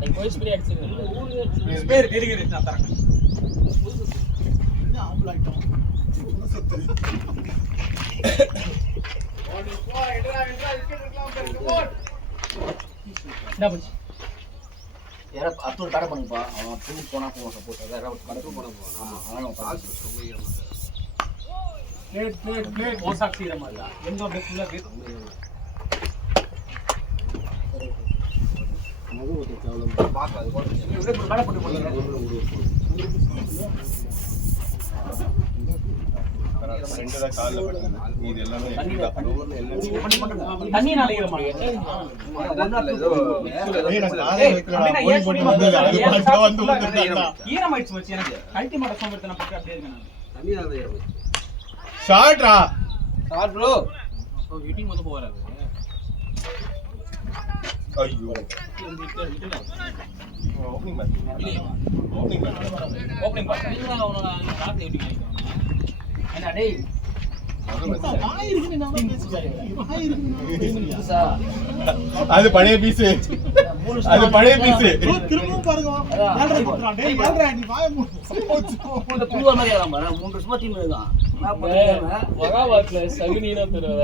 நீ போய் spray அடிச்சிருங்க. Spare Gregory நான் தரேன். என்ன ஆம்பள ஐட்டம் சுத்து ஓடி போ எட்ரா விக்கெட் எடுக்கலாம் கமோன். என்ன பண்ணு? யாரா அத்தூர் கடை பண்ணுப்பா. அவன் தூக்கு போனா போவான் சப்போர்ட். வேற ஒரு கடை போனா போவான். ஆமா அவன் பாஸ் ரொம்ப ஈரமா. பிளேட் ஓசாக்ஸ் ஈரமா இல்ல. எந்த ஒரு ஃபுல்லா வேட். அது ஒரு ப்ராப்ளம். பாக்க அது போடு. இவரே கடை போட்டு போடுங்க. சென்டரா கால்ல படுங்க. இது எல்லாமே ஓவர்ல எல்லாமே தண்ணி நாளைக்கு மாட்டீங்க. ஏய் நான் காலை வைக்கறேன். போய் போய் வந்து அது பாட்டா வந்து வந்துட்டா. ஈரமாயிடுச்சு மச்சி எனக்கு. அல்டிமேட் சோம்பேறித்தனம் பத்தி அப்படியே இருக்கேன் நான். தண்ணி தான் ஈரமா. ஷாட்ரா. Shot bro. ஓ ஹிட்டிங் வந்து போறாரு. ஐயோ. Opening match. Opening match. Opening boss. இல்ல அவனோட கார்டு எப்படி கேக்குறான்? என்ன டேய் வாய் இருக்குன்னு நான் பேசுறேன். வாய் இருக்குன்னு புதுசா. அது பழைய பீஸ். அது பழைய பீஸ். திரும்பவும் பாருங்க. ஏழ்ரை போட்றான். டேய் ஏழ்ரை நீ வாயை மூடு. இந்த புதுவா மாதிரி ஆலாம் பாரு. 3 வருஷமா டீம் இருக்கான். நான் பண்ணுவேன். வகாவாட்ல சகுனினா தெரியல.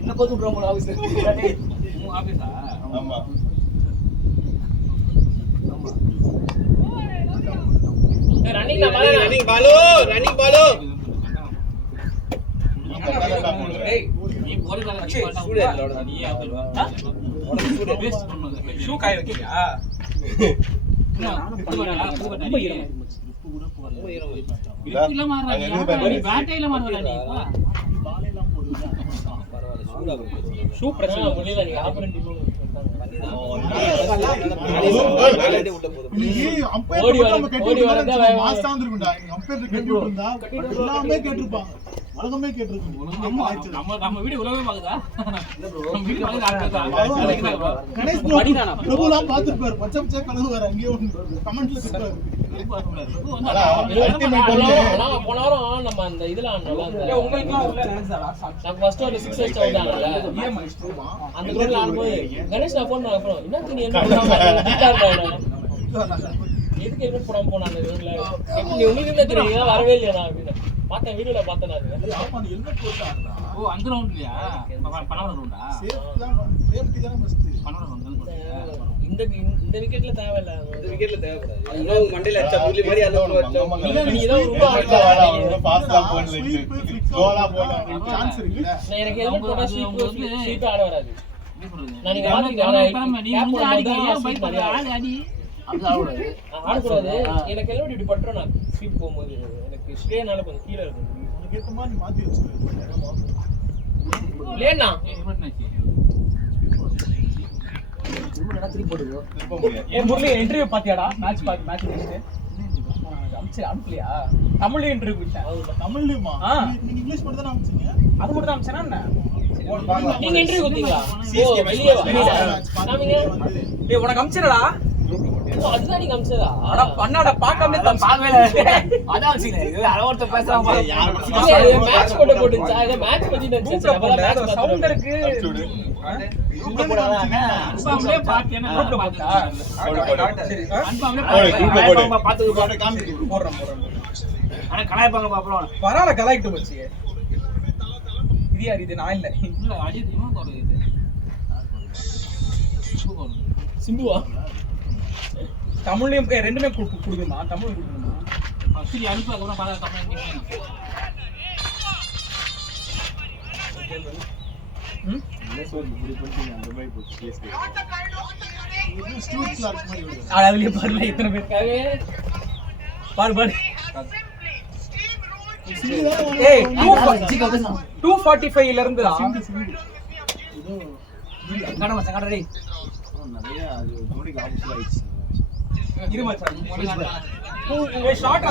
என்ன போட்டு விடுறோம் ஆபீஸ். டேய் உன் ஆபீஸா? ஆமா. ரன்னிங் நான் பாரு. ரன்னிங் பாலு டேய் நீ போடி பாரு. நீ ஆபீஸா? ஷூ காய வைக்கிறியா? ஷூ பிரச்சனை முடியல. நீ ஆபரண்ட் நீ அம்பையர் நம்ம கட்டி வரதா மாஸ்டா வந்திருக்குடா. நீ அம்பையர் கட்டி விட்டுருந்தா எல்லாமே கேட்டிருப்பாங்க. உலகமே கேட்டிருக்கும். நம்ம வீடியோ உலகமே பாக்குதா? நம்ம வீடியோ பாக்குதா? கணேஷ் ப்ரோ பிரபுலாம் பாத்துப்பாரு. பச்சை பச்சை கலவு வர அங்கேயே கமெண்ட்ல திட்டுவாரு. அல்டிமேட் வந்து போன வாரம் நம்ம அந்த இதுல ஆனோம்ல. உங்களுக்குலாம் உள்ள நினைச்சாரா? நான் ஃபர்ஸ்ட் ஒரு 6 அடிச்சு அவுட் ஆனல. அந்த கோல் ஆடும்போது கணேஷ் நான் போன் அப்புறம் என்ன நீ என்ன பண்ணாம எதுக்கு ஹெல்மெட் போடாம போனா அந்த ரோட்ல? நீ உங்களுக்கு என்ன தெரியும்? வரவே இல்லையா நான் அப்படின்னு பார்த்தேன். வீடியோல பார்த்தேன் நான். ஆமா நீ ஹெல்மெட் போட்டாடா. ஓ அந்த ரவுண்ட்லயா? பனவர ரவுண்டா? சேஃப்டி தான் ஃபர்ஸ்ட். பனவர ரவுண்ட் இந்த விக்கெட்ல தேவையில்ல. இந்த விக்கெட்ல தேவைப்படாது. ஐயோ மண்டையில அடிச்ச புள்ளி மாதிரி அந்த ஒரு இல்ல நீ ஏதோ ரொம்ப வாடா பாஸ்டா போன்ல கோலா போடா சான்ஸ் இருக்குல. நான் எனக்கு ஹெல்மெட் போட்டா ஸ்வீப் ஆட வராது. நான் நீங்க ஆடுறீங்க. நீ வந்து ஆடிங்க. பைக் பண்ண ஆடி அது ஆடக்கூடாது. ஆடக்கூடாது. எனக்கு ஹெல்மெட் இப்படி பண்றேன் நான் ஸ்வீப் போகும்போது. எனக்கு ஸ்ட்ரேனால கொஞ்சம் கீழ இருக்கும். உனக்கு ஏத்த மாதிரி நீ மாத்தி வச்சுக்க. லேனா ஹெல்மெட் நாச்சி. இன்னும் திருப்பி போடுங்க. திருப்ப முடியாது. ஏ முரளி இன்டர்வியூ பாத்தியாடா? மேட்ச் முடிச்சிட்டு அனுப்பலையா? தமிழ்ல இன்டர்வியூ விட்டேன். தமிழ்லயுமா? நீங்க இங்கிலீஷ் மட்டும் தான் அனுப்பிச்சீங்க. அது மட்டும் தான் அனுப்பிச்சேனா என்ன? நீங்க இன்டர்வியூ கொடுத்தீங்களா? ஓ வெளியே வா. நாமங்க டேய் உனக்கு அனுப்பிச்சறடா. ஓ அதுதான் நீங்க அம்சதா? அட பண்ணாடா பார்க்காம தான் பாக்கவே அதான் சீனே. இது அளவர்த்த பேசுறாங்க பாரு. இல்ல மேட்ச் போட்டுச்சா? இத மேட்ச் பத்தி நினைச்சேன். அப்பதான் மேட்ச் சவுண்ட் இருக்கு. அடிச்சுடு. குரூப்ல போடாதானே. அன்பாம்லே பாத்து என்ன குரூப்ல போட்டா. சரி அன்பாம்லே போடு குரூப்ல போடு. பாத்து போட்டு காமிச்சு போடுறேன். ஆனா கலாய்ப்பாங்க பாப்பறோம். பரவால கலாய்ட்டு போச்சு. இது யார் இது? நான் இல்ல. இல்ல அஜித் இவன் ஒரு இது சிம்புவா தமிழ்லயும் ரெண்டுமே குடுக்குமா? தமிழ் குடுக்குமா? சரி அனுப்பு. அதுக்கப்புறம் பார்த்தா கமெண்ட் ஸ்டூட் கிளார்க் மாதிரி விடு. அதுலயே பாருல எத்தனை பேர் பாரு பாரு. ஏய் 245 ல இருந்து கட மச்சான் கட டேய். நிறைய அது ஜோடிக்கு ஆப்போசிட் ஆயிடுச்சு. இரு மச்சான். ஏய் ஷார்ட்டா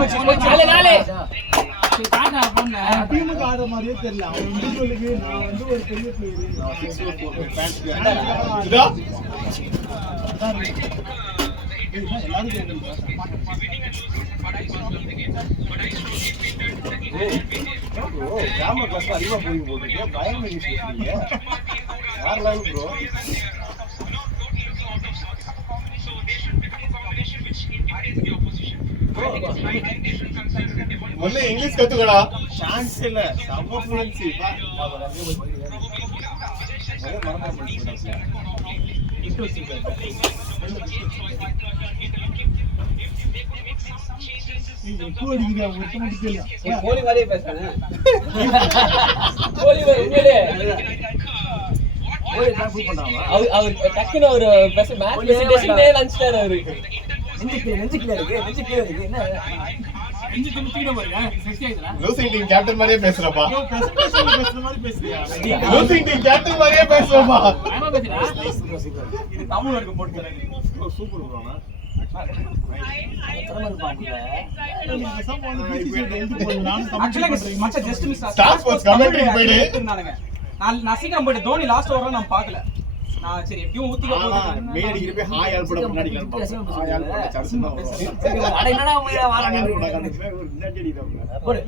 மச்சான். நாலே நாலே காட்டா பண்ண டீமுக்கு ஆடுற மாதிரியே தெரியல. அவன் இண்டிவிஜுவலுக்கு நான் வந்து ஒரு பெரிய பிளேயர். 6-4 ஃபேன்ஸ் இதா எல்லாரும் கேக்குறாங்க. ஓ கிராம கிளாஸ் அதிகமா போய் போட்டுருக்கீங்க. பயங்கர இங்கிலீஷ் பேசுறீங்க. வேற level bro. முதல்ல இங்கிலீஷ் கத்துக்கடா. சான்ஸ் இல்ல. சம fluency. கோலி மாதிரியே பேசுறேன். கோலி உண்மையிலே கோலி தான் ப்ரூவ் பண்ணாங்க. அவர் டக்குன்னு ஒரு மேட்ச் பிரசன்டேஷனே லஞ்ச்டார் அவரு. நெஞ்சுக்குள்ள இருக்கு என்ன இஞ்சி துணி தூக்கிட போறியா செக்ஸி ஆயிடுறா லூசிங் டீம் கேப்டன் மாதிரியே பேசுறப்பா. பிரசன்டேஷன்ல பேசுற மாதிரி பேசுறியா? லூசிங் டீம் கேப்டன் மாதிரியே பேசுறப்பா. ஆமா பேசுறா சூப்பர் இது தமிழ் வர்க்க போட்டு தரேன் சூப்பர் ப்ரோ. ஆக்சுவலா மச்ச just miss Star Sports commentary போயிடு. நான் சீக்கிரம் போயிட்டு தோனி லாஸ்ட் ஓவர நான் பார்க்கல. நான் சரி எப்படியும் ஊத்திக்க போறேன். மெயின் அடிக்கிறப்ப ஹாய் ஆல் போட முன்னாடி கிளம்பா. ஹாய் ஆல் போட சான்ஸ்னா அட என்னடா உமையா வாங்க முன்னாடி அடிக்கிறாங்க. போடு.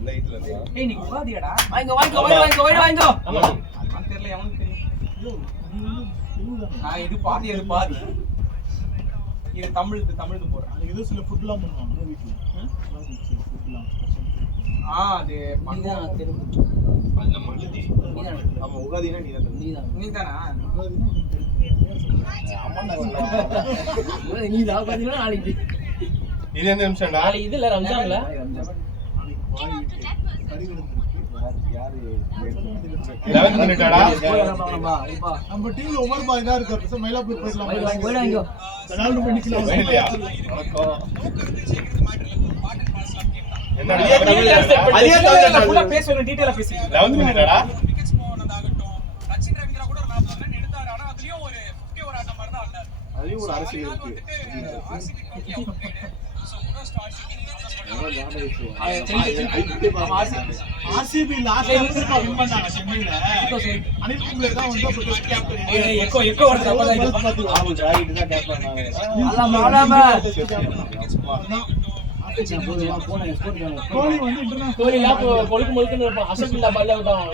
ஏய் நீ உகாதியாடா. வாங்க. ஆமா நான் தெரியல எவனுக்கு தெரியும். நான் இது பாதி இது தமிழுக்கு போறேன். அதுக்கு ஏதோ சில ஃபுட்லாம் பண்ணுவாங்க வீட்டுல. ஃபுட்லாம் அது நீதான் ஆமா உகாதினா நீதானா நீதான் பாத்தீங்கன்னா நாளைக்கு இது என்ன நிமிஷம்டா? நாளைக்கு இது இல்ல ரம்ஜான்ல நாளைக்கு பாய் வீட்டு கறி விருந்து இருக்கு. 11 மினிட்டாடா? நம்ம டீம்ல உமர் பாய் தான் இருக்காரு சார். மயிலாப்பூர் போயிடலாம். போயிடாங்க. ரெனால்டோ பண்ணிக்கலாம். இல்லையா? வணக்கம். என்ன அதே தமிழ்ல ஃபுல்லா பேசணும் டீடைலா பேசி 11 மினிட்டாடா? அதுலயும் ஒரு அரசியல் இருக்கு. ஆர்சிபி லாஸ்ட் டைம் வின் பண்ணாங்க சென்னையில. அனில் கும்ப்ளே தான் வந்து அப்ப டெஸ்ட் கேப்டன். எக்கோ வருது அப்பதான் ஆமா டிராயிட் தான் கேப்டன் நாங்க. கோலி வந்து இன்டர்நேஷனல் கோலிலாம் கொழுக்கு முழுக்குன்னு இருப்பான். அசப்பில்லா பல்ல விட்டான்.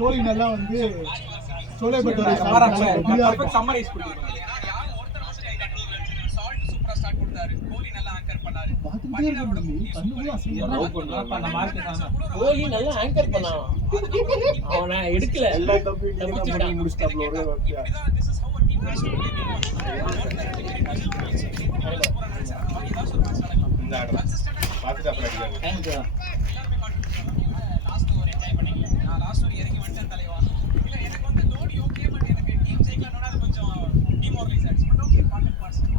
கோலி நல்லா வந்து சோலே பட்டர் பர்ஃபெக்ட் சம்மரைஸ் பண்ணிருக்காங்க. கோலி நல்லா ஆங்கர் பண்ணான். அவனை எடுக்கல. எல்லா தம்பியும் முடிச்சிட்டாப்ல ஒரே வார்த்தையா. இந்த ஆடுறா பாத்துட்டு அப்புறம் அடிக்காங்க.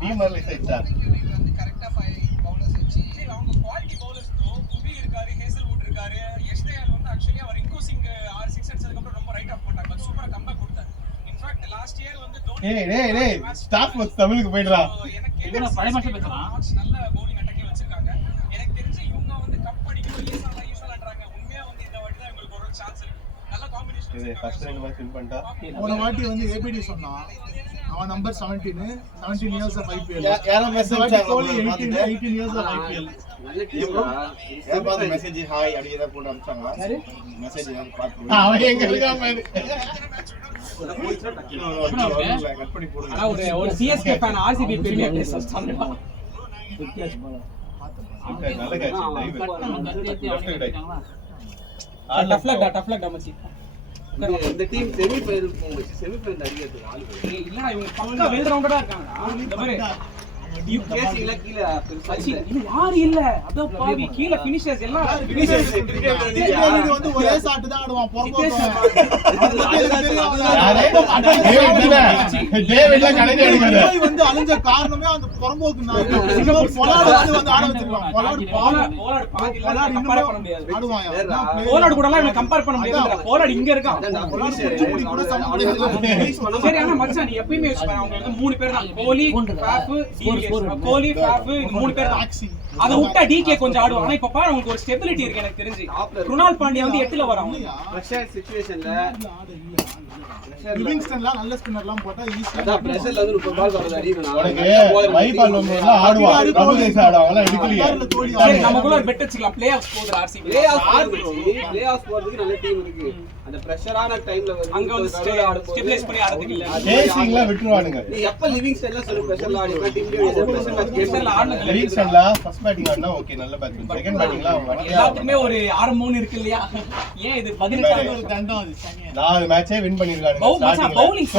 டீமாரலைஸ் ஆயிடுச்சா? டேய் ஸ்டார் ஸ்போர்ட்ஸ் தமிழுக்கு போய்டா. என்ன பழைய மாசம் பேசலாம். இது ஃபர்ஸ்ட் ரெண்டு மேட்ச் வின் பண்ணிட்டா. போன வாட்டி வந்து ஏபிடி சொன்னான். அவன் நம்பர் 17 இயர்ஸ் ஆஃப் ஐபிஎல். யாரோ message Kohli 18 years of IPL. ஏதாவது மெசேஜ் ஹாய் அப்படி ஏதாவது போட்டு அனுப்பிச்சாங்க. மெசேஜ் ஏதாவது பாத்து. அவன் எங்க இருக்கான் பாரு. கட் பண்ணி போடுங்க. ஆனா ஒரு சிஎஸ்கே ஃபேன் ஆர்சிபி பெருமையா பேச ஸ்டார்ட் பண்ணான். நல்ல கேட்ச். டஃப் லக் மச்சி. இந்த டீம் செமி ஃபைனல் போச்சு. செமி ஃபைனல் அடிக்கிறதுக்கு ஆளு இல்ல. இல்லடா இவங்க பக்கா வெல் ரவுண்டடா இருக்காங்க. இந்த மாதிரி டீம் கேசிங்ல கீழ அச்சி இல்ல யாரு இல்ல. அதோ பாவி கீழ ஃபினிஷர்ஸ் எல்லாம் ஃபினிஷர்ஸ் இது வந்து ஒரே ஷாட் தான் ஆடுவான். பொறப்போம். யாரே டேவிட்ல கணக்கு எடுக்கல. வந்து அழிஞ்ச காரணமே அந்த பொறம்போக்கு நான் பொலாட் வந்து ஆட வச்சிருக்கான். போலாட் பாதில கம்பேர் பண்ண முடியாது. ஆடுவான். போலாட் கூட எல்லாம் கம்பேர் பண்ண முடியாது. போலாட் இங்க இருக்கான். சரி ஆனா மச்சான் நீ எப்பயுமே யூஸ் பண்ண அவங்க வந்து மூணு பேர் தான். கோலி, ஃபாஃப், கோலி, ஃபாஃப் மூணு பேர் தான். அதை விட்டா டிகே கொஞ்சம் ஆடுவான். ஆனா இப்ப பாரு உங்களுக்கு ஒரு ஸ்டெபிலிட்டி இருக்கு எனக்கு தெரிஞ்சு. குருணால் பாண்டியா வந்து 8ல வரான். பிரஷர் சிச்சுவேஷன்ல லிவிங்ஸ்டன்லாம் நல்ல ஸ்பின்னர்லாம் போட்டா ஈஸியா அதான் பிரஷர்ல வந்து 30 பால் வரது அடிக்கணும். உனக்கு வைபால் எல்லாம் ஆடுவாங்க, டபுள் ஏஸ் ஆடுவாங்க, எடுக்கலையே. சரி நமக்குள்ள ஒரு பெட் வச்சுக்கலாம். பிளே ஆஃப்ஸ் போகுது ஆர்சிபி. பிளே ஆஃப் போறதுக்கு நல்ல டீம் இருக்கு. அந்த பிரஷரான டைம்ல வந்து அங்க வந்து ஸ்டெபிலைஸ் பண்ணி ஆடுறதுக்கு இல்ல. சேசிங்ல விட்டுருவானுங்க. நீ எப்ப லிவிங்ஸ்டன்ல சொல்லு பிரஷர்ல ஆடி டீம் பிரஷர் மேட்ச் பிரஷர்ல ஆடுன லிவிங்ஸ்டன்ல ஃபர்ஸ்ட் பேட்டிங் ஆடுனா ஓகே, நல்ல பேட்டிங். செகண்ட் பேட்டிங்ல அவன் எல்லாத்துக்குமே ஒரு ஆரம்பம்னு இருக்கு இல்லையா? ஏன் இது 18வது தண்டம் அது தனியா. 4 மேட்சே வின் பண்ணிருக்கானுங்க. பவுலிங்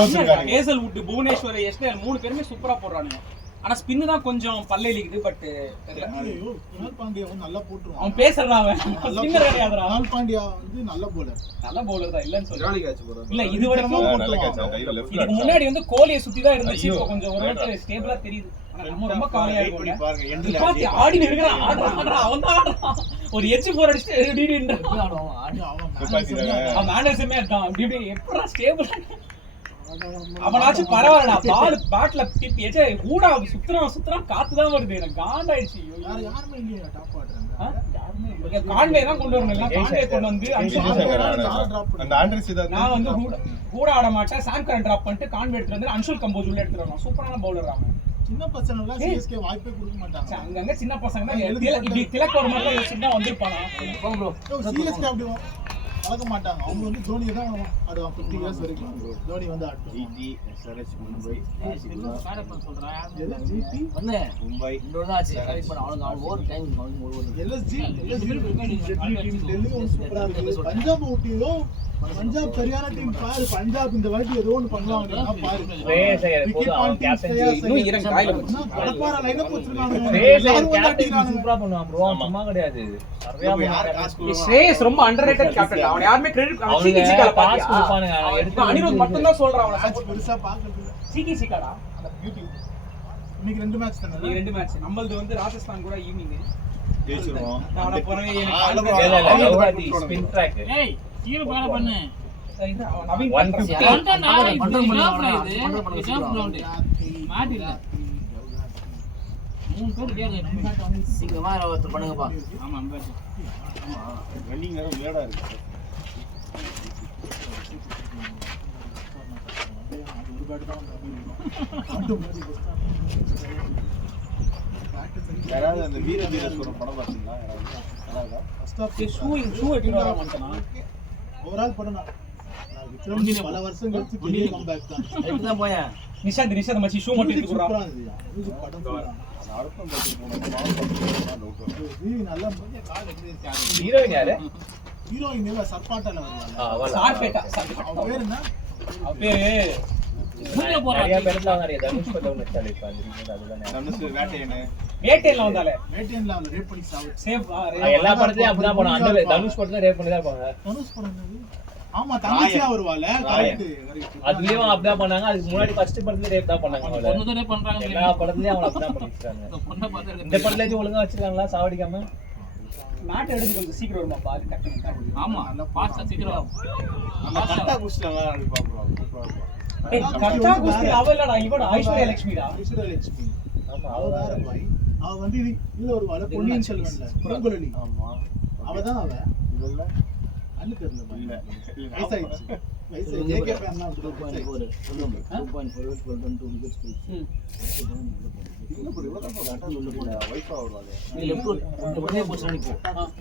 ஹேசல் வுட், புவனேஸ்வர், எஸ்டேல் 3 பேருமே சூப்பரா போடுறானுங்க. ஆனா ஸ்பின் தான் கொஞ்சம் பல்லே இருக்குது. பட் ஐயோ, குணால் பாண்டியா வந்து நல்லா போட்டுருவான். அவன் பேசுறான். அவன் ஸ்பின்னர் கிடையாதுடா. குணால் பாண்டியா வந்து நல்ல bowler. நல்ல பவுலர் தான் இல்லன்னு சொல்றேன். ராணி கேட்ச் போறான். இல்ல இது வரைக்கும் நல்ல கேட்ச் கையில லெஃப்ட்ல. இதுக்கு முன்னாடி வந்து கோலியை சுத்தி தான் இருந்துச்சு. இப்போ கொஞ்சம் ஓரளவுக்கு ஸ்டேபிளா தெரியுது. ஆனா நம்ம ரொம்ப காலியா பண்ணி இருக்கோம். பாருங்க. எண்ட்ல பாத்தி ஆடி நிறுக்குறான். ஆடுறான். அவன் தான் ஆடுறான். ஒரு எட்ஜ் போர் அடிச்சிட்டு டிடின்ற அவன் மேனேஜமே அதான். அப்படி எப்படா ஸ்டேபிள் அவனாச்சும் பரவாயில்லடா. பால் பேட்ல டிப் எஜே ஊடா சுத்துறான் காத்து தான் வருது. எனக்கு காண்டாயிடுச்சு. யாருமே இல்லையா டாப் ஆடுறாங்க. கான்வே தான் கொண்டு வரணும். எல்லாம் கான்வே கொண்டு வந்து அந்த ஆண்ட்ரஸ் இத நான் வந்து கூட ஆட மாட்டேன். சாம் கரன் டிராப் பண்ணிட்டு கான்வே எடுத்துட்டு வந்து அன்ஷுல் கம்போஸ் உள்ள எடுத்துட்டு வரணும். சூப்பரான பவுலர் அவன். சின்ன பசங்க எல்லாம் சிஎஸ்கே வாய்ப்பே கொடுக்க மாட்டாங்க. அங்கங்க சின்ன பசங்க தான் இப்படி திலக் ஒரு மாதிரி யோசிச்சுதான் வந்திருப்பாங்க. சிஎஸ்கே அப்படி வளர்க்க மாட்டாங்க. அவங்க வந்து தோனியை தான் ஆடுவாங்க 50 இயர்ஸ் வரைக்கும். தோனி வந்து ஆடுவாங்க. GT SRH Mumbai Mumbai LSG சூப்பரா இருக்கு. பஞ்சாப் ஊட்டியோ பஞ்சாப் சரியான டீம் பாரு. பஞ்சாப் இந்த வாட்டி ஏதோ ஒன்று பண்ணுவாங்க பாரு. இன்னும் இரண்டு காயில படப்பார லைனப் வச்சிருக்காங்க. ஸ்ரேயஸ் ரொம்ப அண்டர்ரேட்டட் கேப்டன். அவன் யாருமே கிரெடிட் சிகிசிகால பாஸ் கொடுப்பானுங்க. அனிருத் மட்டும் தான் சொல்றான். அவன சப்போர்ட் பெருசா பார்க்கிறது இல்ல. சிகிசிகாடா அந்த பியூட்டி. இன்னைக்கு 2 மேட்ச் தானே. இன்னைக்கு 2 மேட்ச். நம்மளது வந்து ராஜஸ்தான் கூட ஈவினிங் ஜெயிச்சிரோம். நான் போறேன். ஸ்பின் ட்ராக் ஏய் கீழ பாட பண்ணு நவீன் 150 கண்டனா இது மாட் இல்ல 3 பேர் ரெடியா இருக்காங்க சீக்கிரமா ஒருத்தர் பண்ணுங்கப்பா. ஆமா அம்பா ரன்னிங் வேற விளையாடா இருக்கு. ஒரு பேட் தான் யாராவது அந்த வீர தீரேஸ்வரன் படம் பார்த்தீங்களா? யாராவது ஃபர்ஸ்ட் ஆஃப் ஷூ எடுத்துட்டு வர மாட்டானா? ஓவரால் படம் விக்ரம் பல வருஷம் கழிச்சு பெரிய கம்பேக் தான். இப்பதான் போயேன். நிஷாந்த் மச்சி ஷூ மட்டும் எடுத்து சூப்பரா குடுறா. இருந்துச்சு. மியூசிக் படம் சூப்பரா. அந்த அடுத்த படத்துக்கு போனோம். டவுட் வரும். ஜீவி நல்லா ஹீரோயின் யாரு? ஹீரோயின் இல்ல சர்பாட்டால வருவாங்க. அவளா? சார்பேட்டா. அவ பேர் என்ன? அவ பேரு உள்ள போறா நிறைய பேர்ல நிறைய தனுஷ் படம் நடிச்சாலே இப்ப அது ரீசன் அதுதான். தனுஷ் வேட்டையனே வேட்டையில வந்தாலே வேட்டையன்ல அவளை ரேப் பண்ணி சாவு. சேஃப் எல்லா படத்துலயும் அப்படிதான் போனோம். அந்த தனுஷ் படத்துல ரேப் பண்ணி தான் இருப்பாங்க. தனுஷ் படம் என்னது? ஆமா தங்கச்சியா வருவால. Correct correct. அதுலயும் அப்படிதான் பண்ணாங்க. அதுக்கு முன்னாடி ஃபர்ஸ்ட் படத்துல ரேப் தான் பண்ணாங்க. அவள பொண்ணுதே பண்றாங்க எல்லா படத்துலயும் அவள அப்படிதான் பண்ணிட்டாங்க. பொண்ண பாத்து இந்த படத்துல ஒழுங்கா வச்சிருக்காங்களா சாவடிக்காம? மேட் எடுத்து கொஞ்சம் சீக்கிரம் வருமா பாரு டக்குனு. ஆமா பாஸ்டா சீக்கிரம் அந்த கட்டா குஸ்லங்க அப்படி பாக்குறோம். ஏய் கட்டா குஸ்தி அவ இல்லடா இவட ஐஸ்வர்யா லட்சுமிடா. ஐஸ்வர்யா லட்சுமி. ஆமா அவ வேற பாய். அவ வந்து இதுல வருவால பொன்னியின் செல்வன்ல பூங்குழலி. ஆமா. அவதான் அவ. இல்ல அண்ணு தெரியல பாய். இல்ல. வயசாயிடுச்சு. வயசு ஜேகே ஃபேன் தான் 2.4 2.4 விக்கெட்ஸ் போயிடுச்சு. இல்ல ப்ரோ இவ்வளவு தான் கட்டா உள்ள போற வைஃபா வருவாங்க. நீ லெஃப்ட் உடனே போச்சு நீ போ.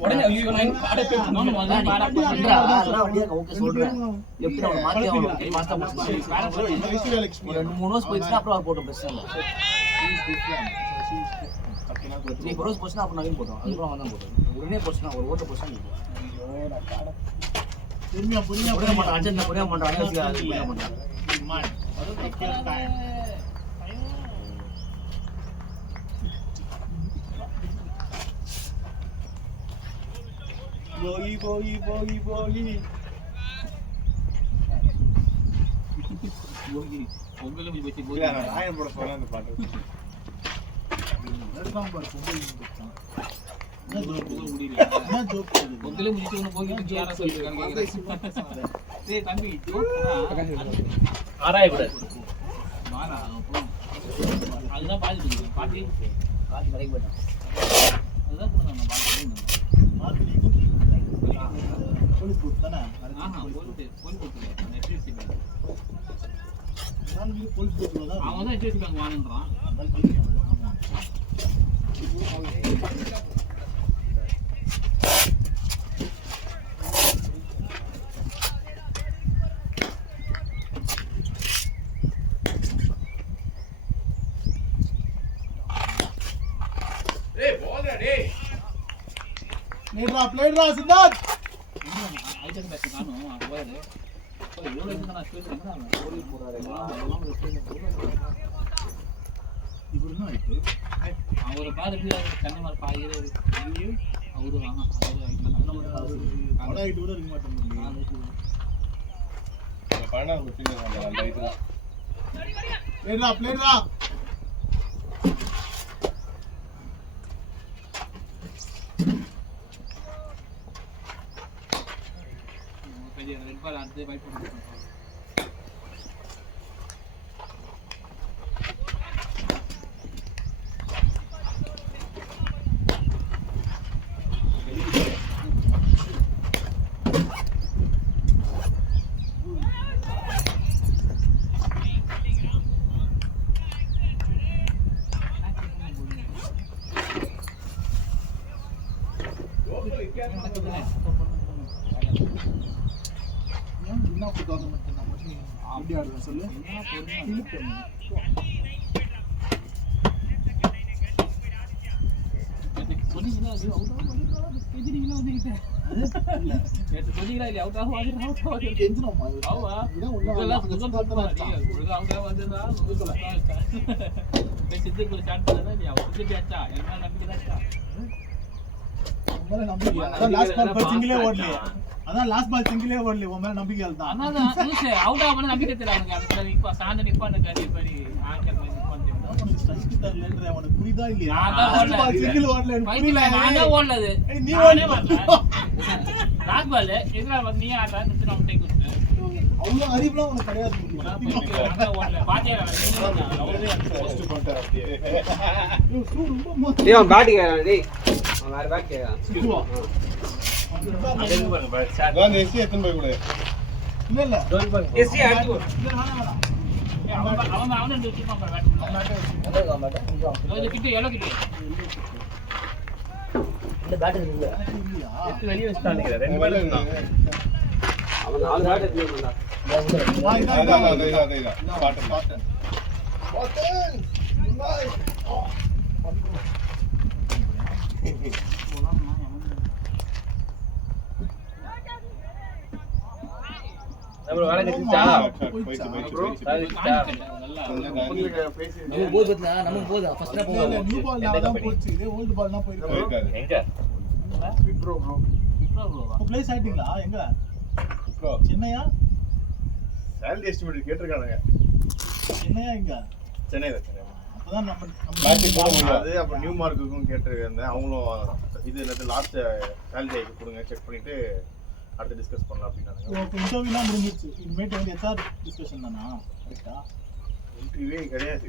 உடனே ஐயோ நான் பாட பேர் இன்னொன்னு வந்து பாட பண்றா அதெல்லாம் வண்டியா ஓகே சொல்றேன். லெஃப்ட் அவன மாத்தி அவன மாஸ்டர் போச்சு. ஐஸ்வர்யா லட்சுமி. 2-3 ரோஸ் போயிடுச்சுனா அப்புறம் அவர் போட்டோம் பிரச்சனை இல்ல. நீ ரோஸ் போச்சுனா அப்புறம் நவீன் போட்டோம். அதுக்கப்புறம் அவன் தான் போட்டோம். உடனே போச்சுனா ஒரு ஓட்ட போச்சுனா நீ போ. பொறுமையா பொறுமையா உடனே மாட்டான் அர்ஜென்ட் உடனே மாட்டான் அன்னைக்கு அது உடனே மாட்டான். மான். போகி போகி போகி போகி பொங்கலும் போய் போய் இல்ல நான் ராயன் போட சொன்ன அந்த பாட்டு. எடுப்பாங்க பாரு பொங்கல் முடிச்சான். பொங்கல் முடியல என்ன ஜோக் இது? பொங்கலும் முடிச்சு ஒன்னு போய் யாரா சொல்லிருக்காங்க கேக்குறேன். டேய் தம்பி ஜோக்னா ஆராய கூடாது. வாடா அப்புறம் அதுதான் பாதி பாட்டி காட்டி கடைக்கு போயிட்டான். அதுதான் கொடுத்தாங்க பால் மார்க் நீங்க போலீஸ் பூத் தானே ஆஹா போலீஸ் கொடுத்தல அந்த HDFC பேங்க் நான் நீங்க போலீஸ் பூத்ல தான் அவன் தான் HDFC பேங்க் வாங்குறான் பிளேட்ரா சித்தார்த் ஐட்டம் பேக் காணோம் அது போயது எவ்வளவு இருந்தா நான் ஸ்பீட் போலீஸ் போறாரு இப்போ என்ன ஆயிட்டு அவரை பார்த்துட்டு கண்ணமார் பாயிரு அவரு வாங்க அவட ஆயிட்டு கூட இருக்க மாட்டேங்குது பணம் ஃபீலிங் அந்த லைட்ல பிளேட்ரா ரெட் பால் அடுத்து பைப் போட்டு என்ன புத்தாத மட்டும் நம்ம அப்படி ஆடுறோம் சொல்லு அதான் லாஸ்ட் பால் சிங்கிளே ஓடல உன் மேல நம்பிக்கை தான் அவுட் ஆகணும் நம்பிக்கை தெரியல அவனுக்கு இப்ப சாந்த நிப்பான்னு கறி படி ஆங்கர் உனக்கு ஸ்ட்ரைக் தரலன்ற உனக்கு புரியுதா இல்லையா நான் தான் பால் சிங்கிள் ஓடல எனக்கு புரியல நான் தான் ஓடலது நீ ஓடல லாஸ்ட் பால் எதுல வந்து நீ ஆட்டா நிச்சு நம்ம டேக் கொடுத்து அவ்வளவு அறிவுலாம் உனக்கு கிடையாது நான் தான் ஓடல பாத்தியா ஃபர்ஸ்ட் பண்ணிட்டார் அப்படியே ரொம்ப மோசம் டேய் அவன் பேட் கேக்குறான் டேய் அவன் வேற பேட் கேக்குறான் சுத்துவா அந்த எஸ்சி எத்தனை போய் கொடு இல்ல இல்ல எஸ்சி அடிச்சு அவன் ரெண்டு வச்சிருப்பான் பேட் இது கிட்ட எலோ கிட்ட இந்த பேட் இல்ல இல்லையா எடுத்து வெளிய வச்சிட்டான் நினைக்கிறேன் ரெண்டு பேரும் இருந்தான் அவன் நாலு பேட் எடுத்துட்டான் இதான் பாட்டன் நம்ம வேலை கட்டிச்சா நம்ம போது பத்தினா நம்ம போதா ஃபர்ஸ்ட் இல்ல இல்ல நியூ பால் தான் போச்சு இதே ஓல்ட் பால் தான் போயிருக்கு எங்க பிளேஸ் ஆயிட்டீங்களா எங்க சென்னையா சேலரி எஸ்டிமேட் கேட்டிருக்கானுங்க சென்னையா எங்க சென்னை தான் சென்னை அப்பதான் நம்ம மேட்ச் போட முடியாது. அப்புறம் நியூ மார்க்குக்கும் கேட்டிருந்தேன். அவங்களும் இது என்னது லாஸ்ட் சேலரி கொடுங்க செக் பண்ணிட்டு அடுத்து டிஸ்கஸ் பண்ணலாம் அப்படின்னாங்க. இப்போ இன்டர்வியூலாம் முடிஞ்சிருச்சு. இனிமேட்டு வந்து HR டிஸ்கஷன் தானா? கரெக்ட்டா? இன்டர்வியூவே கிடையாது.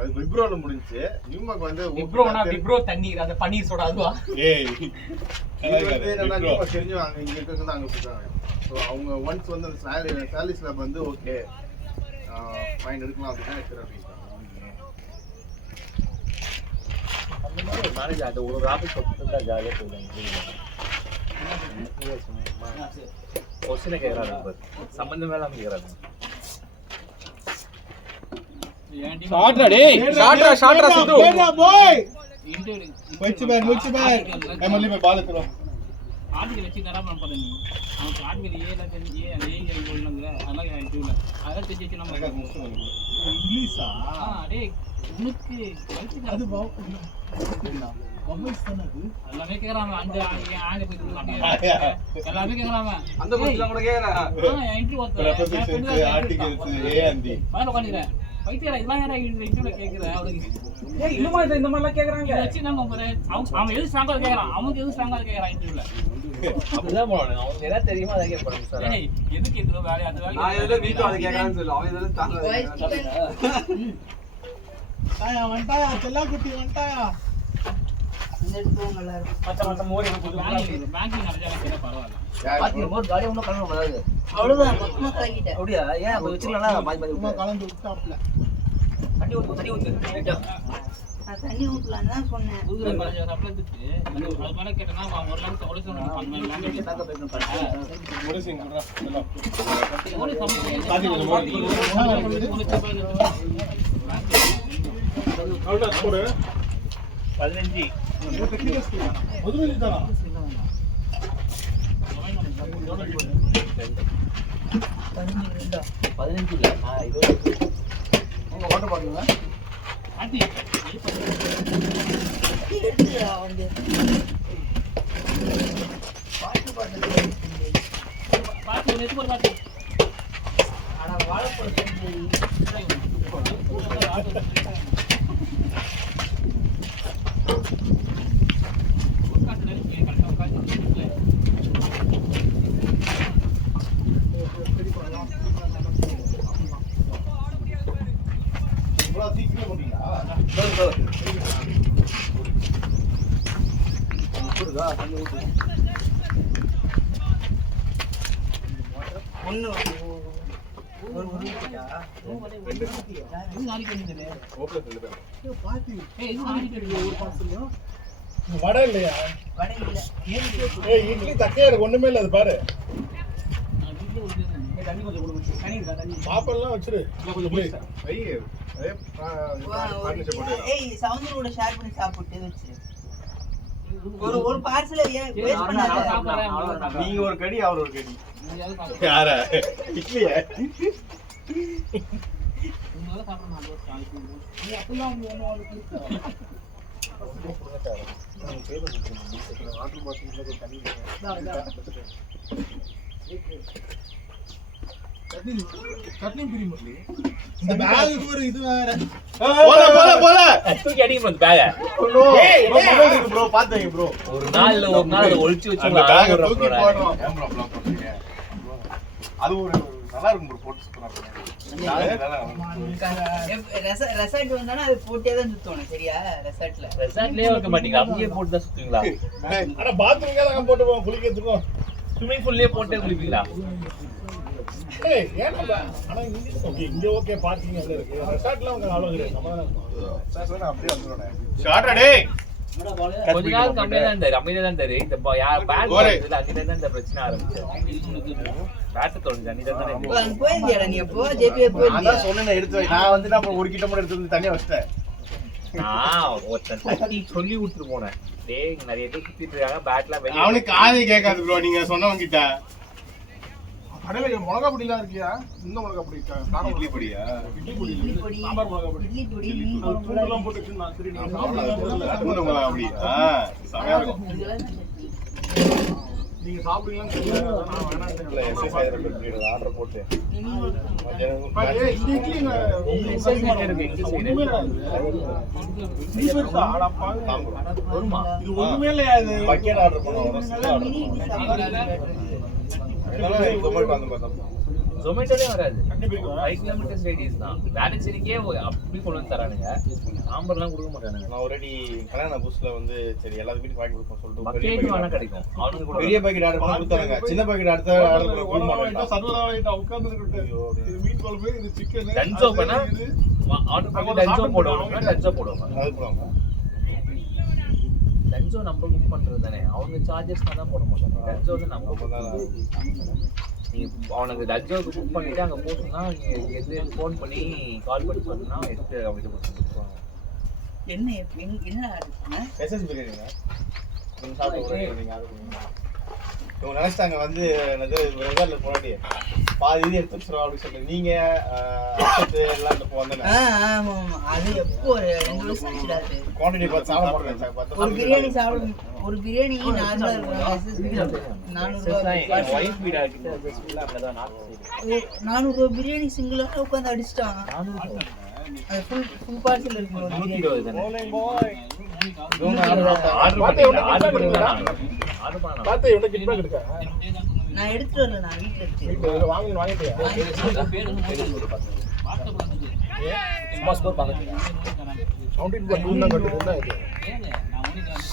அது விப்ரோல முடிஞ்சிச்சு. நியூ மார்க் வந்து விப்ரோனா விப்ரோ தண்ணீர் அந்த பன்னீர் சோடா அதுவா? ஏய் இது வந்து என்னன்னா நியூ மார்க் தெரிஞ்சவங்க இங்க இருக்கிறது அங்க சொல்றாங்க. சோ அவங்க ஒன்ஸ் வந்து அந்த சேலரி ஸ்லாப் வந்து ஓகே ஃபைன் எடுக்கலாம் அப்படினா எடுத்துறேன் அப்படிங்க. அந்த மாதிரி ஒரு மேனேஜர் அந்த ஒரு ஆபீஸ் கொடுத்தா ஜாலியா போயிடுவாங்க. கொஸ்டினை கேட்கறாங்க, சம்பந்தமே இல்லாம கேட்கறாங்க. ஷாட்ரா சித்து பாய் முச்சு பாய் எம்எல்ஏ पे बाल करो ஆர்டிகல் வச்சு தராம பண்ணு. நமக்கு ஆர்டிகல் ஏல தெரிஞ்சு ஏங்க போடுங்கற அதெல்லாம் இதுல அத தெரிஞ்சு நம்ம இங்கிலீஷா? டேய் உனக்கு அது பப்ளிஷ் பண்ணது எல்லாமே கேக்குறாங்க. அந்த ஆங்க போய் அப்படியே எல்லாமே கேக்குறாங்க. அந்த கொஸ்டின் கூட கேக்குறா. Interview proposals articles A and D பாரு உட்கார்ந்திரேன். பைத்தியரா இதெல்லாம் யாரா இன்டர்வியூல கேக்குற அவளுக்கு? ஏய் இன்னுமா இந்த மாதிரிலாம் கேக்குறாங்க. இத வச்சு நம்ம அவன் எது ஸ்ட்ராங்கா கேக்குறான், அவனுக்கு எது ஸ்ட்ராங்கா கேக்குறான் இன்டர்வியூல. அப்படிதான் போறாங்க. அவங்க என்ன தெரியுமா அதை கேட்பாங்க சார். ஏய் எதுக்கு இருக்குதோ வேலை அந்த வேலை நான் எதுல வீட்டோ அத கேக்குறான்னு சொல்லு. அவன் எதுல தாங்க. தாயா வண்டாயா செல்லா குட்டி வண்டாயா பச்சை மாசம் மோர் எனக்கு பேங்கிங் நடந்தாலும் கேட்டா பரவாயில்ல. பாத்தி மோர் காலியா ஒன்றும் கலந்து வராது. அவ்வளவுதான் மொத்தமா கலக்கிட்டேன். அப்படியா? ஏன் அப்போ வச்சுக்கலாம்ல பாதி பாதி சும்மா கலந்து விட்டாப்ல. தண்ணி ஊற்று தண்ணி ஊற்று ரைட்டா. நான் தண்ணி ஊற்றலான்னு தான் சொன்னேன். புதுல பழைய சப்ளை திட்டு அது மேல கேட்டனா அவன் ஒரு லாங் ஒரு சொன்ன பண்ணலாம் முரசிங் குடுறா எல்லாம் ஒரு சம்பளம் அவ்வளோ போடு 15 மதுரை தானா? பதினஞ்சு இல்லை நான் இது உங்க வாட்டர் பாட்டிலுங்க ஆண்டி எடுத்துடா வந்து. பாத்து ஒரு எதுக்கு ஒரு பாத்து ஆனா வாழைப்பழம் செஞ்சு காசு நிறைய கரெக்டா காசு இவ்வளோ சீக்கிரம் போட்டீங்களா? ஊற்றுதா தண்ணி ஊற்று ஒண்ணு ஒரு ஊத்திட்டா. இது நாளைக்கு வந்துடுது ஓப்பல சொல்லு பேர். பாத்தி ஏய் இது நாளைக்கு ஒரு பாசலையும் வடை இல்லையா? வடை இல்ல. ஏய் இட்லி தக்கையா இருக்கு, ஒண்ணுமே இல்ல அது பாரு. நான் வீட்ல ஒரு தண்ணி கொஞ்சம் கொடுங்க. தண்ணி இருக்கா தண்ணி? சாப்பாடுலாம் வச்சிரு. கொஞ்சம் போயிட்டா. ஐயே அதே பார்ட்னர்ஷிப் போட்டு ஏய் சவுந்தரோட ஷேர் பண்ணி சாப்பிட்டு வச்சு. ஒரு பார்சல் வேஸ்ட் பண்ணாத. நீங்க ஒரு கடி அவர் ஒரு கடி. நீங்க சாப்பிடுங்க யாரா இட்லியா? உங்களால சாப்பிட மாட்டோம் நாளைக்கு நீ அப்பலாம் ஒண்ணு வாட்டர் பாட்டில் தண்ணி சட்னி பிரி முரளி. இந்த பேக் ஒரு இது வேற. போல போல போல தூக்கி அடிக்க போகுது பேக. ஏய் மொபைல் இருக்கு ப்ரோ பாத்தேங்க ப்ரோ. ஒரு நாள் அதை ஒளிச்சு வச்சு அந்த பேக் தூக்கி போடுறோம். கேமரா ப்ளாக் பண்ணுங்க. அது ஒரு நல்லா இருக்கும் ப்ரோ போட்டு சுத்தமா. ரெசார்ட் வந்தானா அது போட்டே தான் சுத்தணும் சரியா? ரெசார்ட்ல ரெசார்ட்லயே வைக்க மாட்டீங்க, அங்கேயே போட்டு தான் சுத்துவீங்களா? ஆனா பாத்ரூம்ல தான் போட்டு போவோம் குளிக்கிறதுக்கும். ஸ்விமிங் பூல்லயே போட்டே குளிப்பீங்களா? ஏய் ஏன்னா ஆனா இங்க ஓகே, இங்க ஓகே பார்க்கிங் அங்க இருக்கு. ரெசார்ட்ல அவங்க அவ்வளவு கிடையாது. நம்ம தான் சார் அப்படியே வந்துறோம். ஷார்ட்டா டேய். கொஞ்ச நாள் கம்மியா தான் இருந்தாரு, அமைதியா தான் இருந்தாரு. இந்த யார் பேட் இதுல அங்கிட்ட தான் இந்த பிரச்சனை ஆரம்பிச்சு. பேட் தோணுது அன்னிட்ட தானே அங்க போயிருந்தியாடா நீ? எப்போ ஜேபி போயிருந்தியா? அதான் சொன்னேன் எடுத்து வை. நான் வந்து நான் ஒரு கிட்ட மட்டும் எடுத்து வந்து தனியா வச்சிட்டேன். நான் ஒருத்தன் தட்டி சொல்லி விட்டுட்டு போனேன். டேய் இங்க நிறைய பேர் சுத்திட்டு இருக்காங்க, பேட்லாம் வெளிய அவனுக்கு காதே கேட்காது ப்ரோ நீங்க சொன்னவங்க கிட்ட. கடையில மிளகா பொடிலாம் இருக்கியா? இந்த மிளகா பொடி இருக்கா? இட்லி பொடியா? இட்லி பொடி, இட்லி பொடி, சாம்பார் மிளகா பொடி. இட்லி பொடி, மீன் அது குழம்பு பூண்டெல்லாம் போட்டு வச்சிருந்தான். சரி நீங்க பூண்டு மிளகா அப்படி. செமையா இருக்கும். இதெல்லாம் சட்னி. நீங்க சாப்பிடுவீங்களான்னு தெரியல. நான் வேணாம்னு இல்ல எக்ஸசைஸ் ஆயிரம் ஆர்டர் போட்டு ஏய் இந்த இட்லி இங்க ஒண்ணுமே வருமா? இது ஒண்ணுமே இல்லையா இது? பக்கெட் ஆர்டர் பண்ணுவோம். நல்லா மினி இட்லி சாப்பிடுறாங்க. ஜொமேட்டோலே வராது. 5 கிலோமீட்டர்ஸ் ரேடியஸ் தான். வேளச்சேரிக்கே அப்படி கொண்டு வந்து தரானுங்க. சாம்பார்லாம் கொடுக்க மாட்டானுங்க. நான் ஆல்ரெடி கல்யாண புஸ்ல வந்து சரி எல்லாரும் வீட்டுக்கு வாங்கி கொடுப்போம் சொல்லிட்டு பக்கெட் வேணா கிடைக்கும். அவனுக்கு கூட பெரிய பாக்கெட் ஆர்டர் பண்ணி கொடுத்தாங்க. சின்ன பாக்கெட் அடுத்த ஆர்டர் பண்ணி கொடுக்க மாட்டாங்க. சரளா உட்கார்ந்து இது மீன் குழம்பு, இது சிக்கன், டன்சோ பண்ணா ஆர்டர் பண்ணி டன்சோ போடுவாங்க. டன்சோ போடுவாங்க. அது போடுவாங்க. டன்சோ நம்ம புக் பண்றது தானே. அவங்க சார்ஜஸ் தான் போட மாட்டாங்க. டன்சோ வந்து நம்ம புக் பண்ணலாம். நீங்க அவனுக்கு டன்சோக்கு புக் பண்ணிட்டு அங்க போட்டுனா நீங்க எது ஃபோன் பண்ணி கால் பண்ணி சொன்னா எடுத்து அவங்க கொடுத்துருவாங்க. என்ன என்ன ஆர்டர் பண்ண? எஸ்எஸ் பிரியாணிங்க. நீங்க சாப்பிட்டு நீங்க ஆர்டர் பண்ணுங்க. இவங்க நினைச்சிட்டாங்க வந்து என்னது ரெசார்ட்ல போனாடி பாதி இது எடுத்து வச்சிரும் அப்படின்னு சொல்லி நீங்க எல்லாம் இந்த போந்தேன் ஆமா ஆமா அது எப்போ ஒரு 2 வருஷம் ஆச்சுடா அது. குவாண்டிட்டி பார்த்து சாப்பிட மாட்டேன். ஒரு பிரியாணி சாப்பிடும் ஒரு பிரியாணி நார்மலா இருக்கும் 400 ரூபாய். வைஃப் வீடா கிட்ட ஸ்பெசிஃபிக்கா அங்கதான் நார்த் 400 ரூபாய் பிரியாணி சிங்கிளா உட்கார்ந்து அடிச்சிட்டாங்க. அது ஃபுல் பார்சல் இருக்கு ஒரு பிரியாணி. 120 தானே. ஆர்டர் பண்ணலாம். பாத்து இவன கிட் பேக் எடுக்க. நான் எடுத்துட்டு வரல, நான் வீட்ல இருக்கு. வாங்கிட்டியா? சும்மா ஸ்கோர் பார்க்கறீங்க. கவுண்டிங் பண்ணி தான் கட்டுறதா இது.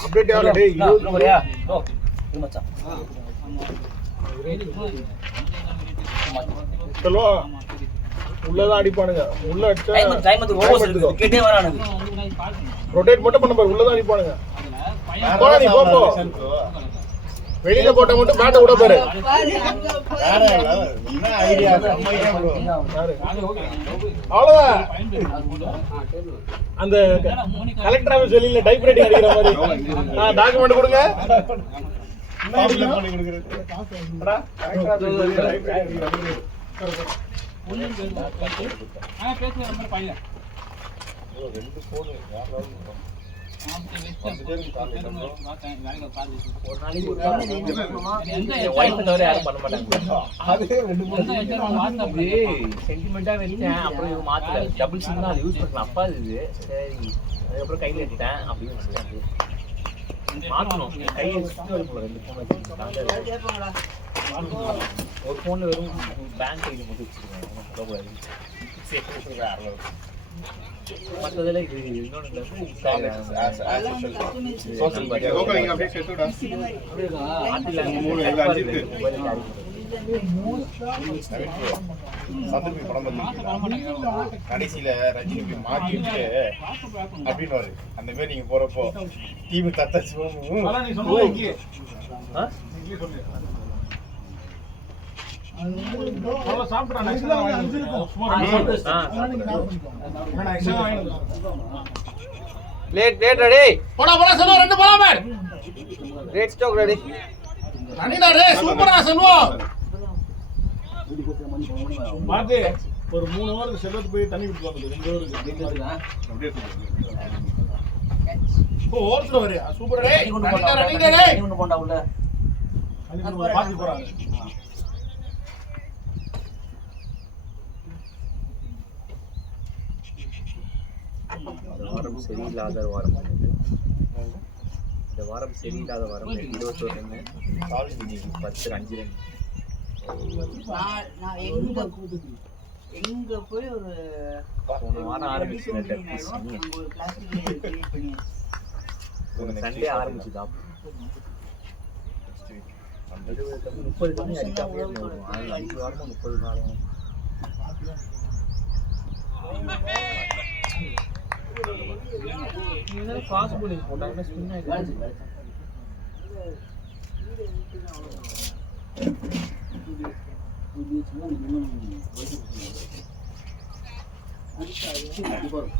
அப்டேட் ஆகல டேய் இன்னும் வரையா ஓ இது மச்சான் சொல்லுவா உள்ளதான் அடிப்பானுங்க உள்ள அடிச்சா டைம் வந்து ஓவர் இருக்கு கேட்டே வரானுங்க ரொட்டேட் மட்டும் பண்ண பாரு உள்ளதான் அடிப்பானுங்க போடா நீ போ போ வெளியில போட்ட மட்டும் பேட்ட விட பாரு பாரு அங்க வேற போய் என்ன ஐடியா செம்மையா ப்ரோ அவ்வளவுதான் அந்த கலெக்டர் ஆபீஸ் வெளியில டைப் ரைட்டிங் அடிக்கிற மாதிரி டாக்குமெண்ட் கொடுங்க என்ன பண்ணி கொடுக்குறது அடா கலெக்டர் ஆபீஸ் வெளியில டைப் ரைட்டிங் அடிக்கிற ரெண்டு போன் வேற ஒரு நாளைக்கு ஒரு வைஃப் தவிர யாரும் பண்ண மாட்டாங்க. அதே ரெண்டு போன் சென்டிமெண்டா வச்சேன், அப்புறம் இது மாத்தல. டபுள் சிம் தான் அது யூஸ் பண்ணலாம். அப்பா இது சரி, அதுக்கப்புறம் கையில எடுத்தேன் அப்படின்னு வச்சுட்டேன். மாத்தணும் கையை வச்சுட்டு வரும்போது ரெண்டு போன் வச்சுருக்கேன். கேட்பாங்களா ஒரு போன்ல வெறும் பேங்க் ஐடி மட்டும் வச்சுருக்கேன். மற்றதுல இது இன்னொன்று சோஷியல் மீடியா கோகலிங் அப்படியே செத்துடா சதுர்மி படம் பார்த்தீங்களா? கடைசியில ரஜினிக்கு மாட்டிட்டு அப்படின்னு அந்த மாதிரி நீங்க போறப்போ டிவி தத்தாச்சு லேட் ரெடி போடா போடா செல்வம் ரெண்டு போலாமே ரேட் ஸ்டாக் ரெடி அனிடா ரே சூப்பரா செல்வம் பாத்து ஒரு 3 ஹவருக்கு செல்வத்து போய் தண்ணி விட்டு வந்து 2 ஹவருக்கு அப்படியே ஓ ஓர்ல வரியா சூப்பர் டேய் அனிடா டேய் கொண்டு போண்டா உள்ள அனிடா பாத்து போறாங்க வாரம் சரியில்லாத வாரம் இந்த வாரம் சரியில்லாத வாரம் 21 ரன் 10 5 நான் எங்க போய் ஒரு போன வாரம் ஆரம்பிச்சு ஒரு பிளாஸ்டிக் கிரியேட் பண்ணி சண்டே ஆரம்பிச்சுதா 30 கம்மி அடிச்சா 5 வாரமா 30 நாளும் ஃபாஸ்ட் bowling போட்டாங்க ஸ்பின் ஆயிடுச்சு.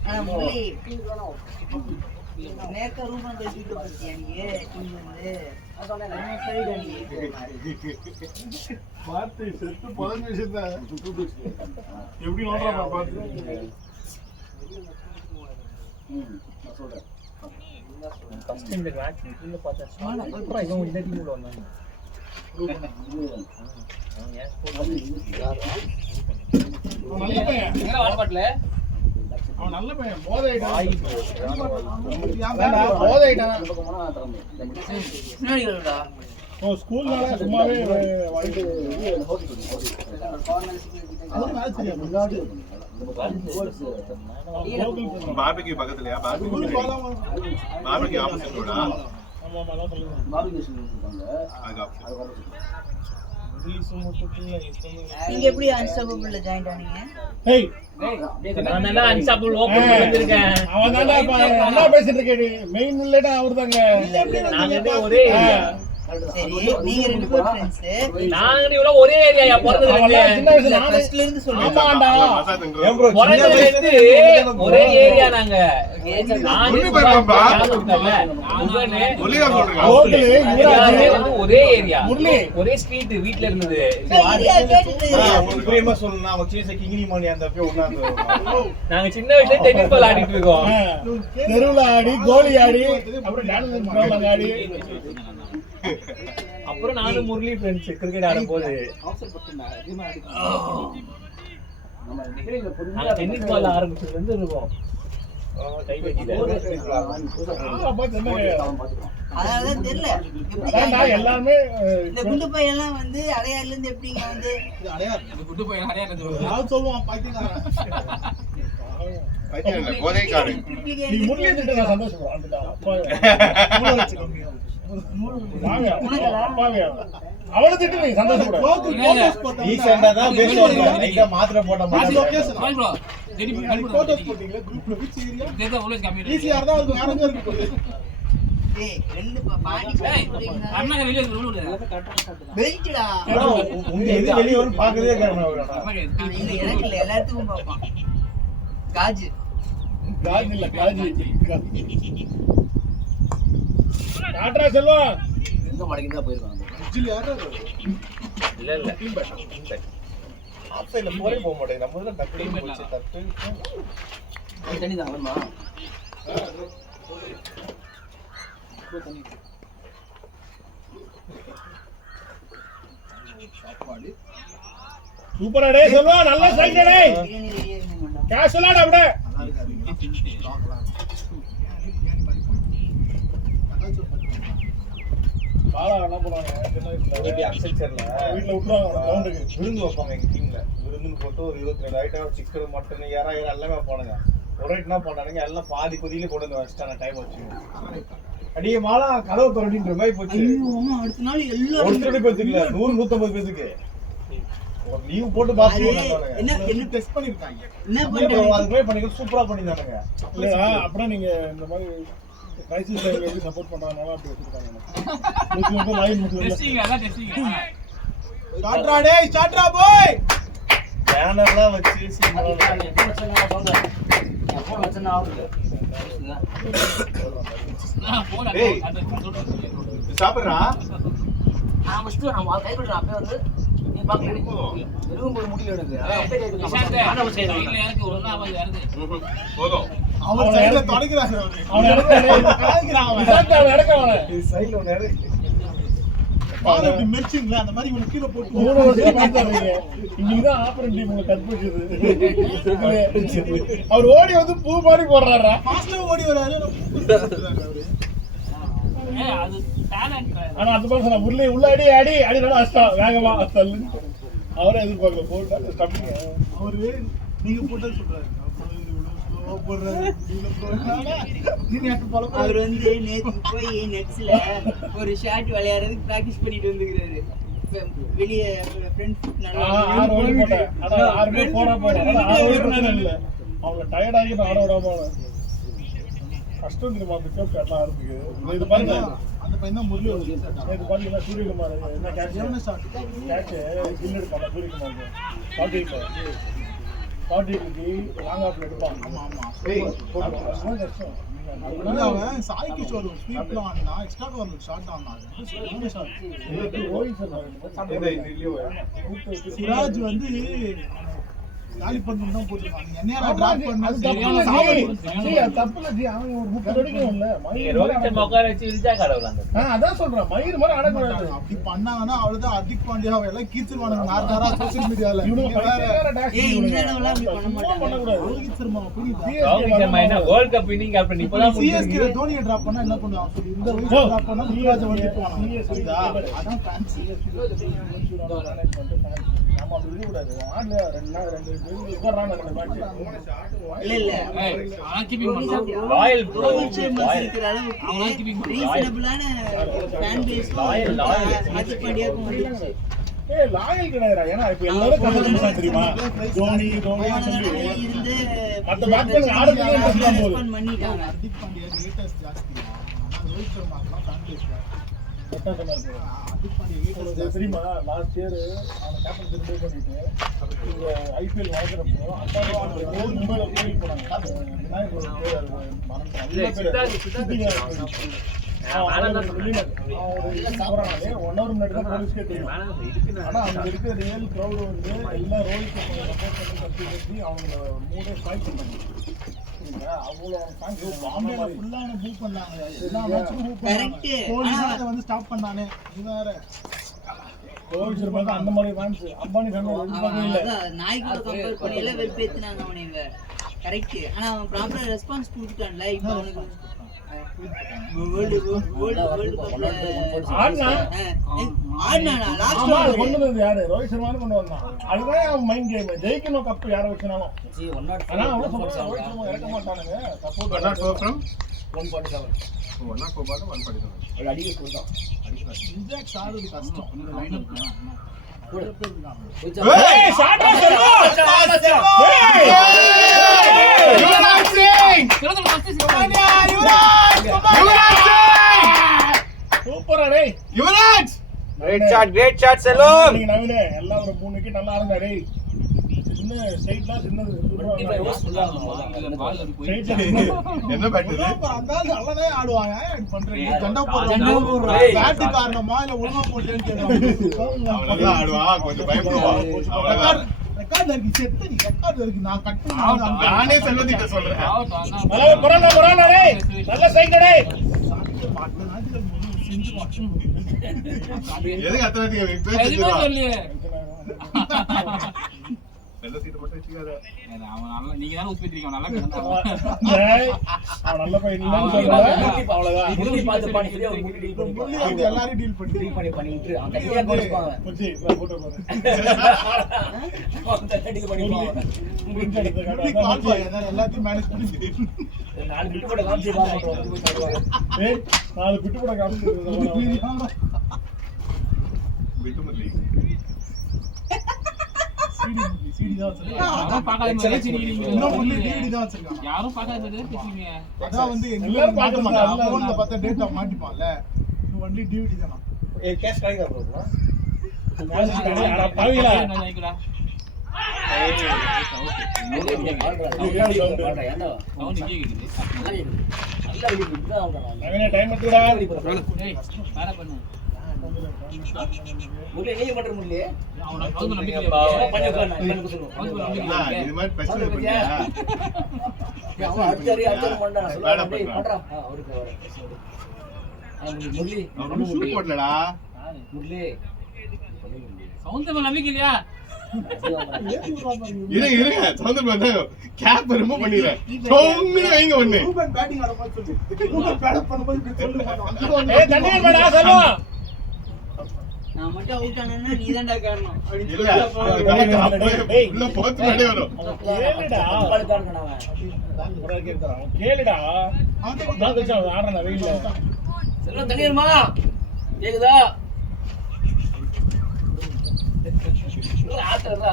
ஆனா முள்ளி நேக்க ரூம் அந்த வீட்டை பத்தியா நீ இங்க வந்து பாத்து செத்து பதஞ்சு விஷயத்த எப்படி நோடுறா பாத்து ஃபர்ஸ்ட் இந்த மேட்ச் இதுல பார்த்தா அப்புறம் இவங்க இந்த டீம்ல வந்தாங்க. நல்ல பையன் எங்க வாடபாட்ல அவன் நல்ல பையன் போதை ஆயிட்டான் முன்னாடி வருடா ஓ ஸ்கூல்னால சும்மாவே வாங்கிட்டு பார்பிக்யூ பக்கத்துலயா பார்பிக்யூ ஆப்போசிட் ரோடா நீங்க எப்படி அன்ஸ்டாப்பபிள்ல ஜாயின் ஆனீங்க நான் நல்லா அன்ஸ்டாப்பபிள் ஓபன் பண்ணிருக்கேன். அவன் தான்டா நல்லா பேசிட்டு இருக்கே மெயின் வில்லேட்டா அவர்தாங்க நாங்க ஒரே ஏரியா. சரி நீங்க ரெண்டு பேரும் ஃப்ரெண்ட்ஸ் நாங்க இவ்வளவு ஒரே ஏரியா பிறந்ததுல சின்ன வயசுல ஃபர்ஸ்ட்ல இருந்து சொல்லுங்க ஆமாண்டா பிறந்ததுல ஒரே ஏரியா நாங்க. ஒரே ஏரியா ஒரே ஸ்ட்ரீட் வீட்ல இருந்தது. சொல்லணும் அவன் சீச கிங்கினி மணி அந்த போய் ஒண்ணாந்து நாங்க சின்ன வயசுல டென்னிஸ் பால் ஆடிட்டு இருக்கோம். தெருவுல ஆடி கோலி ஆடி அப்புறம் டான்ஸ் ஆடி அப்புறம் நானும் முரளி ஃப்ரெண்ட்ஸ் கிரிக்கெட் ஆடும் போது டென்னிஸ் பால் ஆரம்பிச்சதுல இருந்து இருக்கோம். அதான் தெரியல எல்லாருமே இந்த குண்டு பையன் எல்லாம் வந்து அடையாறுல இருந்து எப்படிங்க வந்து குட்டு போய் நிறைய சொல்லுவான் பாத்தீங்கன்னா நீ முன்னே திட்டு நான் சந்தோஷப்படுறேன் மூளை வச்சு கம்மியா அவளை திட்டு நீ சந்தோஷப்பட ரீசெண்டா தான் பேசுவாங்க லைட்டா மாத்திரை போட்ட மாதிரி போட்டோஸ் போட்டீங்களா குரூப்ல விச் ஏரியா தேதா உள்ள கம்மி ஈஸியா இருந்தா அது வேற எங்க இருக்கு ஏய் ரெண்டு பாடி அண்ணா வெளிய உள்ள வெயிட்டடா உங்க எது வெளிய வரும் பாக்கவே கேமரா இல்ல எனக்கு இல்ல எல்லாத்துக்கும் பாப்பான் காஜு காஜ் இல்ல காஜி காட்ரா செல்வா எங்க மடக்கிதான் போயிருக்காங்க ஜில் யாரா இல்ல ஆஃப் சைடுல போறே போக மாட்டேங்குது நம்ம தான் டக்கு போச்சு தட்டு தண்ணி தான் வருமா சாப்பாடு சூப்பரா டேய் செல்வா நல்ல ஸ்ட்ரைக் டேய் பிரியாணி ரெடியா இருந்தேன்டா கேஷுவலா அப்படியே பாலா என்ன பண்ணுவாங்க சின்ன வயசுல அக்செல்ச்சர்ல வீட்ல விட்டுருவாங்க ரவுண்டுக்கு விருந்து வைப்பாங்க எங்க டீம்ல விருந்துன்னு போட்டு ஒரு 22 ஐட்டம் சிக்கன் மட்டன் யாரா எல்லாமே வைப்பானுங்க ஒரு ஐட்டம் என்ன பண்ணானுங்க எல்லாம் பாதி கொதியில கொண்டு வந்து வச்சுட்டாங்க டைம் வச்சு அடியே மாலா கதவை திறடின்ற மாதிரி போச்சு ஐயோ அம்மா அடுத்த நாள் எல்லாரும் ஒருத்தர் பேருக்கு இல்ல 100-150 பேருக்கு ஒரு லீவ் போட்டு பாத்து என்ன டெஸ்ட் பண்ணிருக்காங்க என்ன அதுக்கு பண்றாங்க போய் பண்ணிக்க சூப்பரா பண்ணிருந்தானுங்க இல்லடா அப்புறம் நீங்க இந்த மாதிரி கிரைசிஸ் டைம்ல எப்படி சப்போர்ட் பண்றாங்கனால அப்படி வச்சிருக்காங்க வந்து லைன் முட்டு டெஸ்டிங் அதான் டெஸ்டிங் ஸ்டார்ட்ரா டேய் ஸ்டார்ட்ரா பாய் பேனர்லாம் வச்சு எப்போ வச்சனா ஆகுது போடா டேய். அந்த சாப்பிடுறா நான் ஃபர்ஸ்ட் நான் கை கொடுறேன் அப்பவே வந்து நீ பாக்க வெறும் போய் முடியல எனக்கு அதான் அப்பவே கை நிஷாந்த் கொடுறேன் சைடுல இருக்கு ஒரு நாள் வருது போதும் அவன் சைடுல தொலைக்கிறாங்க அவன் கலாய்க்கிறான் அவன் இடக்க அவன் சைடுல ஒண்ணு பாரு இப்படி மெர்ச்சிங்களா அந்த மாதிரி இவனுக்கு கீழே போட்டு 3 வருஷம் பார்த்தாங்க இன்னைக்கு தான் ஆப்பரேட் டீம் உங்களை கற்பழிச்சது அவர் ஓடி வந்து பூ மாதிரி போடுறாரா ஃபாஸ்டா ஓடி வராரு அவரு அது டாலன்ட் ஆனா அது மாதிரி சொன்னா உள்ள அடி அடி அடி நல்லா அஸ்தா வேகமா அஸ்தல் அவரே எதிர்பார்க்கல போட்டு ஸ்டாப்பிங்க அவரு நீங்க போட்டது சொல்றாரு அவர் வந்து நேத்து போய் நெட்ஸ்ல ஒரு ஷாட் விளையாடுறதுக்கு பிராக்டிஸ் பண்ணிட்டு வந்துக்கிறாரு வெளியே ஃப்ரெண்ட்ஸ் நல்லா ஆறு ஓடி போட்டேன் ஆனா 6 பேர் போனா போறோம் ஆனா 6 ஓடி பிரச்சனை இல்ல அவங்க டயர்ட் ஆகி ஆட விடாம கஷ்டம் தெரியுமா பிக்கப் எல்லாம் இருக்கு இது பாருங்க அந்த பையன் தான் முரளி இது பாத்தீங்கன்னா சூரியகுமார் என்ன கேட்ச் கில் எடுப்பாங்க சூரியகுமார் பாட்டிக்கு லாங் ஆஃப்ல எடுப்பாங்க ஆமா ஆமா கஷ்டம் அவன் சாய் கிஷோர் ஸ்வீப் ஆனா எக்ஸ்ட்ரா கவர்ல ஷாட் ஆனாங்க ரோஹித் சர்மா சிராஜ் வந்து காலி பண்ணனும் தான் போட்டுருக்காங்க என்னையா டிராப் பண்ணா தப்புல ஜி அவன் ஒரு 30 அடிக்கணும்ல மயிர் ரோஹித் சர்மா உட்கார வச்சு இல்ஜா கடவுளாங்க அதான் சொல்றேன் மயிர் மாதிரி அட கூடாது அப்படி பண்ணாங்கன்னா அவ்வளவுதான் ஹர்திக் பாண்டியா எல்லாம் கீச்சிடுவானுங்க நார்தாரா சோஷியல் மீடியால இவங்க ஏய் இந்தியாவுல அப்படி பண்ண மாட்டாங்க ரோஹித் சர்மா ரோஹித் சர்மா என்ன வேர்ல்ட் கப் இன்னிங் அப்ப இப்பதான் சிஎஸ்கே தோனியை டிராப் பண்ணா என்ன பண்ணுவான் சொல்லி இந்த ரோஹித் டிராப் பண்ணா சிராஜ் வந்து போவாங்க அதான் ஃபேன்ஸ் நாம அப்படி இருக்க கூடாது ஆடல 2 உட்கார்றாங்க அந்த மேட்ச் இல்ல அவன் keeping Royal bro Rohit Sharma இருக்கிற அளவுக்கு ரீசனபிளான ஃபேன் பேஸ் ஹர்திக் பாண்டியாக்கும் வந்துச்சு ஏய் லாயல் கிடையாதுடா ஏன்னா இப்ப எல்லாரும் கண்டுபிடிச்சா தெரியுமா தோனி சொல்லி இருந்து மத்த பேட்ஸ்மேன் ஆடுறதுக்கு இன்ட்ரெஸ்ட் தான் போகுது ரெஸ்பாண்ட் பண்ணிட்டாங்க ஹர்திக் பாண்டியா கிரேட்டஸ்ட் ஜாஸ்தி ஆனா ரோஹித் சர்மாக்கு ஃபேன் பேஸ் தெரியுமா லாஸ்ட் இயர் அவனை கேப்டன் திரும்ப பண்ணிட்டு இந்த ஐபிஎல் வாங்குறப்போ அப்பா மும்பைல கோயில் போனாங்க விநாயகர் பேர் ஆனா அங்க இருக்கிற ரியல் கிரௌட் வந்து எல்லா ரோஹித் சப்போர்ட் பண்ணி கட்டி கட்டி அவங்க மூடே ஸ்ட்ரைக் பண்ணாங்க அவ்வளோ பாம்பேல ஃபுல்லான மூவ் பண்ணாங்க எல்லா மேட்சும் மூவ் பண்ணாங்க கோலி அதை வந்து ஸ்டாப் பண்ணானே நீ வேற ரோஹித் சர்மா அந்த மாதிரி ஃபேன்ஸ் அம்பானி ஃபேன் எதிர்பார்க்கவே இல்ல அதான் நாய்க்குள்ள கம்பேர் பண்ணல வெறுப்பேத்துனாங்க அவனை இவ கரெக்ட் ஆனா அவன் ப்ராப்பரா ரெஸ்பான்ஸ் கொடுத்துட்டான்ல இப்போ அவனுக்கு ஆடினா ஆடினானா லாஸ்ட் ஆமா அது கொண்டு வந்தது யாரு ரோஹித் சர்மா கொண்டு வந்தான் அதுதான் அவன் மைண்ட் கேம் ஜெயிக்கணும் கப்பு யாரை வச்சுனாலும் ஆனா அவன் சொல்றான் ரோஹித் சர்மா இறக்க மாட்டானுங்க சப்போர்ட் 104 from 147 104 ball 147 அது அடிக்க சொல்றான் இன்ஜாக்ஸ் ஆடுறது கஷ்டம் இந்த லைனப் ஏய் ஷாட்டா யுவராஜ் சிங் சூப்பரா டேய் யுவராஜ் great shot செல்லம் நீங்க நவீனே எல்லாம் ஒரு 3 விக்கெட் நல்லா ஆடுங்க டேய் சின்ன ஸ்ட்ரைட்லாம் சின்னது என்ன பேட் இது அந்தால நல்லதே ஆடுவாங்க இப்படி பண்றீங்க ஜண்டா போடுறாங்க பேட் காரணமா இல்ல ஒழுங்கா போட்டேன்னு கேக்குறாங்க நல்லா ஆடுவா கொஞ்சம் பயப்படுவா அவ்வளவுதான் ரெக்கார்ட்ல இருக்கு செத்து நீ ரெக்கார்ட்ல இருக்கு நான் கட் பண்ணி நானே செல்வத்திட்ட சொல்றேன் நல்லா கொரோனா டேய் நல்ல சைடு டேய் செஞ்சு மாட்டோம் எதுக்கு அத்தனை பேசிட்டு சொல்லு நல்ல சீட் மட்டும் வச்சுக்காத அவன் நல்லா நீங்க தான உஸ்பெத்திரிக்க நல்லா கிடந்தா டேய் அவன் நல்ல பையன் இல்லன்னு சொல்றேன் அவ்வளவுதான் முடி பார்த்து பண்ணி சொல்லி அவங்க முடி டீல் பண்ணி முள்ளி வந்து எல்லாரையும் டீல் பண்ணி விட்டு அந்த கையா போடுவாங்க புச்சி நான் போட்டு போறேன் அந்த டீல் பண்ணி போவாங்க முடிஞ்ச எடுத்து கால் பாய் அத எல்லாத்தையும் மேனேஜ் பண்ணி நாலு விட்டு போட காமிச்சு பாருங்க ஏய் நாலு பிட்டு கூட காமிச்சு விட்டு முரளி சிடி தான் வச்சிருக்கான் யாரும் பார்க்காத மாதிரி இன்னும் முள்ளி டிவிடி தான் வச்சிருக்கான் யாரும் பார்க்காத மாதிரி பேசுறீங்க அதான் வந்து எல்லாரும் பார்க்க மாட்டாங்க போன்ல பார்த்தா டேட்டா மாட்டிப்பான்ல இது ஒன்லி டிவிடி தானா ஏ கேஷ் ட்ரை கர் ப்ரோ அட பாவிகளா நான் நினைக்கிறேன் சவுண்ட் கேக்குது நவீன டைம் எடுத்துடா டேய் வேற பண்ணு முடி நீங்க பண்ற முடியல அவன ஹவுஸ் நம்பிக்கை பண்ணி பண்ணி சொல்லுங்க இது மாதிரி பிரச்சனை பண்ணியா அவன் அடுத்த பண்றான் வேணாம் சொல்லுங்க பண்றான். பண்றான் அவருக்கு முரளி அவன் ஷூட் போடலடா முரளி சவுண்ட் நம்பிக்கை இல்லையா இருங்க சவுந்தர் வந்து கேப் ரிமூவ் பண்ணிடுறேன் டொங்குன்னு வைங்க ஒண்ணு ரூபன் பேட்டிங் ஆட மாதிரி சொல்லு ரூபன் பேட் பண்ணும்போது இப்படி சொல்லு ஏய் தண்ணீர் மேடா சொல்லு நான் மட்டும் அவுட் ஆனேன்னா நீ தான்டா காரணம் அப்படின்னு இல்ல அது கரெக்ட் அப்படியே உள்ள போத்து மேலே வரும் கேளுடா கேளுடா நான் கழிச்சு அவன் ஆடுறா வெயில்ல செல்லம் தண்ணீர்மா கேக்குதா ஆத்துறதா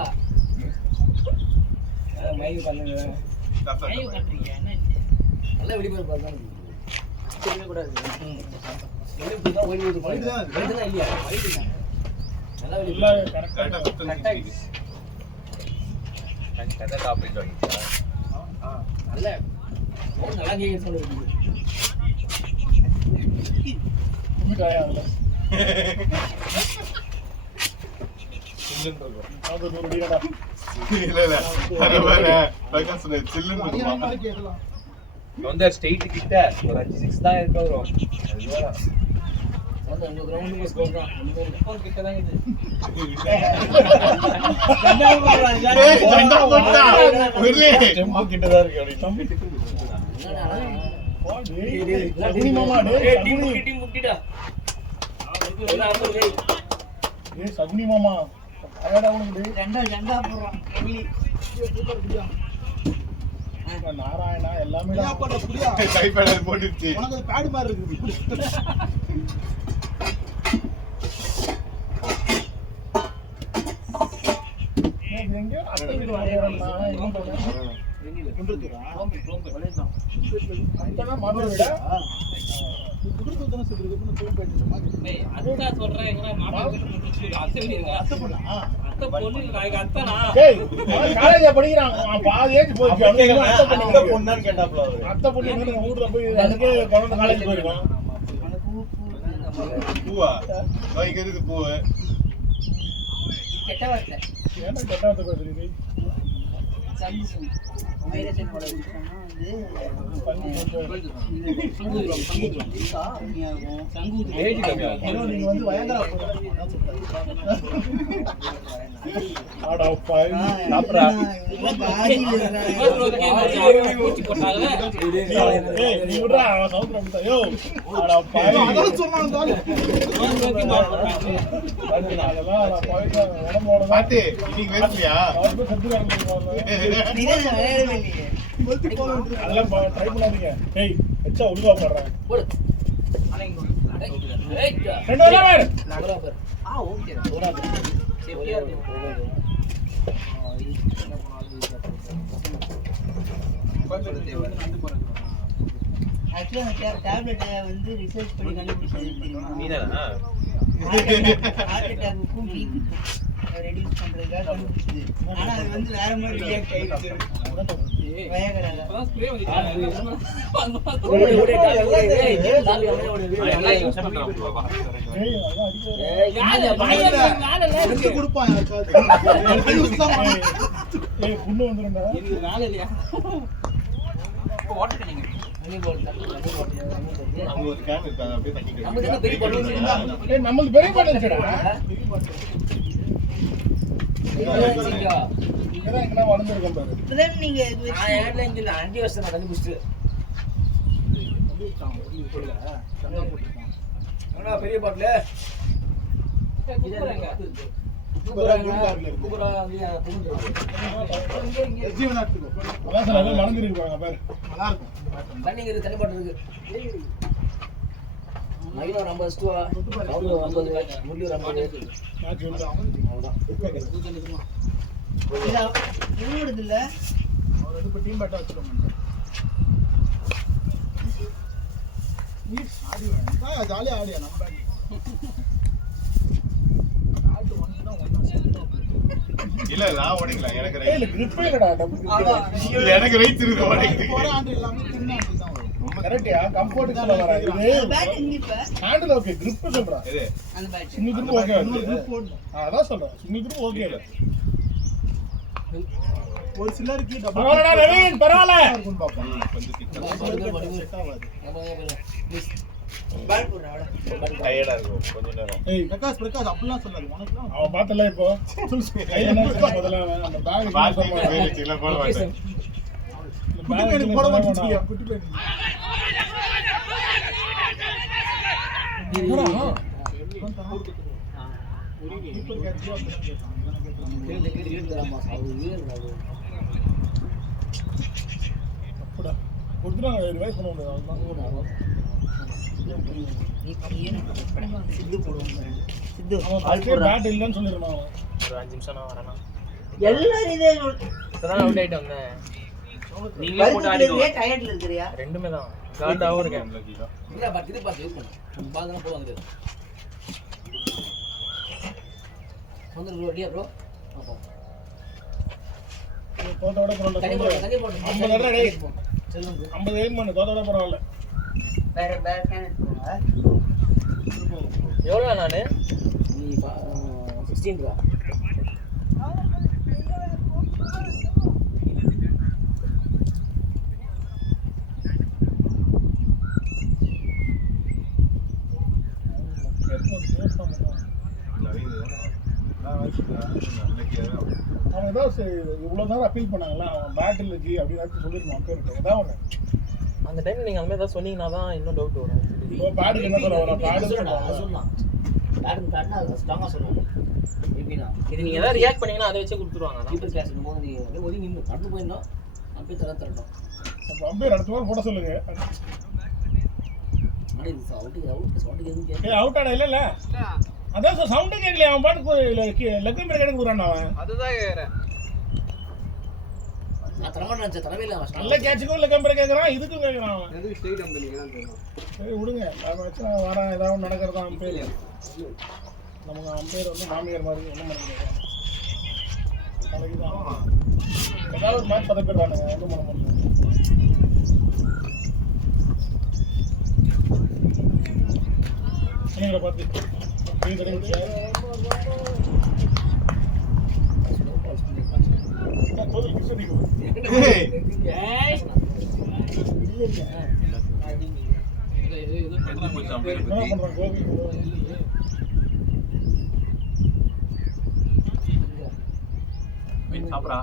மைக் பண்ணுங்க நல்ல வெளிப்பாடு பாருங்க தெரியவே கூடாது வெளிப்பாடு ஓடி ஓடி போயிடுதா இல்லையா நல்ல இல்ல வெளிப்பாடு கரெக்ட்டா சுத்தம் கரெக்ட்டா டாபிக் வாங்கிச்சா நல்ல நல்லா கேக்க சொல்லுங்க குமிட்டாயா அதுல சில்லுன்னு அது ஒரு டீடா இல்ல இல்ல அது வேற பிரகாஷ் சொன்ன சில்லுன்னு இருக்குமா கேக்கலாம் வந்து ஸ்ட்ரெயிட் கிட்ட ஒரு 5-6 தான் இருக்க வரும் அதுவா வந்து உங்க கிரவுண்ட் ஸ்கோர் தான் ஃபோன் கிட்ட தான் இது ஏய் ஜண்டா போட்டா முரளி டெம்போ கிட்ட தான் இருக்கு அப்படி சகுனி மாமா டேய் டீம் முக்கிட்டா ஏய் சகுனி மாமா அடடா உனக்கு டேய் ஜண்டா போடுறான் முள்ளி நாராயணா எல்லாமே போட புரியா டைப் போட்டுச்சு உனக்கு பேட் மாதிரி இருக்குது எங்க அத்தை வீடு வாங்குறேன்னா என்ன பண்ணுறேன் குண்டுத்துறா அத்தனை மதுரை விட குண்டுத்துறா சொல்றது டேய் அத்தா சொல்றேன் எங்கடா மாமா அத்தை வீடு அத்தை பொண்ணா அத்தை பொண்ணு நான் அத்தனா டேய் காலேஜ் படிக்கிறான் அவன் பாதி ஏஜ் போச்சு அவனுக்கு அத்தை பொண்ணு பொண்ணான்னு கேட்டாப்ல அவரு அத்தை பொண்ணு வந்து ஊர்ல போய் அதுக்கு குழந்தை காலேஜ் போயிருக்கான் பூவா இங்க இருக்கு பூவு கெட்ட வார்த்தை ஏன்னா கெட்டாத்த பேசுறீங்க சந்தோஷம் வைரஸனோட விஷயம்னா வந்து கம்மியாகும். ஏஜ் கம்மியாகும். நீங்க வந்து வயங்கரா ஆட பாய் சாப்பிடுறா. பாதியில் பூச்சி போட்டாங்க. ஏய் நீ விடுறா அவன் சவுண்ட் யோ ஆட பாய் அதான் சொன்னான் அதெல்லாம் நான் போயிட்டு உடம்போட பாத்து இன்னைக்கு வேஸ்ட்யா அவருக்கு செத்து அதெல்லாம் ட்ரை பண்ணாதீங்க. ஏய் எச்சா உருவா போடுறேன் போடு. ரெண்டு வரலாம் வேறு ஓகே சேஃப்டியா இருக்கு. ஆக்சுவலா அந்த டேப்லெட்டை வந்து ரிசர்ச் பண்ணி கண்டுபிடிச்சது தெரியுமா? ஹார்ட் அட்டாக்குக்கும் வீக் ரெடியூஸ் பண்றதுக்காக கண்டுபிடிச்சது. ஆனா அது வந்து வேற மாதிரி ரியாக்ட் ஆயிடுச்சு வயகரால. அப்பதான் ஸ்ப்ரே வந்து எல்லாம் யூஸ் பண்றாங்க. ஏய் அதான் அடிக்க இருக்கு கொடுப்பான் யாருக்காவது ஏய் புண்ணு வந்துருண்டா இது வேலை இல்லையா இப்போ வாட்டர் நீங்க அங்க ஒரு கேன் இருக்காங்க அப்படியே தண்ணி நம்ம என்ன பெரிய பொண்ணு ஏய் நம்மளுக்கு பெரிய பாட்டுடா இங்கதான் எங்கனா வளர்ந்துருக்கோம் பாரு இப்பதான் நீங்க இது வச்சு- நான் ஏர்ல இங்க 5 வருஷம் நான் தண்ணி குடிச்சிட்டு. எங்கடா பெரிய பாட்டில் கூப்பிடுறாங்க அதான் சார் எல்லாம் மறந்துருக்காங்க பாரு நல்லா இருக்கும் தண்ணிங்கிறது தண்ணி பாட்டில் இருக்கு. மகிழ ஒரு 50 ஸ்டூவா அவரு 50 முள்ளி ஒரு 50 நான் சொல்றேன் இல்ல, உழுவுறது இல்ல. அவர் வந்து இப்போ டீம் பேட்டா வச்சிருவாங்க நீ ஆடி வேணா ஜாலியாக ஆடியா நம்ம ஆட்டு ஒன்று தான் இல்ல நான் ஓடிக்கலாம் எனக்கு ஏய் இல்ல grip இல்லடா டபுள் இல்ல எனக்கு ரைட் இருக்கு ஓடிக்கு போற ஆண்டு எல்லாமே சின்ன ஆண்டு தான் வரும் கரெக்ட்டா கம்ஃபர்ட் சொல்ல வர இது பேட் எங்க இப்ப? ஹேண்டில் ஓகே grip சொல்றா இது அந்த bat. Single grip okay grip போடணும் அதான் சொல்றேன் சிங்கிள் grip ஓகே இல்ல ஒரு சிலருக்கு டபுள் பரவாயில்லை ரவீன் பரவாயில்லை இருக்கும் பாப்போம் கொஞ்சம் செட் ஆகாது பேட் போடுறா அவட. டயர்டா இருக்கும் கொஞ்ச நேரம் ஏய் பிரகாஷ் அப்படிலாம் சொல்லாத உனக்குலாம் அவன் பார்த்தல இப்போ கையில என்ன வச்சிருக்க முதல்ல அவன் அந்த பேக் பாத்து வேற சில போட மாட்டேன் குட்டி பையனுக்கு போட மாட்டேங்கியா குட்டி பையனுக்கு என்னடா கீப்பர் கேட்ச் அப்படிடா கொடுத்துறாங்க ரிவைஸ் பண்ண முடியாது அவ்வளவுதான் நீ பையன் சித்து போடுவாங்க. சித்து அவன் ஆல் ஃபர்ஸ்ட் போடுறா. பேட் இல்லன்னு சொல்லிருந்தான் அவன் ஒரு 5 நிமிஷம் நான் வரேனா. எல்லாரும் இதே இப்பதான் அவுட் ஆயிட்டு வந்தேன். நீங்களே போட்டு ஆடிக்கோ. வருதுலயே டயர்ட்ல இருக்கறியா? ரெண்டுமே தான் கார்டாவும் இருக்கேன். லக்கிதான் இல்ல பாத்து பாத்து வெயிட் பண்ணு. பாதன போவாங்க. வந்து ரெடியா ப்ரோ. அப்போ தோத்தோட பரவாயில்ல தண்ணி போடு 50 தடவை டேய் 50 எய்ம் பண்ணு தோத்தோட பரவாயில்ல வேற வேற கேன் போடுங்க. எவ்வளவு நானு நீ 16 ரூபா. அவன் ஏதாவது இவ்வளவு நேரம் அப்பீல் பண்ணாங்கல்ல அவன் பேட்டில் ஜி அப்படின்னு சொல்லிருந்தான் பேருக்கு ஏதாவது ஒன்று அந்த டைம்ல நீங்க அந்த மாதிரி ஏதாவது சொன்னீங்கன்னா தான் இன்னும் டவுட் வரும். இப்போ பேட்டுக்கு என்ன சொல்ல வர பேடு சொல்லலாம். பேட்டிங் கார்டுனா அது ஸ்ட்ராங்கா சொல்லுவாங்க. எப்படின்னா இது நீங்க ஏதாவது ரியாக்ட் பண்ணீங்கன்னா அதை வச்சு கொடுத்துருவாங்க. கீப்பர் கிளாஸ் போது நீ அப்படியே ஒதுங்கி நின்னு கடந்து போயிடணும். அப்படியே தரட்டும். அப்போ அம்பேர் அடுத்த வாரம் போட சொல்லுங்க ஆனா இது சவுண்டுக்கு எதுவும் கேட்க. ஏய் அவுட் ஆடா இல்ல அதான் சார் சவுண்டே கேட்கல அவன் பாட்டுக்கு லெக் பிரேக் எடுக்க போறான் அவன் அதுதான் கேக்குறேன். நான் தரமாட்டேன் நினைச்ச தரவே இல்லை. நல்ல கேட்சுக்கும் லெக் பிரேக் கேட்கறான் இதுக்கும் கேட்கறான் அவன் எதுக்கு ஸ்ட்ரைட் அம்பு நீங்க தான் தெரியும். சரி விடுங்க நான் வச்சு நான் வரேன் ஏதாவது நடக்கிறதா அம்பேர் நமக்கு அம்பேர் வந்து மாமியார் மாதிரி என்ன பண்ண முடியாது நாளைக்கு தான் ஏதாவது ஒரு மேட்ச் 10 பேர் வாங்க எதுவும் பண்ண முடியும் நீங்களை பார்த்து நீ கிடையாது கோவில் கிருஷ்ணகிரி ஏய் ஏய் இல்ல இது பண்றாங்க என்ன பண்றான் கோவில் மீன் சாப்பிடா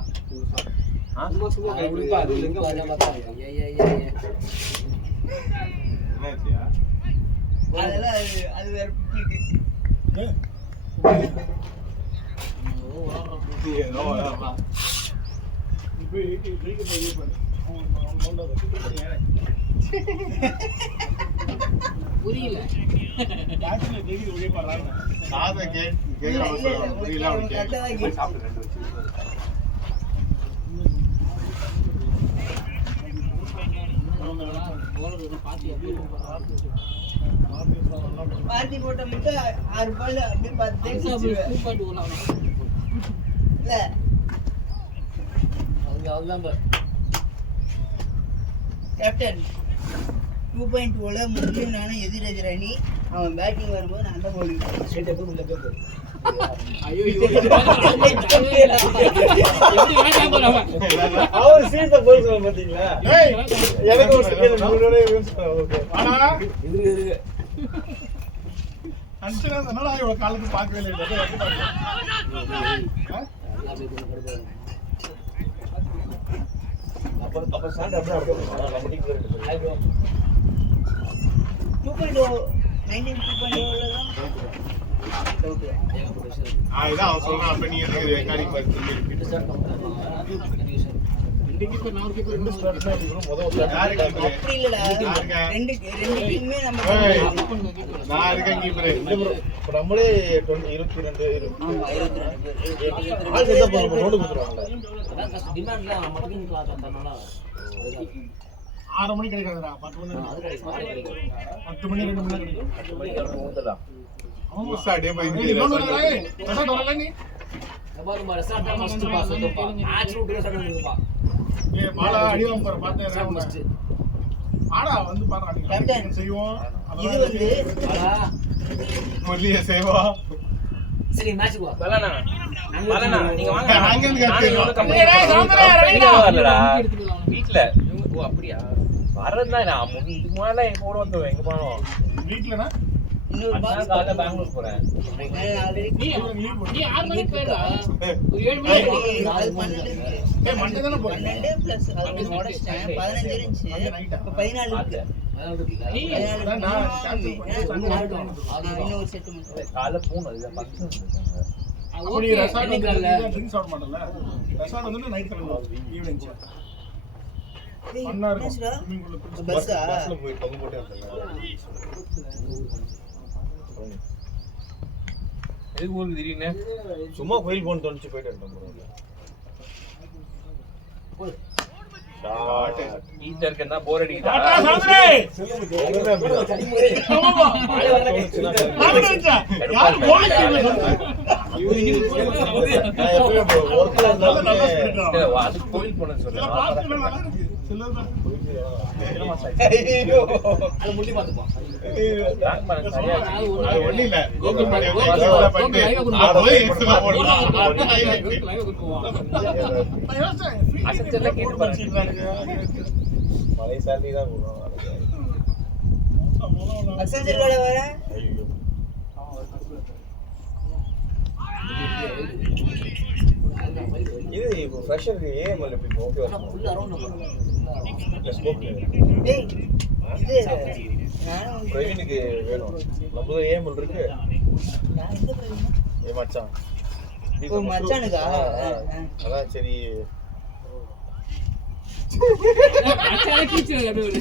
சும்மா சும்மா கை பிடிப்பா, அது எங்க போகுது? என்னாச்சியா அதெல்லாம் அது வேற பிடிக்கு நீ போய் ட்ரிங்க் போய் பண்ணு அவன் புரியல ஆக்சுவலி டெய்லி ஒரே பண்றாங்க சாதா கேக்குற அவசரம் புரியல அவனுக்கு கரெக்டா சாப்பிடு ரெண்டு வச்சு. பார்ட்டி போட்ட மட்டும் 6 பால் அப்படியே 10 டைம் குடிச்சிருவேன். இல்ல கேப்டன் 2.0ல முஸ்லிம் நானும் எதிரெதிர் அணி. அவன் பேட்டிங் வரும்போது நான் தான் bowling பண்ணுவேன். ஐயோ எப்படி வேணா போறவ அவர் சீத போய் சொல்ல பாத்தீங்களா ஏய் எனக்கு ஒரு செகண்ட் முன்னோட யூஸ் ஓகே ஆனா அன்சனா என்னடா இவ காலுக்கு பார்க்கவே இல்லை அப்ப சாண்ட் அப்படியே நம்ம டீம் இருக்கு 2.0 19 2.0ல தான் இதான் அவன் சொல்றான் அப்ப நீ எதுக்கு ரெக்கார்டிங் பண்ணி ரெண்டு ஸ்டார்ட் தான் இருக்கணும் முதல்ல யாருக்கு அப்படி இல்லடா. யாருக்கா? ரெண்டு டீமுமே நம்ம ஏய், நான் இருக்கேன் கீப்பர் இப்போ நம்மளே 22 இருக்கு ஆமா 22 ஆள் சேர்த்தா போதும் ரோடு கொடுத்துருவாங்கல்ல டிமாண்ட்ல மட்டும் கிளாஸ் வந்தனால 6 மணிக்கு கிடைக்காதுடா 10 மணி அது கிடைக்கும் 10 மணி 2 மணி கிடைக்கும் முஸ்ஸா டே போய் நீ லோன் வரல ரெசார்ட் வரல நீ எபாரு மார சாட்டா ஃபர்ஸ்ட் பாஸ் வந்துப்பா மேட்ச் ரூட் ரெசார்ட் வந்துப்பா ஏ மாலா அடிவாங்க போற பார்த்தேன் ஃபர்ஸ்ட் ஆடா வந்து பாறா கேப்டன். நீ செய்வோம் இது வந்து வாடா முரளிய சேவா சரி மேட்ச்க்கு வா பலனா நீங்க வாங்க. அங்க இருந்து கத்துக்கலாம் வீட்ல ஓ அப்படியா வரதுதான் நான் இதுக்கு முன்னாடி எங்க கூட வந்து எங்க போனோம் வீட்லனா இன்னொரு பாக்ஸ் காலைல பெங்களூர் போறேன் நீ 6 மணிக்கு போறா ஒரு 7 அது மணிக்கு 12 ஏய் மண்டே தான போறேன் 12 பிளஸ் அது உடைச்சிட்டேன் 15 இருந்துச்சு இப்ப 14 இருக்கு நீ 14 நான் cancel பண்ணி சண்டே இன்னொரு செட் மட்டும் காலைல போனோம் இதுல ஃபங்க்ஷன் இருந்துச்சு அப்படி ஓகே ரெசார்ட் வந்து என்னைக்கல்ல ட்ரிங்க்ஸ் ஆட மாட்டல ரெசார்ட் வந்து நைட் கிளம்புவோம் ஈவினிங் சார் பண்ணா இருக்கும் ஸ்விமிங் பூல்ல பஸ்ஸா பஸ்ல போய் தொங்க போட்டே வந்தேன் எதுக்கு ஊருக்கு திடீர்னு சும்மா கோயில் போன்னு தோணுச்சு போயிட்டு வந்துட்டோம் வீட்டுல இருக்கா போர் அடிக்குதா டாடா சாந்தரே ஆமாமா யார் போய் அது கோயில் போனது சில சொல்லுங்க பாத்துட்டு நல்லா இருக்கு சிலது அது முடி பாத்துப்பா அது ஒண்ணு இல்ல கோகுல் பாரு, கோகுல் கோகுல் பண்ணிட்டு கோகுல் லைவ் கொடுப்பா. நான் போய் எக்ஸ்ட்ரா ஒரு போடுறேன் லைவ் கொடுப்போம் அசத்தெல்லாம் கேட்டு பாருங்க. மலை சாலி தான் போடுறோம் அக்சென்சர் கூட வர ஐயோ இது இப்போ ஃப்ரெஷருக்கு ஏஎம்எல் எப்படி ஓகே வரும் ஃபுல் அரவுண்ட் ஸ்கோப் டேய் இது நானும் பிரவீனுக்கு வேணும் நம்ம ஏஎம்எல் இருக்கு நான் எந்த பிரச்சனை ஏ மச்சான் ஓ மச்சானுக்கா அதான் சரி அச்சாலே கீச்சு அப்படியே ஒரு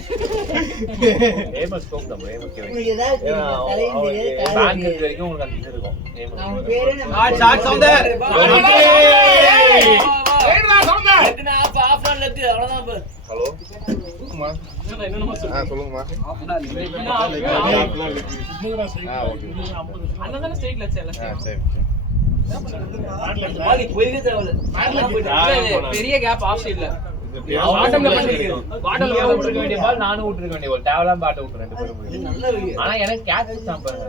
ஏஎம்எல் ஸ்கோப் தான் ஏஎம்எல் கேவ் உங்களுக்கு ஏதாவது ஏன்னா, தலையும் தெரியாது பேங்க் காலும் வரைக்கும் உங்களுக்கு அந்த இது இருக்கும் அவன் பேரே ஷாட் சவுண்டர் லெக்னா ஆஃப் ஆன் லெக் அவ்வளவுதான் பா ஹலோ என்னமா சொல்லுங்கம்மா அண்ணன் தான ஸ்ட்ரைட் லட்சம் சரி பாலி போயிட்டே தேவல பெரிய கேப் ஆஃப் சைடுல பாட்டம்ல விட்டுருக்க வேண்டிய பால் நானும் விட்டுருக்க வேண்டிய பால் தேவலாம் பாட்டை விட்டு ரெண்டு பேரும் போய். நல்ல வெளிய ஆனா எனக்கு கேட்ச் தான் பாருங்க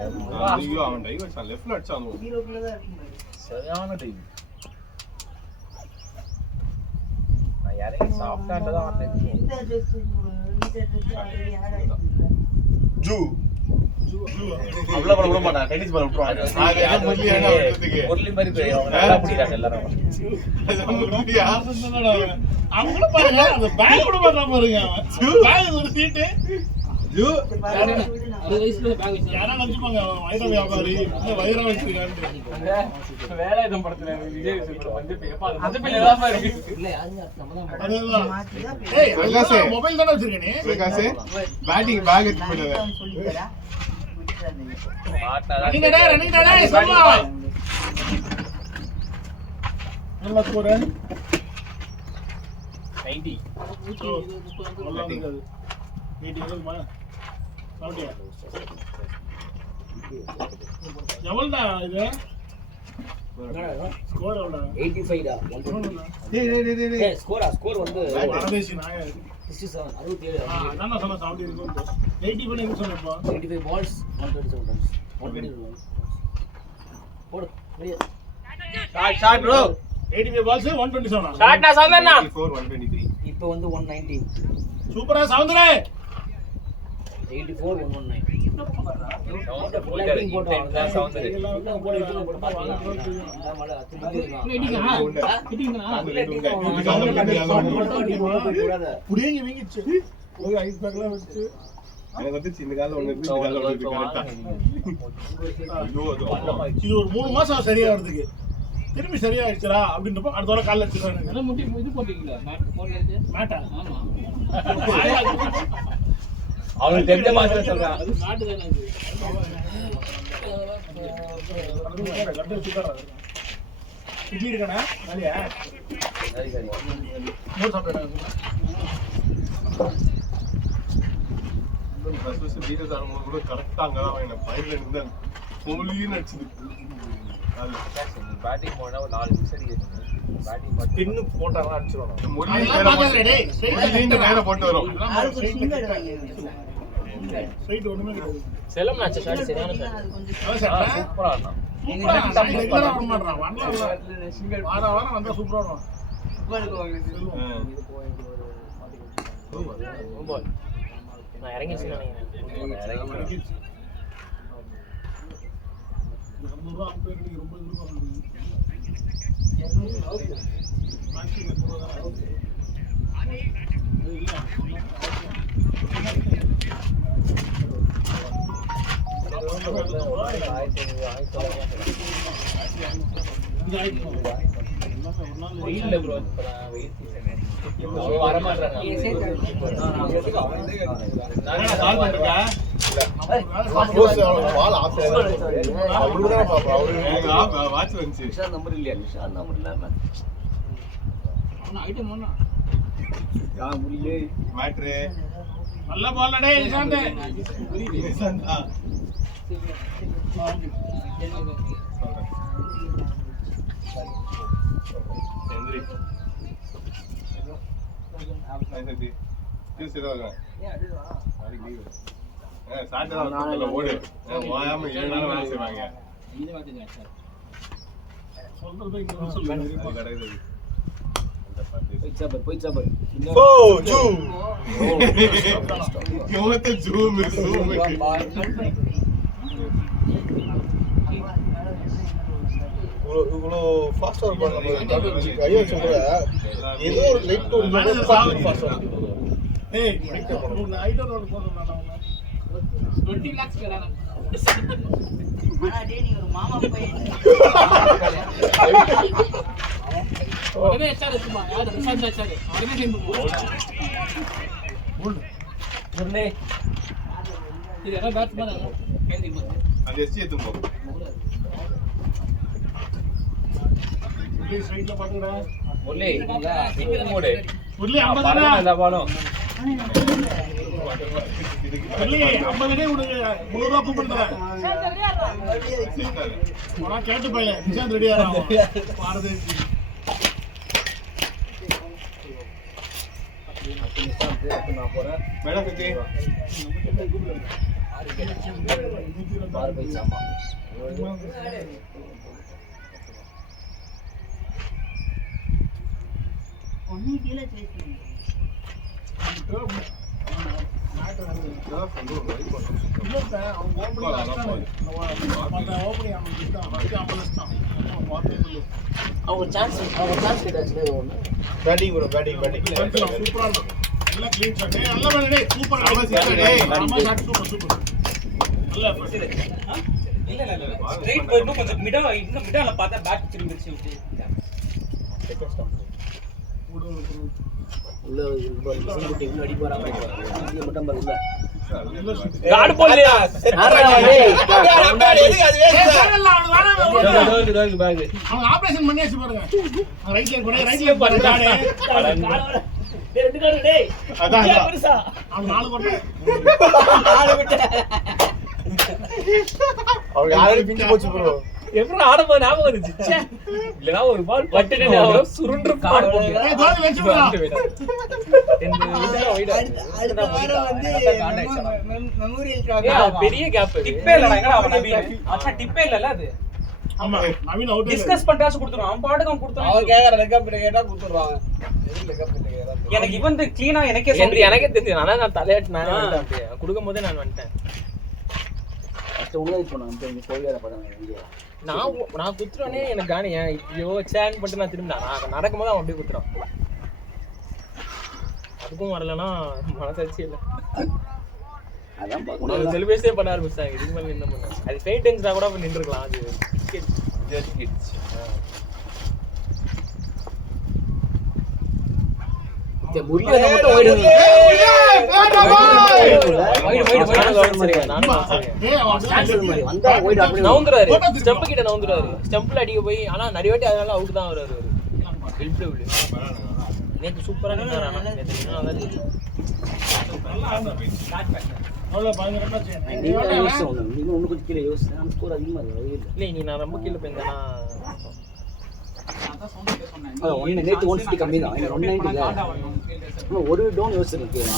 அவன் டைவ் அடிச்சான் லெஃப்ட்ல அடிச்சான் ஹீரோக்குள்ள தான் இருக்கும் சரியான டைம் இறங்கி சாஃப்டா தான் வந்தேன். இந்த ட்ரெஸ் ஆல்ரெடி ஆட் ஆயிடுச்சு. ஜூ அவ்வளவு பண்ண விட மாட்டான் டென்னிஸ் பால் விட்டுருவாங்க முரளி மாதிரி போய் அவங்க நல்லா பிடிக்கிறாங்க எல்லாரும். அவங்க கூட பாருங்க அந்த பேக் கூட பண்றான் பாருங்க அவன் பேக் ஒரு சீட்டு ஜூ 60 வயசுல பேக் வச்சு யாரா நினைச்சுப்பாங்க அவன் வைர வியாபாரி இல்ல வைரம் வச்சிருக்கான்னு வேலாயுதம் படத்துல விஜய் சொல்ற வந்து எப்ப அது மதப்பில் இல்லாம இருக்கு. இல்ல யாருங்க நம்ம தான் அதுதான் மாத்தி தான் ஏய் அங்க மொபைல் தான வச்சிருக்கே பிரகாஷ் பேட்டிங் பேக் எடுத்து போயிடுற சொல்லி தரா. விட்டுறாதீங்க. மாட்டாதான் ரன்னிங் டேய் சொல்லுவா நல்ல ஸ்கோர் 90. எவ்வளோடா இது ஸ்கோர் எவ்வளோடா 85 டா. டேய் ஸ்கோர் வந்து பரதேசி நாயா 67 67 அதான் நான் சொன்ன 70 இருக்கும் 80 பண்ணி என்ன சொன்னப்பா 85 balls 127 runs 120 runs போடு வெளிய ஷாட் ப்ரோ. 85 balls 127 ஷாட் நான் சொன்னேன்னா 123 இப்போ வந்து 119 சூப்பரா சவுந்தரே 84 119 சவுந்தர் புடிங்க வீங்கிச்சு ஒரு ஐஸ் பேக்ல வச்சு எனக்கு வந்து சின்ன கால ஒண்ணு இருக்கு இந்த கால ஒண்ணு இருக்கு கரெக்ட்டா ஐயோ அது இது ஒரு 3 மாசம் சரியா வரதுக்கு திரும்பி சரியாயிடுச்சுடா அப்படின்றப்ப அடுத்த வாரம் காலைல எடுத்துறாங்க அதெல்லாம் முட்டி இது போட்டீங்களா மேட் போடுறது மேட்டா ஆமா அவங்களுக்கு தெரிஞ்ச மாதிரி சொல்றான். அது நாட்டு தானே அது இட்லி இருக்கானே வேலையா சரி சரி. மூணு சாப்பிட்டா பஸ் வீரஸ் ஆடும்போது கூட கரெக்டா அங்கதான் என்ன பைப்ல இருந்து கோலின்னு அடிச்சது அது பேட்டிங் போனா ஒரு 4 சிக்ஸ் அடிக்குது. பேட்டிங் பண்ணி பின்னு போட்டாலாம் அடிச்சிருவாங்க முரளி அதெல்லாம் நேரா பார்க்காதே டேய். முரளி நேரா போட்டு வரும் ஆளுக்கு ஒரு சிங்கர் வாங்கி. ஸ்ட்ரைட் ஒண்ணுமே கிடையாது செல்லம் மேட்ச் ஷாட் சரியான ஷாட் அது கொஞ்சம் அதான் சார் சூப்பரா இருந்தான். சூப்பரா நான் ரெகுலரா வர மாட்டறான் வரல வாரம் வந்தா சூப்பரா வரும் உங்களுக்கு வாங்க. நான் இறங்கிச்சு நினைக்கிறேன் 200 ரூபாய் அம்பேர் நீங்க ரொம்ப எதிர்பார்க்கறீங்க வெயில்ல ப்ரோ இப்பதான் வெயில் சீசன். அவங்க வர மாட்டாங்க. நான் கால் பண்ணிருக்கா வால் ஆஃப் அவரு தான் பாப்பா அவரு வாட்ச் வந்துச்சு நிஷாந்த் நம்பர் இல்லையா நிஷாந்த் நம்பர் இல்லாம அவன ஐட்டம் ஒண்ணா மேட்ரு நல்ல பால் டேய் நிஷாந்த் ஓடு ஓயாம 7 நாள் வேலை செய்வாங்க இந்த மாதிரி சார் சொல்றது இன்னும் சொல்லுங்க கிடையாது போய் சாப்பர் ஓ ஜூ யோகத்தை ஜூம் ஜூம் இவ்வளோ ஃபாஸ்டா இருப்பாங்க ஐயோ சொல்ற ஏதோ ஒரு லைட் ஒரு ஏய் உங்க ஐட்டம் ரோல் போறோம் நான் 20 lakhs கரானா ஆனா டேய் நீ ஒரு மாமா பையன். உடனே எச்ஆர் இருக்குமா யார் நிஷாந்த் எச்ஆர் உடனே சேம் முன்னே இது என்ன பேட்ஸ்மேன் கேள்வி அந்த எஸ்டி எடுத்து போ ப்ளீஸ் ரைட்ல பாத்துடா முரளி சிங்கிள் மோடு. புள்ளி 50 பாலும் தானே எல்லா பாலும் புள்ளி 50 டே உனக்கு 100 ரூபாய் கூப்பன் தரேன் போனா கேட்டு பையல நிஷாந்த் ரெடியா இருக்கான் பாரதேசி மேடம் கிட்டி பார் போய் சாமா ஒன்னும் கீழே சேஸ் பண்ணுங்க. அவங்க சான்ஸ் கிடையாச்சு ஒன்று. பேட்டிங் ப்ரோ பேட்டிங் சூப்பரா இருக்கும். நல்லா க்ளீன் ஷாட். நல்லா பண்ணு டேய். சூப்பரா ஷாட் சூப்பர். நல்லா இல்ல ஸ்ட்ரைட் போயிட்டு கொஞ்சம் மிடால பார்த்தா பேக் திரும்பிச்சு. உள்ள சிங்குட்டி உள்ள அடி போறாங்க. இங்க மட்டும் பாருங்க. கார்டு போடலையா? அவங்க ஆபரேஷன் பண்ணியாச்சு பாருங்க. ரைட்ல பாருங்க. ரெண்டு கார்டு டேய். அதான் பெருசா. அவங்க 4 கோட்டை. அவங்க யாரும் பிஞ்சு போச்சு ப்ரோ. எப்படி ஆடும்போது ஞாபகம் வந்துச்சு. ச்சே. இல்லனா ஒரு பால் பட்டுனே சுருண்டு கார்டு போட்டு. ஏய் கோல் வெச்சு போடா. அடுத்த வாரம் வந்து மெமோரியல் பெரிய கேப். டிப்பே இல்லடா எங்கடா அவன் நவீன். அச்சா டிப்பே இல்லல அது. ஆமா நவீன் அவுட். டிஸ்கஸ் பண்ணிட்டாச்சு கொடுத்துறோம். அவன் பாட்டுக்கு அவன் கொடுத்துறான். அவன் கேக்குற லெக்கப் கேட்டா கொடுத்துறாங்க. எது லெக்கப் கேக்குறா? எனக்கு இவன் க்ளீனா எனக்கே சொல்லி எனக்கே தெரிஞ்சு நான் தலையாட்டு நானே வந்துட்டேன். அப்படியே கொடுக்கும்போதே நான் வந்துட்டேன். ஃபர்ஸ்ட் உள்ள இது பண்ணாங்க. இங்க போய் படம் இங்க. நான் குத்துறோனே எனக்கு காணியா ஐயோ சேன் பண்ணிட்டு நான் திரும்பினா நான் நடக்கும்போது அவன் அப்படியே குத்துறான். அதுக்கும் வரலன்னா மனசாட்சி இல்லை. அதான் உனக்கு செலிப்ரேஷனே பண்ண ஆரம்பிச்சாங்க. இதுக்கு மேலே என்ன பண்ண அது ஃபெயிண்டிங்ஸ்னா கூட அப்போ நின்றுருக்கலாம். அது முருகன் மட்டும் ஓடுது. வந்தா ஓடி அப்படியே நவுந்துறாரு. ஸ்டெம்ப் கிட்ட நவுந்துறாரு. ஸ்டெம்ப்ல அடிக்க போய் ஆனா நிறைய வாட்டி அதனால அவுட் தான் வராரு. நேற்று சூப்பரா நின்னாரு. அவ்வளவு பயங்கரமா செய்யணும். நீங்க ஒண்ணு கொஞ்சம் கீழே யோசிச்சு நம்ம ஸ்கோர் அதிகமா இருக்கு. இல்லை நீ நான் ரொம்ப கீழே போயிருந்தேன்னா ஒன்னு நேற்று 150 கம்மி தான். 190 இல்ல. ஒரு டவுன் யோசிச்சிருக்கேன்.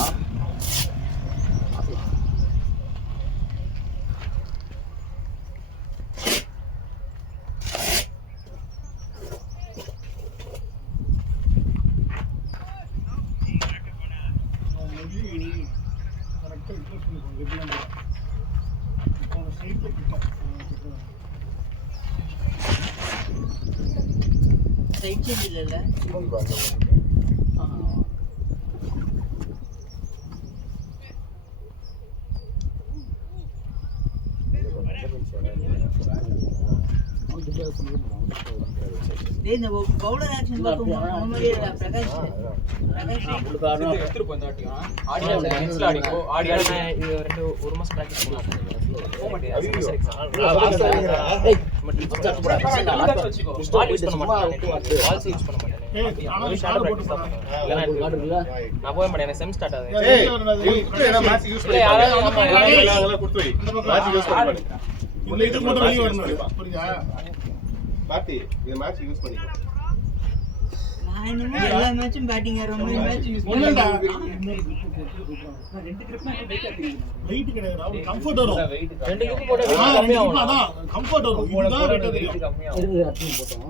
சைட் சேஞ்ச் இல்லல. டேய் இந்த பவுலர் ஆக்ஷன் பார்க்கும்போது நம்மளே பிரகாஷ் எடுத்துட்டு போய் தாட்டியா ஆடியா நெக்ஸ்ட் ஆடிக்கோ ஆடியா இது ஒரு மாசம் பிராக்டிஸ் பண்ணலாம். நான் போக மாட்டேன். செம் ஸ்டார்ட் ஆகுது. இது மட்டும் வெளிய வரணும். புரியுதா? பாத்தி இந்த மேட்ச் யூஸ் பண்ணிக்கோ. நான் என்னமோ எல்லா மேட்சும் பேட்டிங் ஆடுற மாதிரி மேட்ச் யூஸ் ஒண்ணுடா. ரெண்டு கிரிப்னா வெயிட் ஆகுது. வெயிட் கிடையாது. கம்ஃபர்ட் வரும். ரெண்டு கிரிப் போட வெயிட் ரெண்டு கம்மி கிரிப் ஆகும். அதான் கம்ஃபர்ட் வரும். இதுதான் வெயிட் தெரியும். இருக்கு அட்டும் போட்டோம்.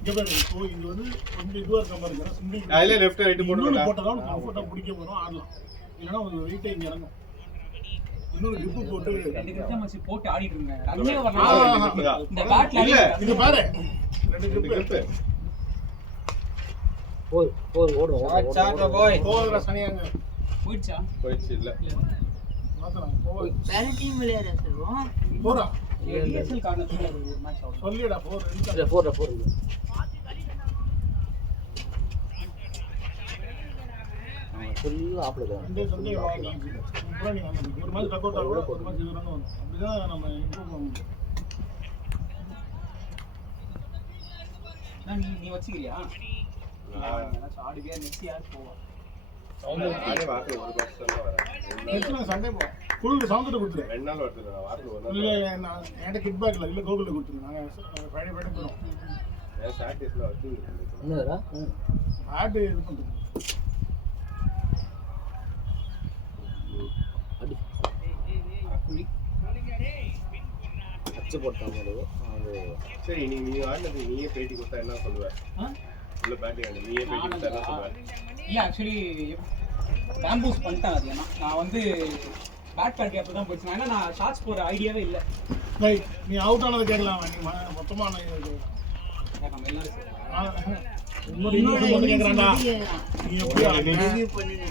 இங்க பாரு. இப்போ இது வந்து கொஞ்சம் இதுவா இருக்க மாதிரி இருக்கா? சிம்பிள். அதுல லெஃப்ட் ரைட் போடுறோம். போட்டா கம்ஃபர்ட்டா பிடிக்க போறோம் ஆடலாம். இல்லனா ஒரு வெயிட் இங்க இறங்கும். இன்னொரு கிரிப் போட்டு ரெண்டு கிரிப்னா மச்சி போட்டு ஆடிட்டு இருந்தேன். ரன்னே வரணும். இந்த பேட்ல இல்ல இது பாரு. ரெண்டு கிரிப் போய் ஓடும். சாட் பாய். போறா சனியாங்க. போயிடுச்சா? போயிடுச்சு இல்ல. மாத்தலாம். போய் வேற டீம் விளையாட சொல்லுவோம். போறா. டிஎஸ்எல் கார்னர்ல ஒரு மேட்ச் ஆடும். சொல்லிடா போற. போற ஃபுல்லா ஆப்ல தான். ரெண்டு சண்டே வாங்க. அப்புறம் நீ வந்து ஒரு மாதிரி டக் அவுட் ஆகும். ஒரு மாதிரி இதுறானோ. அப்படிதான் நம்ம இம்ப்ரூவ் பண்ண முடியும். நீ வச்சிக்கிறியா? நான் ஆடுவே மெஸ்ஸி யார் போவா? ஆடே வாக்கு ஒரு பர்சன்ட் வரேன். நெக்ஸ்ட் சண்டே போ. ஃபுல் சவுண்ட் கொடுத்துரு. ரெண்டு நாள் வருது நான் வாரத்துக்கு ஒரு நாள். இல்ல நான் என்கிட்ட கிட் பேக்ல இல்ல கோகுல்ல கொடுத்துரு. நாங்க ஃப்ரைடே போறோம். நான் சாட்டர்டேஸ்ல வந்து என்னடா? ஆட் இது பண்றோம். அடி. அச்சு போட்டாங்க அது. சரி நீ ஆடுனது நீயே பேட்டி கொடுத்தா என்ன சொல்லுவ? உள்ள பேட்டிங் ஆடு நீயே பேட்டிங் தரலாம் சொல்றேன். இல்ல ஆக்சுவலி பேம்பூஸ் பண்ணிட்டேன் அது. நான் வந்து பேட் பேட்டி அப்போ தான் போச்சு. ஏன்னா நான் ஷார்ட்ஸ் போகிற ஐடியாவே இல்லை. ரைட், நீ அவுட் ஆனதை கேட்கலாம். நீ மொத்தமா நான் நம்ம எல்லாரும் சரி. உன்னோட கேட்கறான்டா. நீ எப்படி ரிவ்யூ பண்ணுங்க.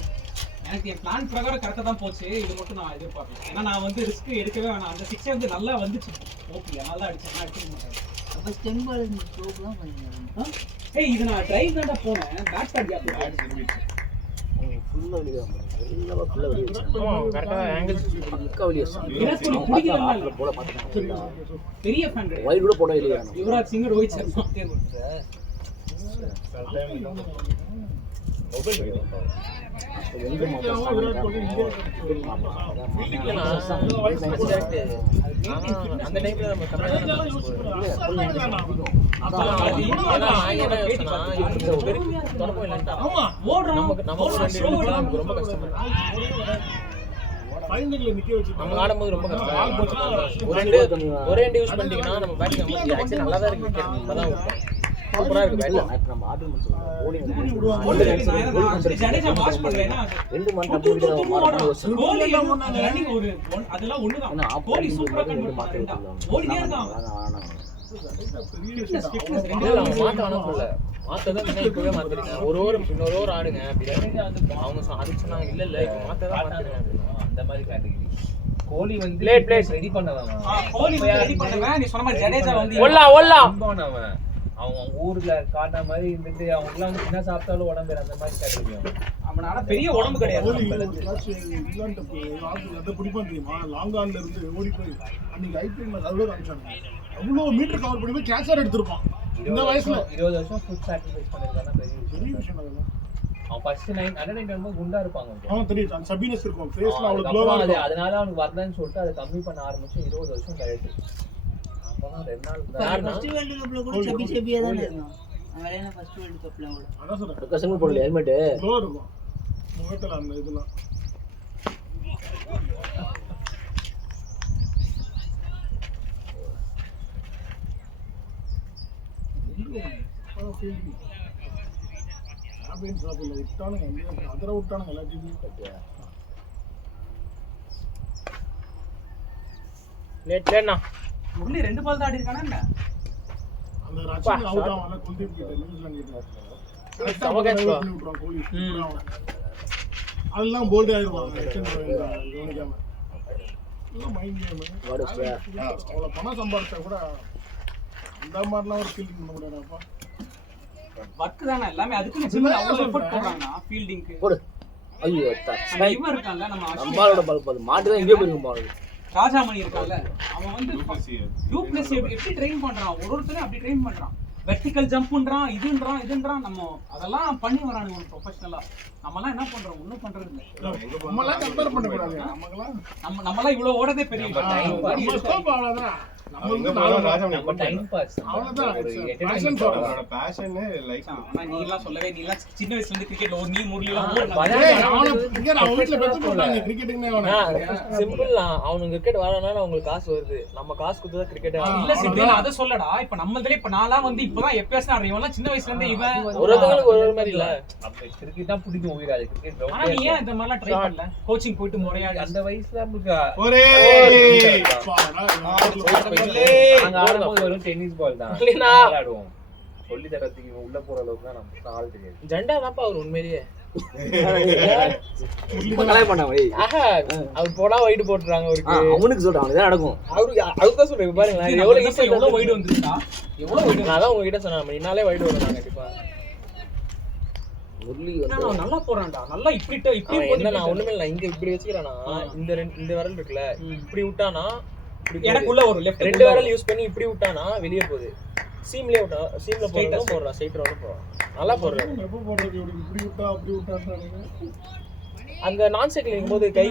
எனக்கு என் பிளான் பிரகாரம் கரெக்டாக தான் போச்சு. இது மட்டும் நான் எதிர்பார்க்கல. ஏன்னா நான் வந்து ரிஸ்க் எடுக்கவே வேணாம். அந்த சிக்ஸே வந்து நல்லா வந்துச்சு. ஓகே, அதனால தான் அடிச்சேன். அடிச்சிக்க மாட்டேன். அப்போ ஸ்டெம் பால் ஸ்லோப்லாம் பண்ணிடுறாங்க. ஏய், இது நான் டிரைவ் தான்டா போனேன். பேட் பேட்டி அப்போ ஃபுல்லா வெளிய வந்து எல்லாமே ஃபுல்லா வெளிய வந்து கரெக்டா ஆங்கிள் பக்கா வெளிய விராட் கோலி பிடிக்கல. போல பாத்துட்டாங்க. பெரிய ஃபேன் வைட் கூட போட வெளிய யுவராஜ் சிங், ரோஹித் சர்மா தேர்வு. மொபைல் எங்க விராட் கோலி இந்தியா அந்த டைம்ல நம்ம ரொம்ப கஷ்டமா ஃபைனல்ல நிக்க வச்சு நம்ம ஆடும்போது ரொம்ப கஷ்டம். ஒரே ரெண்டு யூஸ் பண்ணிட்டீங்கன்னா நம்ம பேட்டிங் ஆக்சுவலி நல்லா தான் இருக்கு. இப்பதான் சூப்பரா இருக்கு பேட்டிங். நம்ம ஆர்டர் பண்ண சொல்றோம். போலிங் ஜடேஜா வாஷ் பண்றேனா ரெண்டு மணி நேரம் கோலி ரன்னிங் ஒரு அதெல்லாம் ஒண்ணுதான். கோலி சூப்பரா கன்வெர்ட் பண்றான். கோலி தான் இப்பவே மாத்திருக்கேன். ஒரு ஓவர் இன்னொரு ஓவர் ஆடுங்க அப்படின்னு அவங்க அதுக்கு சொன்னாங்க. இல்ல இல்ல இப்ப மாத்ததான் மாத்திருக்கேன். அந்த மாதிரி கேட்டகரி கோலி வந்து பிளேஸ் ரெடி பண்ணலாம். கோலி ரெடி பண்ணுவேன். நீ சொன்ன மாதிரி ஜடேஜா வந்து அவன் அவங்க ஊர்ல காட்ட மாதிரி இருந்துட்டு அவங்க எல்லாம் வந்து என்ன சாப்பிட்டாலும் உடம்பு அந்த மாதிரி கேட்டகரி. அவனால பெரிய உடம்பு கிடையாது. பிடிப்பான் தெரியுமா? லாங் ஆன்ல இருந்து ஓடி போய் அன்னைக்கு ஐபிஎல் அவ்வளோ காமிச்சாங்க. அவ்வளோ மீட்டர் கவர் பண்ணி போய் கேட்சர் எடுத்திருப்பான். இந்த வயசுல 20 வருஷம் ஃபுட் சாக்ரிஃபைஸ் பண்ணிருக்கானா பெரிய விஷயம் அதெல்லாம். அவன் ஃபர்ஸ்ட் 9 ரொம்ப குண்டா இருப்பாங்க. தெரியும், அந்த சபீனஸ் இருக்கும் ஃபேஸ்ல அவ்வளவு க்ளோவா இருக்கும். அதனால அவனுக்கு வரலன்னு சொல்லிட்டு அதை கம்மி பண்ண ஆரம்பிச்சு 20 வருஷம் கழிச்சு. அப்பதான் 2 நாள் ஃபர்ஸ்ட் வேர்ல்ட் கப்ல கூட செபியா தான் இருந்தான். அவன் ஃபர்ஸ்ட் வேர்ல்ட் கப்ல கூட அதான் சொல்றேன். கசங்க போடல ஹெல்மெட் க்ளோவா இருக்கும் முகத்துல அந்த இதெல்லாம். அதர விட்டானுங்க எல்லாத்தையுமே. முரளி 2 பால் தான் ஆடி இருக்கானா என்ன? அந்த ரச்சின் அவுட் ஆவான குல்தீப் கிட்ட நியூசிலாந்து கிட்ட கரெக்ட்டா பண்ணி விட்டுறான் கோலி. அதெல்லாம் போல்ட் ஆயிருவாங்க கவனிக்காம. எல்லாம் மைண்ட் கேம். அவ்வளோ பணம் சம்பாதிச்சா கூட அந்த மாதிரிலாம் ஒரு ஃபீல்டிங் பண்ண முடியாதாப்பா. வர்க் தானே எல்லாமே. அதுக்கு ஜிம்ல அவ்வளவு எஃபோர்ட் போடுறாங்க ஃபீல்டிங்க்கு. போடு. ஐயோ இவன் இருக்கான்ல நம்ம நம்மளோட பால் பால் மாட்டு தான் எங்கேயோ போயிருக்கும் பால். ராஜாமணி இருக்கான்ல அவன் வந்து டூப்ளஸ் எப்படி ட்ரெயின் பண்றான். ஒருத்தரும் அப்படி ட்ரெயின் பண்றான். வெர்டிகல் ஜம்ப்ன்றான், இதுன்றான். நம்ம அதெல்லாம் பண்ணி வரானுங்க ஒரு ப்ரொஃபஷனலா. நம்மலாம் என்ன பண்றோம்? ஒண்ணும் பண்றது இல்ல. நம்மலாம் கம்பேர் பண்ண கூடாது. நம்மலாம் இவ்வளவு ஓடதே பெரிய நம்ம ஸ்கோப் அவ்வளவுதான். நம்ம டைம் பாஸ் அவ்வளவுதான். ஒரு Passion என்டர்டெயின்மென்ட். for us. அவனோட பேஷன் லைஃப். ஆனா நீ எல்லாம் சொல்லவே நீ எல்லாம் சின்ன வயசுல இருந்து கிரிக்கெட் ஒரு நீ முரளிலாம் ஏய், அவனை இங்க நான் வீட்ல பெத்து போட்டாங்க கிரிக்கெட்டுக்குனே அவனை. சிம்பிள் தான். அவனுக்கு கிரிக்கெட் வரனால அவங்களுக்கு காசு வருது. நம்ம காசு கொடுத்தா கிரிக்கெட் இல்ல சிட்டி நான் அத சொல்லடா. இப்ப நம்மதலே இப்ப நான்லாம் வந்து இப்பதான் எப்பயாச்சும் ஆடுறேன். இவன்லாம் சின்ன வயசுல இருந்து இவன் ஒருத்தங்களுக்கு ஒரு மாதிரி இல்ல. அப்ப கிரிக்கெட் தான் பிடிக்கும் உயிர். அது கிரிக்கெட் ஆனா நீ ஏன் இந்த மாதிரிலாம் ட்ரை பண்ணல? கோச்சிங் போயிட்டு முறையாடி அந்த வயசுல நமக்கு ஒரே நாங்க ஆடும்போது வெறும் டென்னிஸ் பால் தான் விளையாடுவோம். சொல்லி தரத்துக்கு உள்ள போற அளவுக்கு தான் நமக்கு ஆள் தெரியாது. ஜெண்டா தான்ப்பா அவர் உண்மையிலேயே. அவர் போனா வைடு போட்டுறாங்க அவருக்கு. அவனுக்கு சொல்றான் அவனுக்கு தான் நடக்கும். அதுதான் சொல்றேன் பாருங்களேன். எவ்வளவு ஈஸியா எவ்வளவு வைடு வந்துருக்கா? எவ்வளவு வைடு. நான் தான் உங்ககிட்ட சொன்னேன் நம்ம இன்னாலே வைடு வரும் கண்டிப்பா. முரளி அவன் நல்லா போறான்டா. நல்லா இப்படி என்ன நான் ஒண்ணுமே இல்ல. இங்க இப்படி வச்சுக்கிறானா இந்த விரல் இருக்குல்ல இப்படி விட்டானா எனக்குள்ள ஒரு லெஃப்ட் 2 விரல் யூஸ் பண்ணி இப்படி விட்டானா வெளியே போகுது. சீம்லயே விட்டா சீம்ல போடுறான் ஸ்ட்ரைட் ரவுண்ட் போறான். நல்லா போடுறான். எப்ப போடுறது இப்படி விட்டா அப்படி விட்டான்றானுங்க. அங்க நான் சைக்கிளிங் போது கை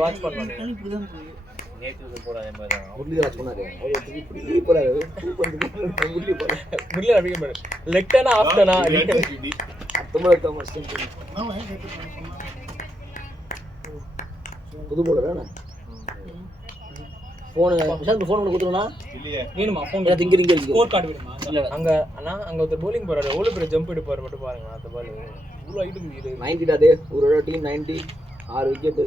வாட்ச் பண்ணுவானே. இப்படிதான் போகுது. நேத்து போறானே மாதிரி தான். முரளி வாட்ச் பண்ணாரு. அவர் இப்படி போறாரு. முரளி போறாரு. முரளி அப்படியே பாரு. லெஃப்ட்னா ஆஃப்டனா அத்தமலக்க மஸ்டன் நான் ஏன் கேட்டுட்டேன் சொன்னா புது போலறானே. ஃபோன் விஷால் ஃபோன் ஒன்று கொடுத்துருனா இல்லையே வேணுமா ஃபோன் எனக்கு இங்கே இங்கே இருக்கு ஸ்கோர் கார்டு வேணுமா இல்லை அங்க அங்க ஒருத்தர் bowling போறாரு எவ்வளவு பெரிய ஜம்ப் எடுப்பாரு மட்டும் பாருங்க அந்த பால் இவ்வளவு ஹைட் இருக்குது 90 டே ஒரு டீம் 90 6 விக்கெட்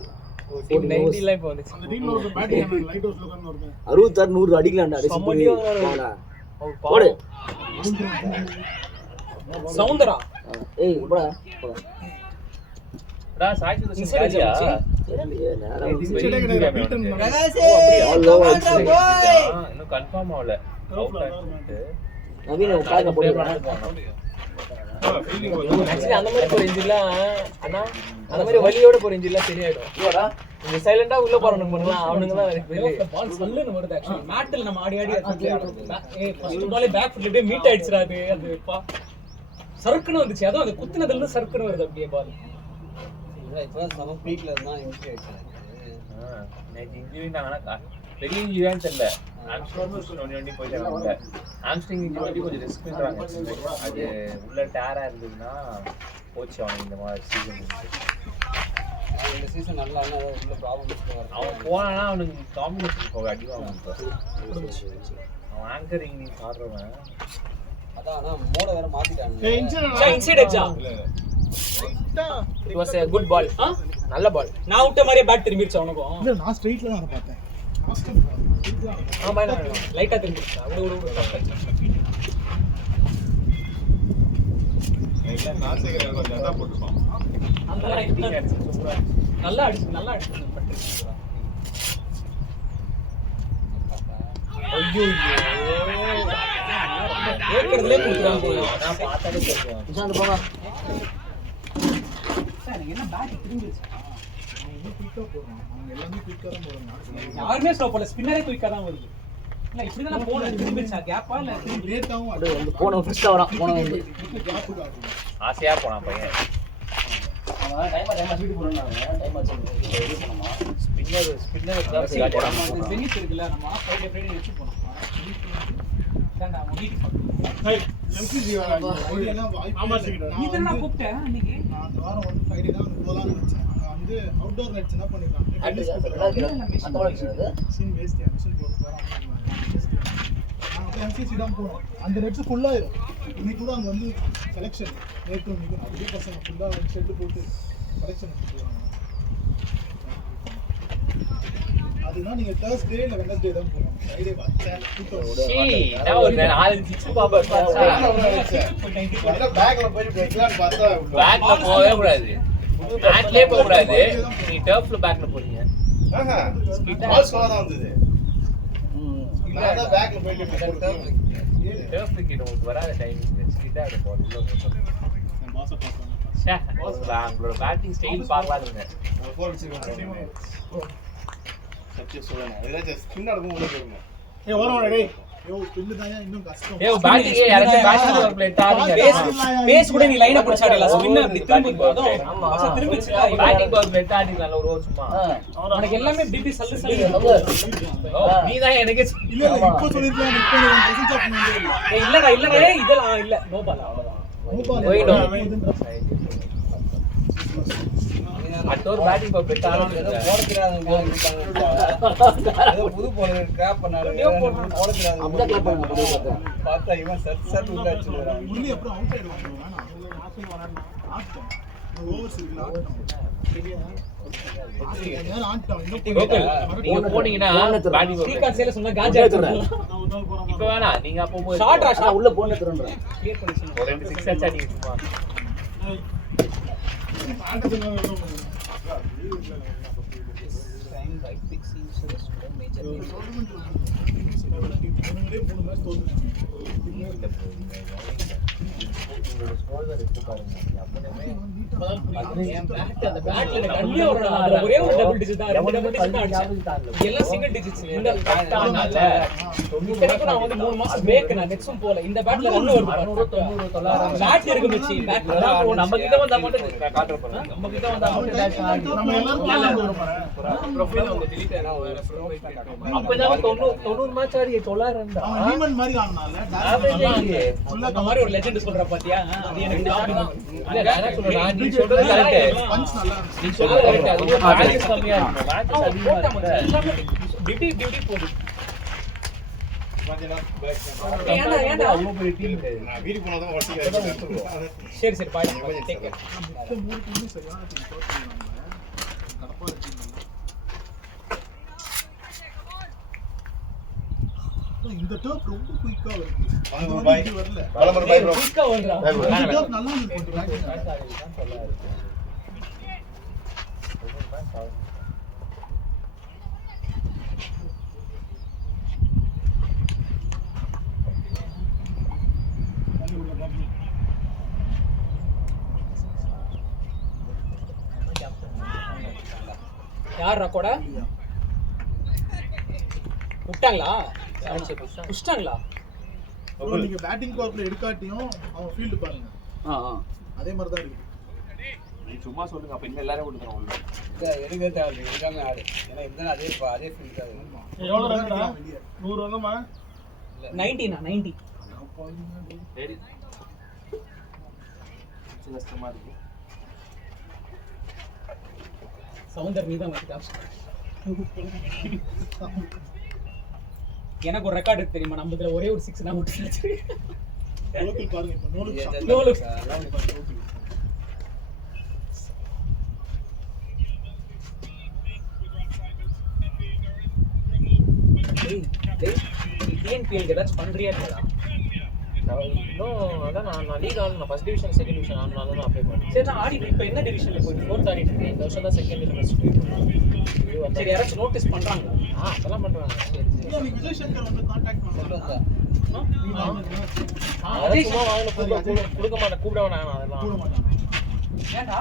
90 லாம் இப்போ வந்துச்சு அந்த டீம்ல ஒரு பேட்டிங் லைட் ஹவுஸ்ல உட்கார்ந்து வருது 66 100 அடிக்கலாம்டா அடிச்சு போய் போடு சவுந்தரா ஏய் போடா டா சாய்ஸ் இன்சைட் சரியா தெரியலையே நேரா பிரகாஷே All over. பாய் இன்னும் கன்ஃபார்ம் ஆகல அவுட் ஆயிட்டு நவீன காரணம் போடுறான் ஆக்சுவலி அந்த மாதிரி போற இன்ஜின்லாம் அண்ணா அந்த மாதிரி வலியோட போற இன்ஜின்லாம் சரியாயிடும் போடா நீங்க சைலண்டா உள்ள போறவனுக்கு பண்ணலாம் அவனுங்க தான் இருக்கு பால் சல்லுன்னு வருது ஆக்சுவலி மேட்டில் நம்ம ஆடி ஃபர்ஸ்ட் பாலே பேக் ஃபுட்ல அப்படியே மீட் ஆயிடுச்சுடா அது சறுக்குன்னு வந்துச்சு அதுவும் அந்த குத்துனதுல இருந்து சறுக்குன்னு வருது அப்படியே பால் இப்பதான் சம பீக்ல இருந்தா இன்ஜுரி ஆயிடுச்சு நேற்று இன்ஜுரி தாங்கன்னா பெரிய இன்ஜுரியான்னு தெரியல ஆம்ஸ்ட்ரிங் போயிட்டாங்க ஆம்ஸ்ட்ரிங் இன்ஜுரி கொஞ்சம் ரிஸ்க் பண்றாங்க அது உள்ள டேரா இருந்ததுன்னா போச்சு அவன் இந்த மாதிரி சீசன் இந்த சீசன் நல்லா உள்ள ப்ராப்ளம் அவன் போனானா அவனுக்கு காம்பினேஷன் போக அடிவாங்க அவன் ஆங்கரிங் ஆடுறவன் அதான் ஆனா மோட வேற மாத்திட்டாங்க இன்சைட் எட்ஜா it was a good ball நல்ல பால் நான் விட்ட மாதிரியே பேட் திரும்பிடுச்சு அவனுக்கும் இல்ல நான் ஸ்ட்ரைட்ல தான் பார்த்தேன் ஆமா லைட்டா திரும்பிடுச்சா விடு நான் சேகரன் கொஞ்சம் அதான் போட்டுப்பான் நல்லா அடிச்சு ஐயோ ஏற்கனவே கொடுத்துறாங்க நான் பார்த்தாலே தெரியும் விஷால் போங்க என்ன பேட் திரும்பிடுச்சு அவங்க எல்லாமே குயிக்கா தான் போறாங்க யாருமே ஸ்லோ பண்ணல ஸ்பின்னரே குயிக்கா தான் வருது இல்ல இப்படி தான் போன திரும்பிடுச்சா கேப்பா இல்ல லேட்டாவும் அப்படியே வந்து போன ஃபர்ஸ்ட் வரான் போன வந்து கேப் காட்டுது ஆசையா போனான் பையன் அவன் டைம் ஸ்பீட் போறானே டைம் ஆச்சு ஸ்பின்னர் அந்த செனித் இருக்குல்ல நம்ம ஃப்ரைடே வெச்சு போனோம் தாண்டா அவங்க வீட்டுக்கு பக்கம் எம்சிசி ஆமா நீ தான கூப்பிட்ட அன்னைக்கு நான் அந்த வாரம் வந்து ஃப்ரைடே தான் போலாம்னு நினைச்சேன் அங்க வந்து அவுட்டோர் நெட்ஸ் என்ன பண்ணிருக்காங்க மிஷின் வேஸ்ட் மிஷின் போட்டு போறாங்க நாங்க எம்சிசி தான் போறோம் அந்த நெட்ஸ் ஃபுல்லா இன்னைக்கு கூட அங்க வந்து செலக்ஷன் நேற்று இன்னைக்கு அப்படியே பசங்க ஃபுல்லா ஷெட் போட்டு செலக்ஷன் போறாங்க அதுனா நீங்க Thursday இல்ல Wednesday தான் போறோம் ஃப்ரைடே பேக்ல போய் வைக்கலாம்னு பார்த்தா பேக்ல போகவே கூடாது பேக்லயே போக கூடாது நீ டர்ஃப்ல பேக்ல போறீங்க பால் ஸ்லோவா தான் வந்தது நான் தான் பேக்ல போயிட்டு டர்ஃப் கிட்ட உங்களுக்கு வராத டைமிங் ஸ்கிட்டா இருக்கு பால் உள்ள போகும் நான் பாஸ பார்த்தேன் ச்சே உங்களோட பேட்டிங் ஸ்டைல் பார்க்கலாம்ங்க ஃபோர் வச்சிருக்கேன் சத்தியம் சொல்றேன் ஏதாச்சும் ஸ்கின் நடக்கும் உள்ள போயிருங்க ஏய் வரோம் டேய் யோ ஸ்பின் தான் இன்னும் கஷ்டம் ஏய் பேட்டிங்கே யாரே பேட்டிங் ஒரு பிளேட் ஆடுங்க பேஸ் கூட நீ லைனா புடிச்சாடல ஸ்பின்னர் அப்படி திரும்பி ஆமா அதுவும் திரும்பிச்சு பேட்டிங் ஒரு பிளேட் ஆடிக்கலாம் ஒரு ஓவர் சும்மா உனக்கு எல்லாமே பிபி சல்லு நீ தான் எனக்கு இல்ல இல்ல இப்போ சொல்லிருக்கேன் இப்போ நீ பிரசன்ஸ் ஆஃப் பண்ணவே இல்ல ஏய் இல்லடா இதெல்லாம் இல்ல நோ பால் அவ்வளவுதான் போய்டும் அடுத்த ஒரு பேட்டிங் ஒரு பிளேட் ஆடுங்க புது போல கிராப் பண்ணாரு அப்படியே கிளப் பண்ணு பார்த்தா இவன் சட் உள்ள வச்சிருக்கான் முள்ளி அப்புறம் அவுட் ஆயிடுவாங்க வேணாம் ஆசை வரானே ஆட்டம் ஓவர்ஸ் இல்ல ஆட்டம் சரியா ஆட்டம் ஆட்டம் இன்னும் நீங்க போனீங்கன்னா பேட்டிங் ஸ்ரீகாந்த் சேல சொன்னா காஜா எடுத்துறேன் இப்ப வேணா நீங்க அப்போ போய் ஷார்ட் ராஷ் நான் உள்ள போனே தரேன்டா கிளியர் பண்ணி ஒரு ரெண்டு 6 அடிச்சா நீங்க சும்மா அந்த பேட்ல எனக்கு கண்ணே வரல அதுல ஒரே ஒரு டபுள் டிஜிட் தான் ரெண்டு டபுள் டிஜிட் தான் அடிச்சேன் எல்லாம் சிங்கிள் டிஜிட்ஸ் இந்த கட்டானல இத்தனைக்கும் நான் வந்து 3 மாசம் பிரேக் நான் நெக்ஸும் போல இந்த பேட்ல ரன் வருது 90 900 பேட் இருக்கு மச்சி பேட் நம்ம கிட்ட வந்தா மட்டும் காட்ற போறோம் நம்ம கிட்ட வந்தா மட்டும் நம்ம எல்லாரும் விளையாண்டு வரோம் ப்ரொஃபைல் அவங்க delete அப்பதான் 90 மேட்ச் ஆடி 900 அவன் ஹீமன் மாதிரி ஆனால ஆவரேஜ் ஃபுல்லா அந்த மாதிரி ஒரு லெஜெண்ட் வந்து சொல்ற பாத்தியா அது எனக்கு compliment. இல்ல நான் என்ன சொல்றேன் நீ சொல்றது கரெக்ட் பஞ்ச் நல்லா இருந்துச்சு. நீ சொல்றது கரெக்ட் அது ஒரு மேட்ச் கம்மியா இருக்கு மேட்ச் அதிகமா இருக்கு எல்லாமே டியூட்டி போகுது. ஏன்டா அவ்வளவு பெரிய டீம் நான் வீட்டுக்கு போனாதான் வாட்ஸ்அப் சரி சரி பாய் டேக் கேர். மொத்த 3 டீமும் சரியான டீம் தோத்துறாங்க. கடப்பா டீம் இந்த டர்ஃப் ரொம்ப குயிக்கா வருது. அது பை வந்து வரல. பலமர் பை ப்ரோ குயிக்கா ஓடுறா. இந்த டர்ஃப் நல்லா இருக்கு. தான் சொல்ல இருக்கு யார் ரக்கோட விட்டாங்களா புஷ்டாங்களா ப்ரோ நீங்க பேட்டிங் பவர்ல எடுக்காட்டியும் அவன் ஃபீல்ட் பாருங்க. அதே மாதிரி தான் இருக்கு. நீ சும்மா சொல்லுங்க அப்ப இன்னும் எல்லாரும் கொடுத்துறோம் உள்ள எடுக்க தேவை எடுக்காம ஆடு ஏன்னா இருந்தாலும் அதே ஃபீல்ட் தான் எவ்வளவு ரன்டா? 100 ரன்னுமா? 90 ரெடி கஷ்டமா இருக்கு சவுந்தர் நீ தான் வந்துட்டா. எனக்கு ஒரு ரெக்கார்டு இருக்கு தெரியுமா நம்ம இதுல ஒரே ஒரு 6 நான் விட்டுருச்சு. லோக்கல் பாருங்க இப்ப no look No looks. TNPL ஏதாச்சும் பண்றியா இல்லையா? இன்னும் அதான் நான் லீக் ஆடணும் ஃபர்ஸ்ட் டிவிஷன் செகண்ட் டிவிஷன் ஆடணும் தான் அப்ளை பண்ணேன் சரி நான் ஆடி இப்போ என்ன டிவிஷன்ல போய் ஃபோர்த் ஆடிட்டு இருக்கேன் இந்த வருஷம் தான் செகண்ட் இயர் ஃபர்ஸ்ட் சரி யாராச்சும் நோட்டீஸ் பண்றாங்களா? அதெல்லாம் பண்றாங்க சரி சரி நீ விஜய் சங்கர் வந்து கான்டாக்ட் பண்ணுங்க. அதே சும்மா வாங்கின கொடுக்க மாட்டேன் கூப்பிட வேணாம் அதெல்லாம் கூட மாட்டாங்க. ஏன்டா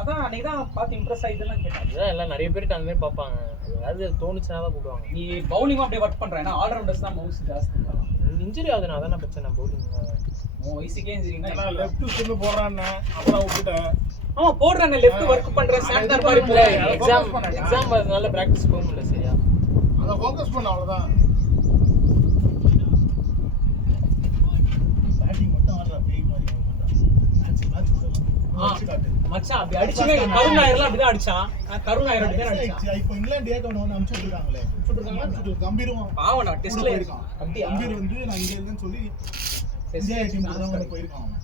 அதான் அன்னைக்கு தான் பார்த்து இம்ப்ரெஸ் ஆகிட்டுலாம் கேட்டேன். அதுதான் எல்லாம் நிறைய பேருக்கு அந்த மாதிரி பார்ப்பாங்க ஏதாவது தோணுச்சுன்னா தான் கூப்பிடுவாங்க நீ பவுலிங்கும் அப்படியே ஒர்க் பண்ற ஏன்னா ஆல்ரவுண்டர்ஸ் தான் மவுஸ் ஜாஸ்தி. இன்ஜுரி ஆகுதுண்ணா அதான் பிரச்சனை பவுலிங் உன் வயசுக்கே இன்ஜுரினா நான் லெஃப்ட் ஸ்பின் போறானே அப்புறம் விட்டுட்டேன். ஆமா போடுறேன் லெஃப்ட் ஒர்க் பண்றேன் சாண்டர் மாதிரி பிளே எக்ஸாம் அதனால பிராக்டிஸ் போக முடியல சரியா அத ஃபோக்கஸ் பண்ண அவ்வளவுதான். பேட்டிங் மட்டும் ஆடுற பேய் மாதிரி மேட்ச் மச்சான் அப்படி அடிச்சவே கருணாயர்லாம் அப்படிதான் அடிச்சான். கருணாயர் அப்படிதான் அடிச்சான். இப்போ இங்கிலாந்து ஏகவன வந்து அனுப்பிச்சு விட்டுருக்காங்களே கம்பீரும் பாவம்டா டெஸ்ட்ல இருக்கான். அப்படியே கம்பீர் வந்து நான் இங்க இருந்தேன்னு சொல்லி இந்தியா டீம் தான் போயிருக்கான் அவன்.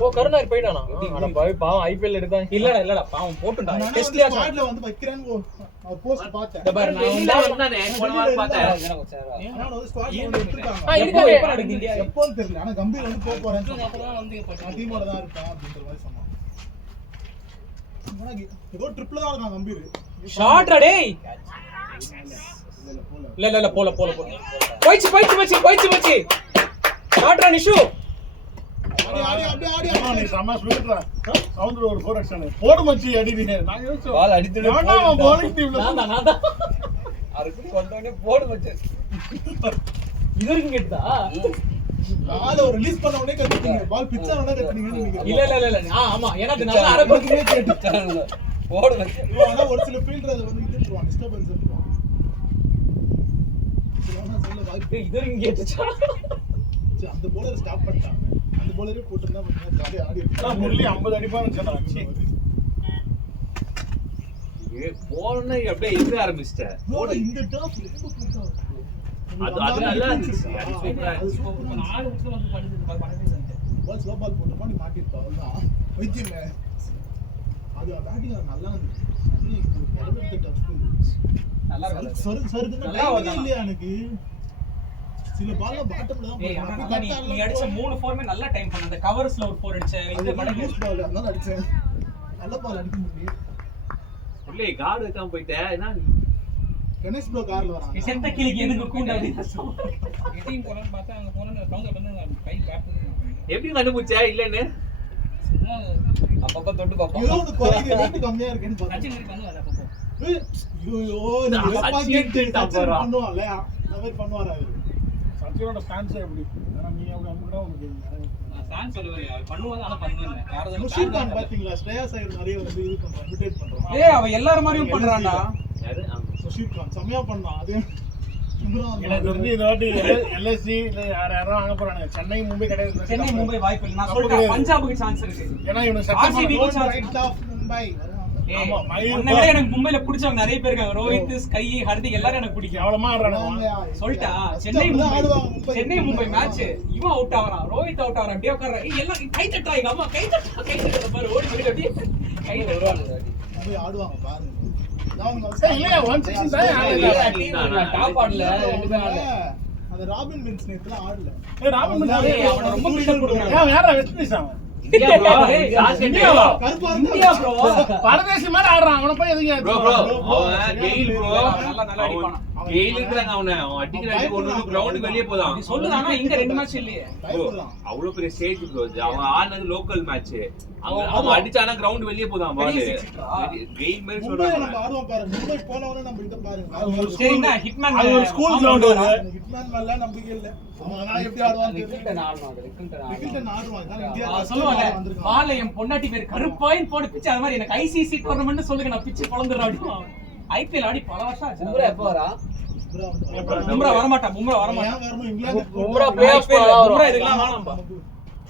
ஓ கருணாயர் போயிட்டானா அட பாவம் ஐபிஎல் எடுத்தான் இல்லடா பாவம் போட்டுடா டெஸ்ட்லயா ஸ்குவாட்ல வந்து வைக்கிறேன்னு ஒரு போஸ்ட் பார்த்தேன். இந்த பாரு நான் வந்தானே போன வாரம் பார்த்தேன் ஆனா வந்து ஸ்குவாட்ல வந்து எடுத்துட்டாங்க. எப்போ நடக்குது இந்தியா எப்போன்னு தெரியல. ஆனா கம்பீர் வந்து போறேன்னு சொன்னான். டீமோட தான் இருப்பான் அப்படின்ற மாதிரி சொன்னான். ஆனா ஏதோ ட்ரிப்ல தான் இருக்கான் கம்பீர். ஷாட்ரா டேய் இல்ல போல போயிச்சு ஷாட்ரா நிஷு ஆடி நீ சமா ஸ்பீட்ரா சவுண்ட் ஒரு 4 அடிச்சானே போடு மச்சி அடி நீ நான் யோசிச்சேன் பால் அடித்துட்டு நான் bowling டீம்ல நான் தான் அதுக்கு கொண்டோனே போடு மச்சி இது வரைக்கும் கேட்டா பால் ஒரு ரிலீஸ் பண்ண உடனே கத்துட்டீங்க பால் பிட்ச் ஆன உடனே கத்துட்டீங்கன்னு நினைக்கிறேன். இல்ல ஆமா ஏன்னா அது நல்லா அரபுக்குமே கேட்டுட்டாங்க. போடு மச்சி ஆனா ஒரு சில ஃபீல்டர் அது வந்து இதுன்றான் டிஸ்டர்பன்ஸ் சொல்றான். இதெல்லாம் சொல்ல வாய்ப்பு இது வரைக்கும் கேட்டுச்சா சரி, அந்த bowler ஸ்டாப் பண்ணிட்டாங்க. அந்த bowler போட்டுனா கொஞ்சம் ஜாலியா ஆடி இருக்கலாம். முரளி 50 அடிப்பான்னு சொன்னாங்க. ஏ போறனே அப்படியே எங்க ஆரம்பிச்சிட்ட போடு இந்த டாப் ரொம்ப கூட்டா இருக்கு. அது நல்லா இருந்துச்சு அது சூப்பரா அது சூப்பரா நாலு நிமிஷம் வந்து பண்ணிட்டு பால் ஸ்லோ பால் போட்டு பண்ணி மாட்டிட்டா அவ்வளவுதான் வைத்தியமே அது பேட்டிங் நல்லா இருந்துச்சு. நல்லா சருக்கு இல்லையா எனக்கு சில பால்ல பாட்டம்ல தான் ஏய் ஆனா நீ அடிச்ச 3 4மே நல்ல டைம் பண்ண அந்த கவர்ஸ்ல ஒரு 4 அடிச்ச இந்த படம் லூஸ் பால் அதனால அடிச்சேன். நல்ல பால் அடிக்க முடியும். உள்ளே கார்டு வைக்காம போயிட்டே என்ன கணேஷ் ப்ரோ கார்ல வராங்க. செத்த கிளிக்கு எதுக்கு கூண்டாடி எட்டிங் போறேன்னு பார்த்தா அங்க போனா கவுண்டர் பண்ணி கை கேப் எப்படி கண்டுபிடிச்சா இல்லன்னு சும்மா அப்பப்ப தொட்டு பாப்போம் ஏதோ ஒரு குறைக்கு ரேட் கம்மியா இருக்குன்னு பார்த்தேன். அச்சின் பண்ணுவாங்க அப்பப்போ ஐயோ இந்த அப்பா கேட்டு பண்ணுவான்ல அந்த மாதிரி பண்ணுவாரா அவரு. சச்சினோட ஃபேன்ஸ் எப்படி ஆனா நீ அப்படி அமுக்குனா உங்களுக்கு நான் ஃபேன் சொல்லுவேன் அவர் பண்ணுவாங்க ஆனா பண்ணுவேன் யாரோ முஷீர் கான் பாத்தீங்களா ஸ்ரேயாஸ் ஐயர் நிறைய வந்து இது பண்றான் இமிடேட் பண்றான். ஏய் அவ எல்லாரும் மாதிரியும் பண்றான்டா யாரு முஷீர் கான் செமையா பண்ணான். அது எனக்கு தெரிஞ்சு இந்த வாட்டி LSG இல்ல யாரும் வாங்க போறாங்க. சென்னை மும்பை கிடையாது. சென்னை மும்பை வாய்ப்பு இல்லை. நான் சொல்றேன் பஞ்சாபுக்கு சான்ஸ் இருக்கு. ஏன்னா இவனுக்கு RCB க்கு chance ரைட் ஆஃப் மும்பை. ஆமா மயூர் உன்னை விட எனக்கு மும்பைல பிடிச்சவங்க நிறைய பேர் இருக்காங்க. ரோஹித், ஸ்கை, ஹர்திக் எல்லாரும் எனக்கு பிடிக்கும். கேவலமா ஆடுறானுங்க. சொல்லிட்டா சென்னை மும்பை மேட்ச் இவன் அவுட் ஆவறான், ரோஹித் அவுட் ஆவறான், அப்படியே உட்கார்றான். ஏய் எல்லாம் கை தட்டுறாங்க. அம்மா கை தட்டுற பாரு ஓடி போய் அப்படியே கை தட்டுறாங்க. மும்பை ஆடுவாங்க பாருங்க. இல்ல 160 தான் டாப் ஆடல ரெண்டு பேரும் ஆடல. அந்த ராபின் வின்ஸ் நேத்துல ஆடல. ராபின் வின்ஸ் அவன ரொம்ப பில்டப் கொடுக்குறாங்க. வேற வெஸ்ட் இண்டீஸ் அவன். இந்தியா bro இந்தியா bro பரதேசி மாதிரி ஆடுறான். அவன போய் எதுக்கு bro அவன் கெயில் bro நல்லா அடிப்பான். கெயில் இருக்கறாங்க அவன் அடிக்கிற அடி ஒண்ணு கிரவுண்ட் வெளிய போறான். நீ சொல்லுதானா இங்க ரெண்டு மேட்ச் இல்லையே. அவ்வளவு பெரிய ஸ்டேஜ் bro அவன் ஆடுனது லோக்கல் மேட்ச். அவன் அடிச்சானா கிரவுண்ட் வெளிய போறான் பாரு. கெயில் மாதிரி சொல்றாங்க. நம்ம ஆடுவோம் பாரு. மும்பை போனவனே நம்ம இத பாருங்க. சரினா ஹிட்மேன் அது ஒரு ஸ்கூல் கிரவுண்ட் அது. ஹிட்மேன் மேல நம்பிக்கை இல்ல. அவன் எப்படி ஆடுவான் தெரியல. கிரிக்கெட் ஆடுவான். கிரிக்கெட் ஆடுவான். ஆனா இந்தியா சொல்லுவாங்க பாளையம் பொன்னாட்டி பேர் கருப்பாயின் போடு பிச்சு. அது மாதிரி எனக்கு ICC டோர்னமெண்ட் சொல்லுங்க நான் பிச்சு பொளந்துறேன் அப்படிவான். IPL ஆடி பல வருஷம் ஆச்சு. பும்ரா எப்போ வரா? பும்ரா வர மாட்டான். ஏன் வரணும்? இங்கிலாந்து பும்ரா பிளே ஆஃப் போறா வரும். பும்ரா இதெல்லாம் வேணாம்பா.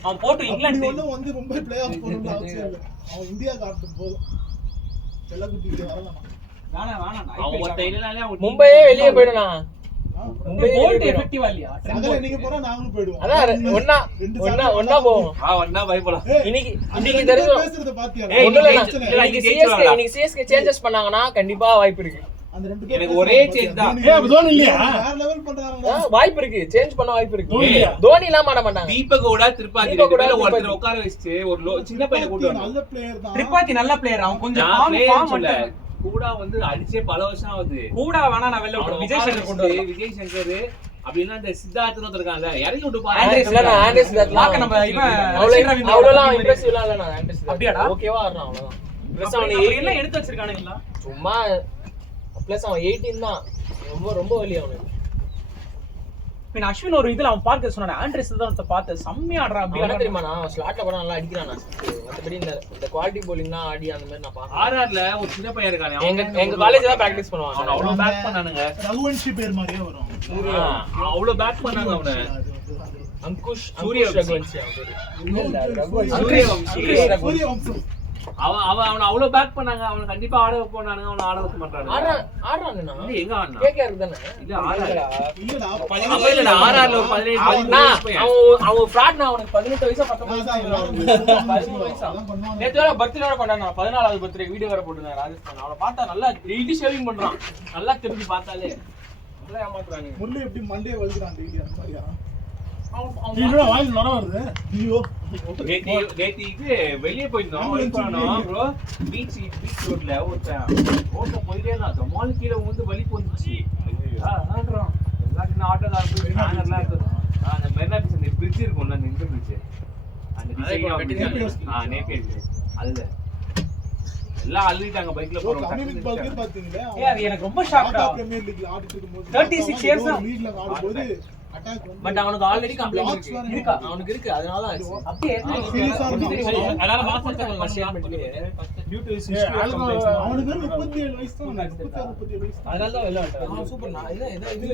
அவன் போட்டு இங்கிலாந்து ஒண்ணு வந்து மும்பை பிளே ஆஃப் போறதுக்கு அவசியம் இல்ல. அவன் இந்தியா கார்டு போதும். செல்லகுட்டிக்கு வரலாம். வேணாம் அவன் ஒத்த இல்லனாலே அவன் மும்பையே வெளியே போய்டனா. மும்பை போல்ட் எஃபெக்டிவா இல்லையா? அகல நீங்க போறா நாங்களும் போய்டுவோம். அதான் ஒண்ணா போவோம். வந்தா பயப்படலாம். இன்னைக்கு தெரியும் பேசுறத பாத்தியா? இன்னைக்கு CSK சேஞ்சஸ் பண்ணாங்கன்னா கண்டிப்பா வாய்ப்பு இருக்கு. அந்த ரெண்டு எனக்கு ஒரே சேஞ்ச் தான். தோனி இல்லையா? வேற லெவல் பண்றாங்க. வாய்ப்பு இருக்கு. சேஞ்ச் பண்ண வாய்ப்பு இருக்கு. தோனி எல்லாம் ஆட மாட்டாங்க. தீபகோட திருப்பாதி ரெண்டு பேர்ல ஒருத்தர் உட்கார வச்சிட்டு ஒரு சின்ன பையனை கூட்டி வரணும். நல்ல பிளேயர் தான். த்ரிபாதி நல்ல பிளேயர். அவன் கொஞ்சம் ஃபார்ம் இல்ல கூடா வந்து அடிச்சே பல வருஷம் ஆகுது. கூட வேணா நான் வெளில விடுறேன். விஜய் சங்கர் கொண்டு வரேன். விஜய் சங்கர் அப்படினா இந்த சித்தார்த்தன் ஒருத்தர்கான்ல இறங்கி விட்டு பாரு. ஆண்ட்ரஸ் லாக்க நம்ம இவன் அவ்வளவுலாம் இம்ப்ரெசிவ்லாம் இல்ல. நான் ஆண்ட்ரஸ் அப்படியாடா? ஓகேவா ஆடுறான் அவ்வளவுதான். ப்ளஸ் அவன் அவன் எல்லாம் எடுத்து வச்சிருக்கானுங்களா? சும்மா ப்ளஸ் அவன் 18 தான். ரொம்ப வெளிய அவனுக்கு. பின் அஸ்வின் ஒரு இதுல அவன் பார்க்க சொன்னானே ஆண்ட்ரஸ் தான் பார்த்து செம்மையா ஆடுறான். அப்படி என்ன தெரியுமா நான் ஸ்லாட்ல கூட நல்லா அடிக்கிறான். மத்தபடி இந்த குவாலிட்டி bowling தான் ஆடி அந்த மாதிரி நான் பார்த்தேன். ஆர்ஆர்ல ஒரு சின்ன பையன் இருக்கானே எங்க காலேஜ் தான் பிராக்டீஸ் பண்ணுவாங்க. அவன் அவ்வளவு பேக் பண்ணானுங்க. ரகுவன்ஷி பேர் மாதிரியே வரும். அவ்வளவு பேக் பண்ணாங்க அவனை. அங்குஷ் சூரியவம்சி. ரகுவன்ஷி அவன் பேரு. சூரியவம்சி. சூரியவம்சம். அவன் அவ்வளவு பேக் பண்ணாங்க. அவன் கண்டிப்பா ஆட வைப்பானுங்க. அவன் ஆட வைக்க மாட்டானுங்க. ஆடுறானுண்ணா. இல்ல எங்க ஆடுனா? கேக்கேஆர் தானே. இல்ல ஆர்ஆர். இல்லடா அப்ப இல்லடா ஆர்ஆர்ல ஒரு 17 அவன் ஃப்ராட். நான் அவனுக்கு 18 வயசா 19 வயசா நேத்து வேற பர்த்டே வேற கொண்டாடுறான். 14வது பர்த்டே வீடியோ வேற போட்டுருந்தாங்க ராஜஸ்தான். அவனை பார்த்தா நல்லா டெய்லி ஷேவிங் பண்றான். நல்லா தெரிஞ்சு பார்த்தாலே நல்லா ஏமாத்துறாங்க. முள்ளு எப்படி மண்டையை வலிக்கிறான் டெய்லி அந்த மாதிரியா? அவன் இதுல வாயில் நட வருது. ஐயோ நேத்திக்கு வெளியே போயிருந்தோம் ப்ரோ. பீச் ரோட்ல ஓட்ட போயிட்டே இருந்தான். மால் கீழே வந்து வலி போந்துச்சு. ஆடுறோம் எல்லாருக்கும் ஆட்டோக்காரன் போய் ஸ்டாண்டர்ட்லாம் இருக்குது. அந்த மெரினா பீச் அந்த பிரிட்ஜ் இருக்கும்ல, அந்த இந்த பிரிட்ஜ், அந்த நேப்பியர் அதுல எல்லாம் அழுதிட்டாங்க. பைக்ல போறோம். அமெரிக்க பால்கே பாத்தீங்களா? அது எனக்கு ரொம்ப ஷாக்கா. பிரீமியர் லீக்ல ஆடிட்டு இருக்கும்போது 36 years லீக்ல ஆடும்போது அட்டாக் பட் அவனுக்கு ஆல்ரெடி கம்ப்ளைண்ட் இருக்கா? அவனுக்கு இருக்கு. அதனால அப்படியே அதனால மாசத்துக்கு ஷேர் பண்ணிட்டே டியூ டு அவனுக்கு 37 வயசு தான். 37 வயசு. அதனால தான் வெளிய வந்துட்டான். சூப்பர். நான் இது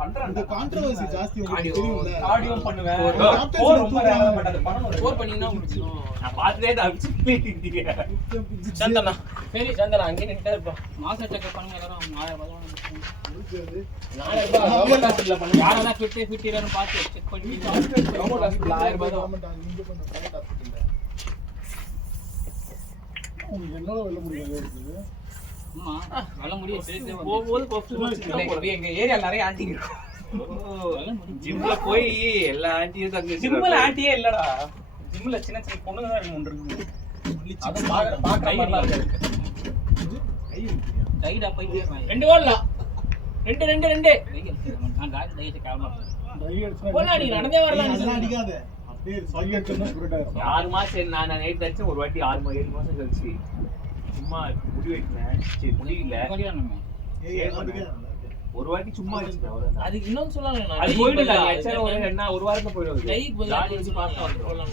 பண்றேன். அந்த கான்ட்ரோவர்சி ஜாஸ்தி உங்களுக்கு தெரியும்ல. கார்டியோ பண்ணுவேன். ஸ்கோர் ரொம்ப ரேரா பட் அது பண்ணணும். ஸ்கோர் பண்ணினா முடிச்சிடும். நான் பார்த்ததே தப்பிச்சு சந்தனா சரி சந்தனா அங்கே நின்னுட்டே இருப்பான். மாச செக் பண்ணுங்க எல்லாரும் 1000 ரூபாய் இருக்குது. 4000 ரூபாய் கவர்மெண்ட் ஹாஸ்பிடல்ல பண்ணுங்க. யாரனா ஃபிட் இருக்கான்னு பார்த்து செக் பண்ணி கவர்மெண்ட் ஹாஸ்பிடல்ல 1000 ரூபாய் தான். நீங்க பண்ண கரெக்ட் ஹாஸ்பிடல்ல உங்களுக்கு என்னோட வெல்ல முடியாது இருக்குது. ஆமா நல்ல முடியும். போகும்போது பஃப் எங்க ஏரியால நிறைய ஆன்ட்டி இருக்கு. ஜிம்ல போய் எல்லா ஆன்ட்டியும் தங்க ஜிம்ல ஆன்ட்டியே இல்லடா. ஜிம்ல சின்ன சின்ன பொண்ணுங்க தான் இருக்கு. ஒன்று இருக்கு. அது பாக்குற மாதிரிலாம் இருக்கு. டைடா போயிட்டே இருக்கான். 2 ஓடலாம். 2 நான் காடி டைட் கால்மா போடா. நீ நடந்தே வரலாம். அதெல்லாம் அடிக்காத. அப்படியே சாகி அடிச்சா ஸ்பிரிட் ஆயிரும். 6 மாசம் நான் நைட் அடிச்சேன். ஒரு வாட்டி 7 மாசம் கழிச்சு சும்மா முடி வைக்கிறேன். சரி முடியல. ஏய் அடிக்காத. ஒரு வாட்டி சும்மா அடிச்சேன் அவ்வளவுதான். அது இன்னொன்னு சொல்லலாம். அது போயிடுல எச்சர ஒரு வாரத்துல போயிடுது. கைக்கு பதிலா வச்சு பார்த்தா போடலாம்.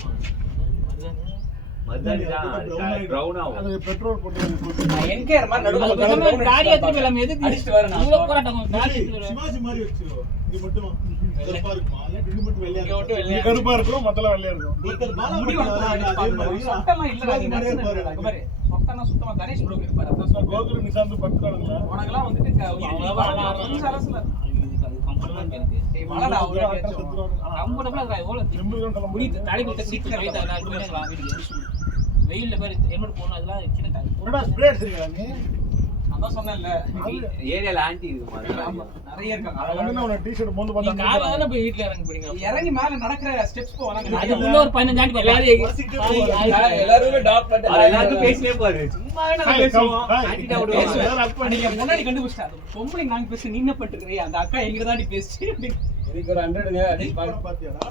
brown ஆகும். அது பெட்ரோல் போட்டு என்கேஆர் மாதிரி நடுவுல அது பேசாம ஒரு காடி எடுத்துட்டு போயிடலாம். எதுக்கு அடிச்சிட்டு வரேன் நான். இவ்வளவு போராட்டம் காடி எடுத்துட்டு வரேன். சிவாஜி மாதிரி வச்சிரோ. இது மட்டும் கருப்பா இருக்குமா? இல்ல இது மட்டும் வெள்ளையா இங்க மட்டும் இருக்கும். வெள்ளையா இது கருப்பா இருக்கும், மத்தல வெள்ளையா இருக்கும். முடி வளர்த்தா அதே மாதிரி. சொட்டமா இல்லடா, நீ நடுவுல பாரு. அங்க பாரு. சொட்டனா சுத்தமா கணேஷ் ப்ரோ இருப்பாரு. அதான் சொல்றேன். கோகுல் நிசாந்த் பண்றாங்களா? உனக்கெல்லாம் வந்துட்டு கொஞ்சம் அரசுல. ஏய் மலடா ஒரு வாட்டியாச்சும். கம்ஃபர்டபுளா இருக்கா? எவ்வளவு முடி தாடி கொடுத்த சீக்கிரம் ரைட் ஆனா போயிடலாம் வீட்டுக்கு. வெயில்ல பாரு ஹெல்மெட் போடணும் அதெல்லாம் சின்ன தாடி. என்னடா ஸ்ப்ரே அடிச்சிருக்கா நீ? அதான் சொன்னேன்ல. ஏரியால ஆன்டி இருக்கு மாதிரி. ஆமா நிறைய இருக்காங்க. அவன் வந்து அவன டீ-ஷர்ட் மோந்து நீ பார்த்தா கார்ல தான போய் வீட்ல இறங்கி போறீங்க. இறங்கி மேல நடக்கிற ஸ்டெப்ஸ் போவாங்க. அது உள்ள ஒரு 15 ஆண்டி எல்லாரும் எல்லாரும் டாக் பண்ணி எல்லாரும் பேசினே பாரு. சும்மா நான் பேசுவோம். ஆன்டிட்ட விடுவாங்க. நீங்க முன்னாடி கண்டுபிடிச்சாரு. பொம்பளை நாங்க பேசி நீ என்ன பண்ணிட்டு அந்த அக்கா எங்க தாண்டி பேசி இதுக்கு ஒரு 100ங்க அடி பாத்தியாடா?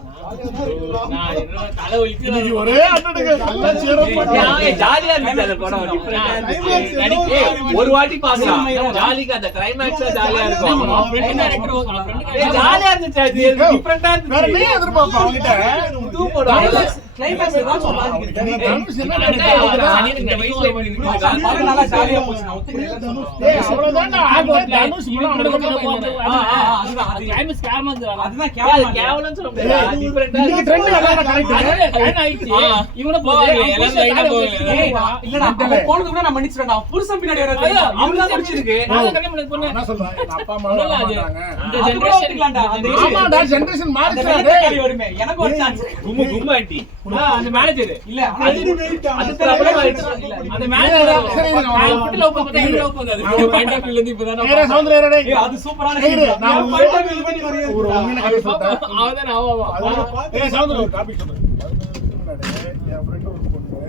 நான் என்ன தலை வலிக்குது. இன்னைக்கு ஒரே அட்டடுங்க நல்லா சேரப் பண்ணி ஜாலியா இருந்துச்சு அந்த படம். டிஃபரெண்டா ஒரு வாட்டி பார்க்கலாம். ஜாலிக்கு அந்த கிளைமாக்ஸ்ல ஜாலியா இருக்கும். ஜாலியா இருந்துச்சு. அது டிஃபரெண்டா வேற இருந்துச்சு. நீ எதிர்பார்ப்பா அவங்கிட்ட புது படம். கிளைமேக்ஸ் தான் சொல்றாங்க. தனுஷ் என்ன இந்த வயசுல இப்படி இருக்குதா? நல்லா ஜாலியா போச்சு. நான் ஒத்துக்கிறேன். ஏய் அவ்வளவுதான் தனுஷ் அதுதான் கிளைமேக்ஸ் கேவலமா இருந்துடா. அதுதான் கேவலம் சொல்ல முடியாது. டிஃபரெண்டா இன்னைக்கு ட்ரெண்ட் நல்லா கரெக்ட் டைம் ஆயிடுச்சு. இவன போவாங்க எல்லாரும் லைனா போவாங்க. இல்லடா அவன் போனதுக்கு கூட நான் மன்னிச்சிரேன்டா. புருஷன் பின்னாடி வராது. அவன் தான் முடிச்சிருக்கு. நான் கல்யாணம் பண்ண பொண்ணு. என்ன சொல்றாங்க எங்க அப்பா அம்மா வராங்க இந்த அது கூட ஜெனரேஷன் ஒத்துக்கலாம்டா. அந்த ஆமாடா ஜெனரேஷன் அந்த மாறிடுச்சு வெள்ளக்காரி வருமே. எனக்கு ஒரு சான்ஸ். கும்மு கும்மு ஆன்டி. அந்த மேனேஜர் இல்ல ஆனா அது பிரபலம் ஆயிடுச்சு. இல்ல அந்த மேனேஜர் சரி, இருங்க, நான் ஃபுட் லவ் பண்ணா இங்க லவ் பண்ணாது. பாயிண்ட் ஆஃப் வியூல இருந்து இப்பதான் நேரா சௌந்தர்யா டேய் ஏய் அது சூப்பரான ஏய், சீன். நான் நான் பாயிண்ட் ஆஃப் வியூ பண்ணி வரேன். ஒரு உண்மையான கதை சொல்றேன் அவதான் ஆமா. ஏய் சௌந்தர்யா ஒரு டாபிக் சொல்றேன் என் ஃப்ரெண்ட் ஒரு பொண்ணு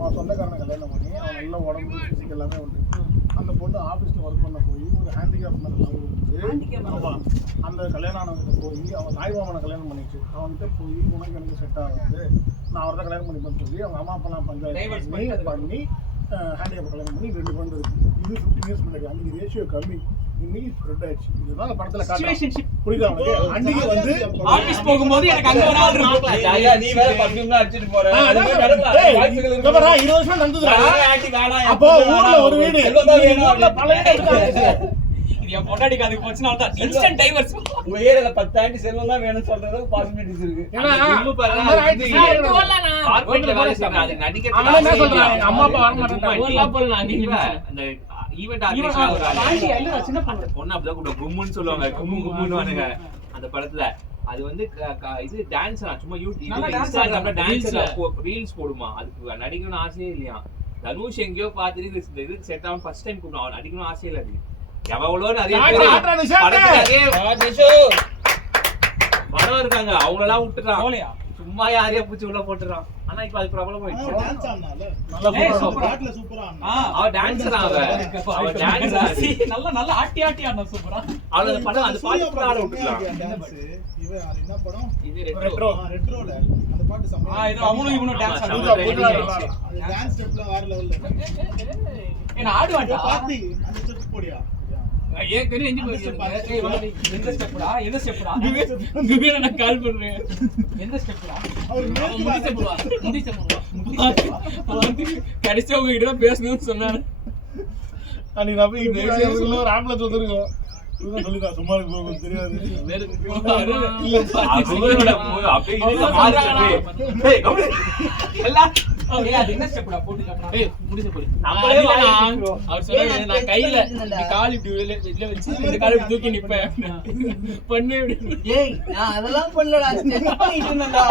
அவன் சொந்தக்காரனை கல்யாணம் பண்ணி அவன் நல்ல உடம்பு பிசிக் எல்லாமே உண்டு அந்த பொண்ணு ஆபீஸ்ல ஒர்க் பண்ண போய் ஒரு ஹேண்டிகேப் மேல லவ் வந்து அந்த கல்யாணம் ஆனவங்க போய் அவன் தாய்மாமனை கல்யாணம் பண்ணிச்சு அவன்கிட்ட போய் உனக்கு எனக்கு செட் ஆகாது நான் அவரை தான் கல்யாணம் பண்ணிப்பேன்னு சொல்லி அவங்க அம்மா அப்பெல்லாம் பஞ்சாயத்து பண்ணி ஹேண்டிகேப் கல்யாணம் பண்ணி 2 பொண்ணு இருக்கு இது 15 இயர்ஸ் முன்னாடி அன்னைக்கு ரேஷியோ கம்மி இன்னைக்கு ஸ்ப்ரெட் ஆயிடுச்சு இதுதான் அந்த படத்துல காட்டுறாங்க புரியுதா உனக்கு அன்னைக்கு வந்து ஆபீஸ் போகும்போது எனக்கு அங்க ஒரு ஆள் இருக்கும். ஜாலியா நீ வேற பர்ஃபியூம்லாம் அடிச்சிட்டு போற. அது மாதிரி நடக்கலாம். வாய்ப்புகள் இருக்கு. 20 வருஷம் நடந்ததுடா ஆன்டி வேணாம். அப்போ ஊர்ல ஒரு வீடு செல்வம் வேணும். ஊர்ல பல வீடு இருக்கு இது என் பொண்டாட்டிக்கு அதுக்கு போச்சுன்னா தான் இன்ஸ்டன்ட் டைவர்ஸ். உங்க ஏரியால 10 ஆன்டி செல்வம் தான் வேணும்னு சொல்றது பாசிபிலிட்டிஸ் இருக்கு. ஏன்னா கும்மு பாருங்க. அந்த மாதிரி ஆயிடுச்சு. ரெண்டு ஓடலானா கார்பரேட்ல வேலை செய்யறாங்க. அது நடிக்க அவன் என்ன சொல்றான் எங்க அம்மா அப்பா வர மாட்டாங்க ஓடலாம் போலாம் நீங்க அந்த ஈவென்ட் ஆர்கனைசர் ஒரு ஆளு. ஆண்டி இல்ல சின்ன பொண்ணு. அந்த பொண்ணு அப்படிதான் கூப்பிடுவாங்க. கும்முன்னு சொல்லுவாங்க. கும்மு கும்முன்னுவானுங்க அந்த படத்துல. அது வந்து இது டான்ஸ் சும்மா நல்லா dance இன்ஸ்டாகிராம்ல ஆடுறாங்க. டான்ஸ்ல ரீல்ஸ் போடுமா. அதுக்கு நடிக்கணும்னு ஆசையே இல்லையா. தனுஷ் எங்கேயோ பார்த்துட்டு இது செட் ஆகும் ஃபர்ஸ்ட் டைம் கூப்பிடுவான். அவன் நடிக்கணும் ஆசையே இல்லை. அது எவ்வளோ நிறைய பேர் ஆட்ரா நிஷா படம் இருக்காங்க. அவங்களெல்லாம் விட்டுறான். போலையா? சும்மா யாரையா பூச்சி உள்ள போட்டுறான். ஆனா இப்ப அது பிரபலம் ஆயிடுச்சு. டான்ஸ் ஆடுனால நல்லா ஏய், போடுறான் சூப்பரா. பாட்டுல சூப்பரா ஆடுனா அவ டான்ஸர் அவ டான்ஸ் நல்லா நல்லா ஆட்டி ஆட்டி ஆடுனா சூப்பரா. அவளோட படம் அந்த பாட்டு ஆட விட்டுலாம். டான்ஸ் இவன் அது என்ன படம் இது ரெட்ரோ ரெட்ரோல அந்த பாட்டு செமையா இது அவனும் இவனும் டான்ஸ் ஆமா, ஆடுறாங்க. புதுசா ஆடுறான். அது டான்ஸ் ஸ்டெப்ல வேற லெவல்ல என்ன ஆடுவான்டா? பாத்தி அந்த ஸ்டெப் போடியா ஏன் தெரியும் எஞ்சி போயிடுச்சு. ஏய் வா, எந்த ஸ்டெப்டா? எந்த ஸ்டெப்டா? குபேர நான் கால் பண்றேன். எந்த ஸ்டெப்டா? அவர் அவன் மேல முடிச்ச போடுவா. அவன் வந்து கடைசி அவங்க கிட்ட தான் பேசணும்னு சொன்னாரு. அன்னைக்கு நான் போய் இன்டர்வியூல ஒரு ஆம்பளை வந்துருக்கோம் இதுதான் சொல்லிதான் சும்மா இருக்கு உங்களுக்கு தெரியாது அவங்களோட அப்படியே இதுல மாறிச்சு. டேய் கவுடி எல்லாம் ஏய் அது என்ன ஸ்டெப்டா போட்டு காட்டுறா? ஏய் முடிச்ச போடு. நம்மளே வாங்கிக்கிறோம். அவர் சொன்னாரு நான் கையில இப்படி கால் இப்படி இதுல வச்சு இந்த கால் இப்படி தூக்கி நிப்பேன். பண்ணு இப்படி. ஏய் நான் அதெல்லாம் பண்ணலடா ஸ்டெப் பண்ணிட்டு இருந்தேன்டா.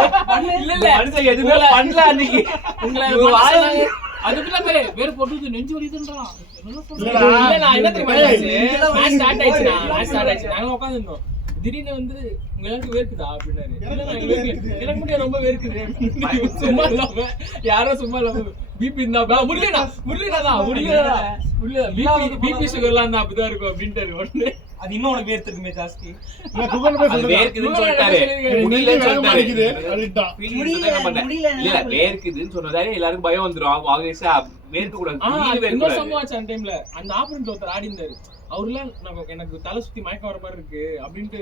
இல்ல இல்ல மனுஷன் எதுவுமே பண்ணல அன்னைக்கு. உங்களை இவங்க வாயை அதுக்குள்ள வேற போட்டு நெஞ்சு வலிக்குதுன்றான். இல்லடா. இல்ல நான் என்ன தெரியுமா ஏய், ஆச்சு? மேட்ச் ஸ்டார்ட் ஆயிடுச்சு. மேட்ச் ஸ்டார்ட் ஆயிடுச்சு. நாங்க உட்கார்ந்திருந்தோம். திடீர்னு வந்து உங்களுக்கு வேர்க்குதா அப்படின்னாரு. இல்ல நான் எனக்கு மட்டும் ரொம்ப வேர்க்குது. சும்மா இல்லாம யாரோ சும்மா இல்லாம பிபி இருந்தா முடியலடா பிபி சுகர்லாம் இருந்தா அப்படிதான் இருக்கும் அப்படின்ட்டு உடனே அது இன்னும் உனக்கு வேர்த்திருக்குமே ஜாஸ்தி. நான் குகன் போய் அது சொல்றேன் வேர்க்குதுன்னு சொல்லிட்டாரு. முடியலன்னு வேகமா சொல்லிட்டாரு. இருக்குது அப்படின்ட்டான் இல்ல வேர்க்குதுன்னு சொன்னதாலே எல்லாருக்கும் பயம் வந்துரும். ஆப்வியஸா வேர்க்க கூடாது. இன்னொரு சம்பவம் ஆச்சு அந்த டைம்ல. அந்த ஆப்பரண்ட் ஒருத்தர் ஆடி இருந்தாரு. அவர்லாம் எனக்கு தலை சுத்தி மயக்கம் வர மாதிரி இருக்கு அப்படின்ட்டு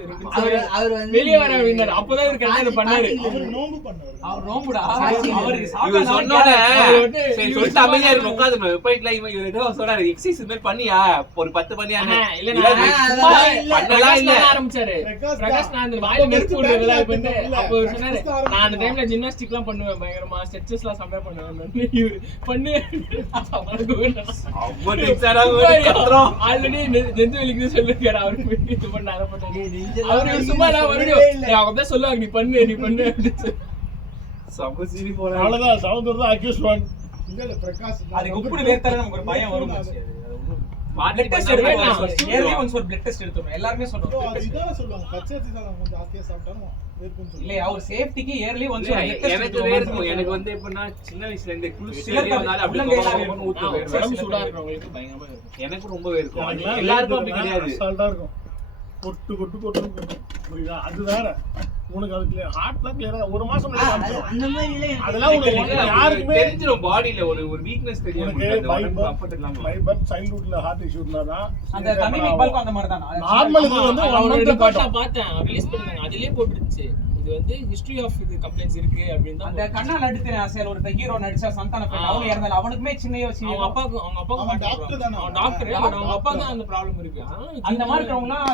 அவர் வந்து வெளியே வர அப்படின்னாரு. அப்பதான் இவர் கரெக்டா இதை பண்ணாரு. அவர் நோம்பு பண்ணவர். அவர் நோம்புடா சாட்சி அவருக்கு இவர் சாப்பிட்டா சொன்னோட அவர் வந்து சரி சொல்லிட்டு அமைதியா இருக்கு உட்காந்து போயிட்டுல இவன் இவர் ஏதோ சொல்றாரு எக்ஸசைஸ் மாதிரி பண்ணியா ஒரு 10 பண்ணியான்னு இல்ல இல்ல, சும்மா இல்ல. பண்ணலாம் இல்ல ஆரம்பிச்சாரு. பிரகாஷ் பிரகாஷ் நான் இந்த வாயில நெருப்பு விடுறதுல பண்ணு. அப்போ இவர் சொன்னாரு நான் அந்த டைம்ல ஜிம்னாஸ்டிக் எல்லாம் பண்ணுவேன் பயங்கரமா ஸ்ட்ரெச்சஸ் எல்லாம் செம்மையா பண்ணுவேன். இவர் பண்ணு அவ்வளவு டென்ஷனா கத்துறோம் ஆல்ரெடி நெஞ்சு வலிக்குது சொல்லிருக்காரு. அவருக்கு இது பண்ண அதை பண்ணாரு. அவரு சும்மா நான் இல்லவே இல்ல. அவங்க தான் சொல்லுவாங்க நீ பண்ணு அப்படின்னு சொல்லி. சம சிரி போறாரு அவ்வளவுதான் சவுந்தர் தான் அக்யூஸ் ஒன். இல்ல பிரகாஷ் அதுக்கு உப்பு வேர்த்தாலே நமக்கு ஒரு பயம் வரும் பிளட் டெஸ்ட் எடுத்து இயர்லி ஒன்ஸ் ஒரு பிளட் டெஸ்ட் எடுத்துறோம் எல்லாரும் சொல்றோம் அது இதான் சொல்லுவாங்க பச்சரிசி சாதம் கொஞ்சம் ஜாஸ்தியா சாப்பிட்டாலும் வேர்க்கும்னு சொல்லுவாங்க. இல்ல அவர் சேஃப்டிக்கு இயர்லி ஒன்ஸ் ஒரு பிளட் டெஸ்ட் எனக்கு வேர்க்கும் எனக்கு வந்து எப்படின்னா சின்ன வயசுல இருந்து குளிச்சு சிலருக்கு வெளிய வந்தாலும் அப்படியே உள்ளங்கையெல்லாம் தொட தொடன்னு ஊத்தும் வேர்வை. உடம்பு சூடா இருக்கிறவங்களுக்கு பயங்கரமா இருக்கும். எனக்கு ரொம்ப வேர்க்கும் எனக்குலாம் எல்லாருக்கும் அப்படி வேர்க்குதுன்னா கிடையாது அசால்ட்டா இருக்கும். கொட்டு கொட்டு கொட்டு புரியுதா? அது வேற. உனக்கு அது கிளியர் ஹார்ட்லாம் கிளியரா ஒரு மாசம் முன்னாடி காமிச்சிடும். அந்த மாதிரி இல்ல அதெல்லாம் உங்களுக்கு யாருக்குமே தெரிஞ்சிடும் பாடியில ஒரு வீக்னஸ் தெரியும் உனக்கு கம்ஃபர்ட் இல்லாம பை பர்த் சைல்ட்ஹுட்ல ஹார்ட் இஷ்யூ இருந்தாதான் அந்த தமிழ் பல்க் அந்த மாதிரி தான் நார்மல் இது வந்து அவரோட 1 month ரிப்போர்ட்ல காட்டும். பார்த்தேன். ரிலீஸ் பண்ணாங்க. அதிலே போட்டுருந்துச்சு. இது வந்து ஹிஸ்டரி ஆஃப் இது கம்ப்ளைண்ட்ஸ் இருக்கு அப்படின்னு தான் அந்த கண்ணால் அடுத்து ஆசையில் ஒரு ஹீரோ நடிச்சா சந்தான பெண் அவங்க இறந்தாலும் அவனுக்குமே சின்ன அவங்க அப்பாவுக்கு அவன் டாக்டர் தானே. அவன் டாக்டர் அவங்க அப்பாவுக்கு அந்த ப்ராப்ளம் இருக்கு. அதனால அந்த மாதிரி இருக்கிறவங்கலாம்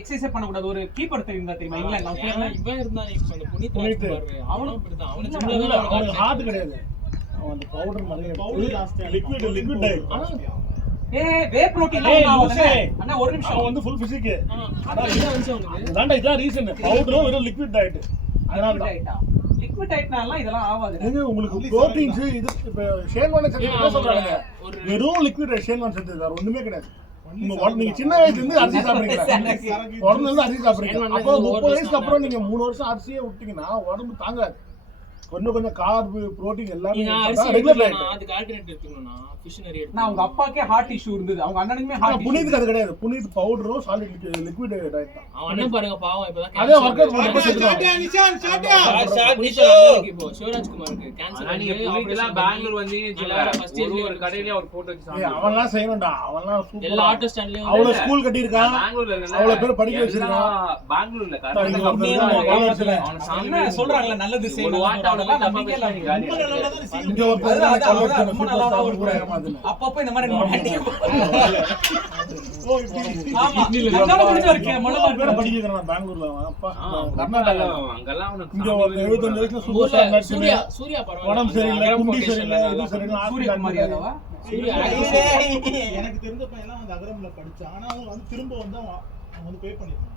எக்ஸசைஸ் பண்ணக்கூடாது. ஒரு கீப்பர் தெரியுமா இங்கிலாந்து அவங்க ஏன்னா பேர் இவன் இருந்தான் இப்ப அந்த புனித் புனித். ராஜ்குமார் அவனும் அப்படிதான். அவனுக்கு இல்ல, சின்னதா தான் அவனுக்கு அவனுக்கு ஹார்ட் கிடையாது. அவன் அந்த பவுடர் மாதிரி Powder ஜாஸ்தியா லிக்விட் டயட். ஆனா வே புரோட்டீன் ஏய், எல்லாம் லூசே. அண்ணா ஒரு நிமிஷம் அவன் வந்து ஃபுல் பிசிக். அதான் என்ன வந்து அவனுக்கு இதான்டா இதான் ரீசன். பவுடரும் வெறும் லிக்விட் டயட். அதனால தான் லிக்விட் டயட்னால இதெல்லாம் ஆகாது. ஏங்க உங்களுக்கு புரோட்டீன்ஸ் இது இப்ப ஷேன்வான் சத்து என்ன சொல்றாங்க? ஒரு வெறும் லிக்விட் ஷேன்வான் சத்து வேற ஒண்ணுமே கிடையாது. உங்க உடம்பு நீங்க சின்ன வயசுல இருந்து அரிசி சாப்பிடுறீங்க. உடம்புல இருந்து அரிசி சாப்பிடுறீங்க. அப்போ 30 வயசுக்கு அப்புறம் நீங்க 3 வருஷம் அரிசியே விட்டீங்கன்னா உடம்பு தாங்காது. கொஞ்சம் கார்பு புரோட்டீன் எல்லாமே நீங்க அரிசி ரெகுலர் எடுக்கணும்னா டயட். அதுக்கு ஆல்டர்னேட் எடுத்துக்கணும்னா ஃபிஷ் நிறைய நான் அவங்க அப்பாக்கே ஹார்ட் இஷ்யூ இருந்தது. அவங்க அண்ணனுக்குமே ஆனா ஹார்ட் புனித்துக்கு அது கிடையாது. புனித் பவுடரும் சாலிட் லிக்விட் டயட் தான். அவன் அண்ணன் பாருங்க பாவம் இப்பதான் அதே cancer ஒர்க்கர் வந்து- பண்ணி செத்துட்டாங்க. நிஷான் ஷாட்டியா புனித் அண்ணனுக்கு இப்போ சிவராஜ்குமாருக்கு கேன்சர் ஆனா நீங்க புனிதெல்லாம் பெங்களூர் வந்தீங்கன்னு ஒரு கடையில அவர் போட்டோ வச்சு ஏய், அவன்லாம் செய்யணும்டா. அவன்லாம் எல்லா சூப்பரா ஆட்டோ ஸ்டாண்ட்லயும் அவ்வளவு ஸ்கூல் கட்டியிருக்கான். பெங்களூர்ல அவ்வளவு பேர் படிக்க வச்சிருக்கான். பெங்களூர்ல இங்க ஒருத்தர் என்ன சொல்றாங்கல்ல நல்லது செய்யணும் அதெல்லாம் நம்பிக்கை இல்ல. இங்க ஒருத்தர் அதான், அதான், கல்லூரி ரொம்ப நல்லா சூப்பர் ஒரு ஸ்டார் ஏமாத்துன. அப்பப்போ இந்த மாதிரி நம்ம ஓ, இப்படி. ஆமா அதனால முடிஞ்ச ஒரு மொழ எவ்வளவு பேரை படிக்க வைக்கிறான் பெங்களூர்ல அவன். அப்பா, கர்நாடகா. அங்கெல்லாம் அவனுக்கு இங்க ஒரு 75 வயசுல சூப்பர் ஸ்டார் நடிச்சு சூர்யா சூர்யா பரவாயில்ல. உடம்பு சரியில்லை, நகரம் குண்டி foundation சரியில்லை, நல்லா இது சரியில்லை, சூரியகுமாரி ஹாஸ்பிட்டல் யாதவா சூர்யா எனக்கு தெரிஞ்ச பையன்லாம் வந்து அகரம்ல படிச்சான். ஆனா அவன் வந்து திரும்ப வந்து அவன் வந்து பே பண்ணிருக்கான்.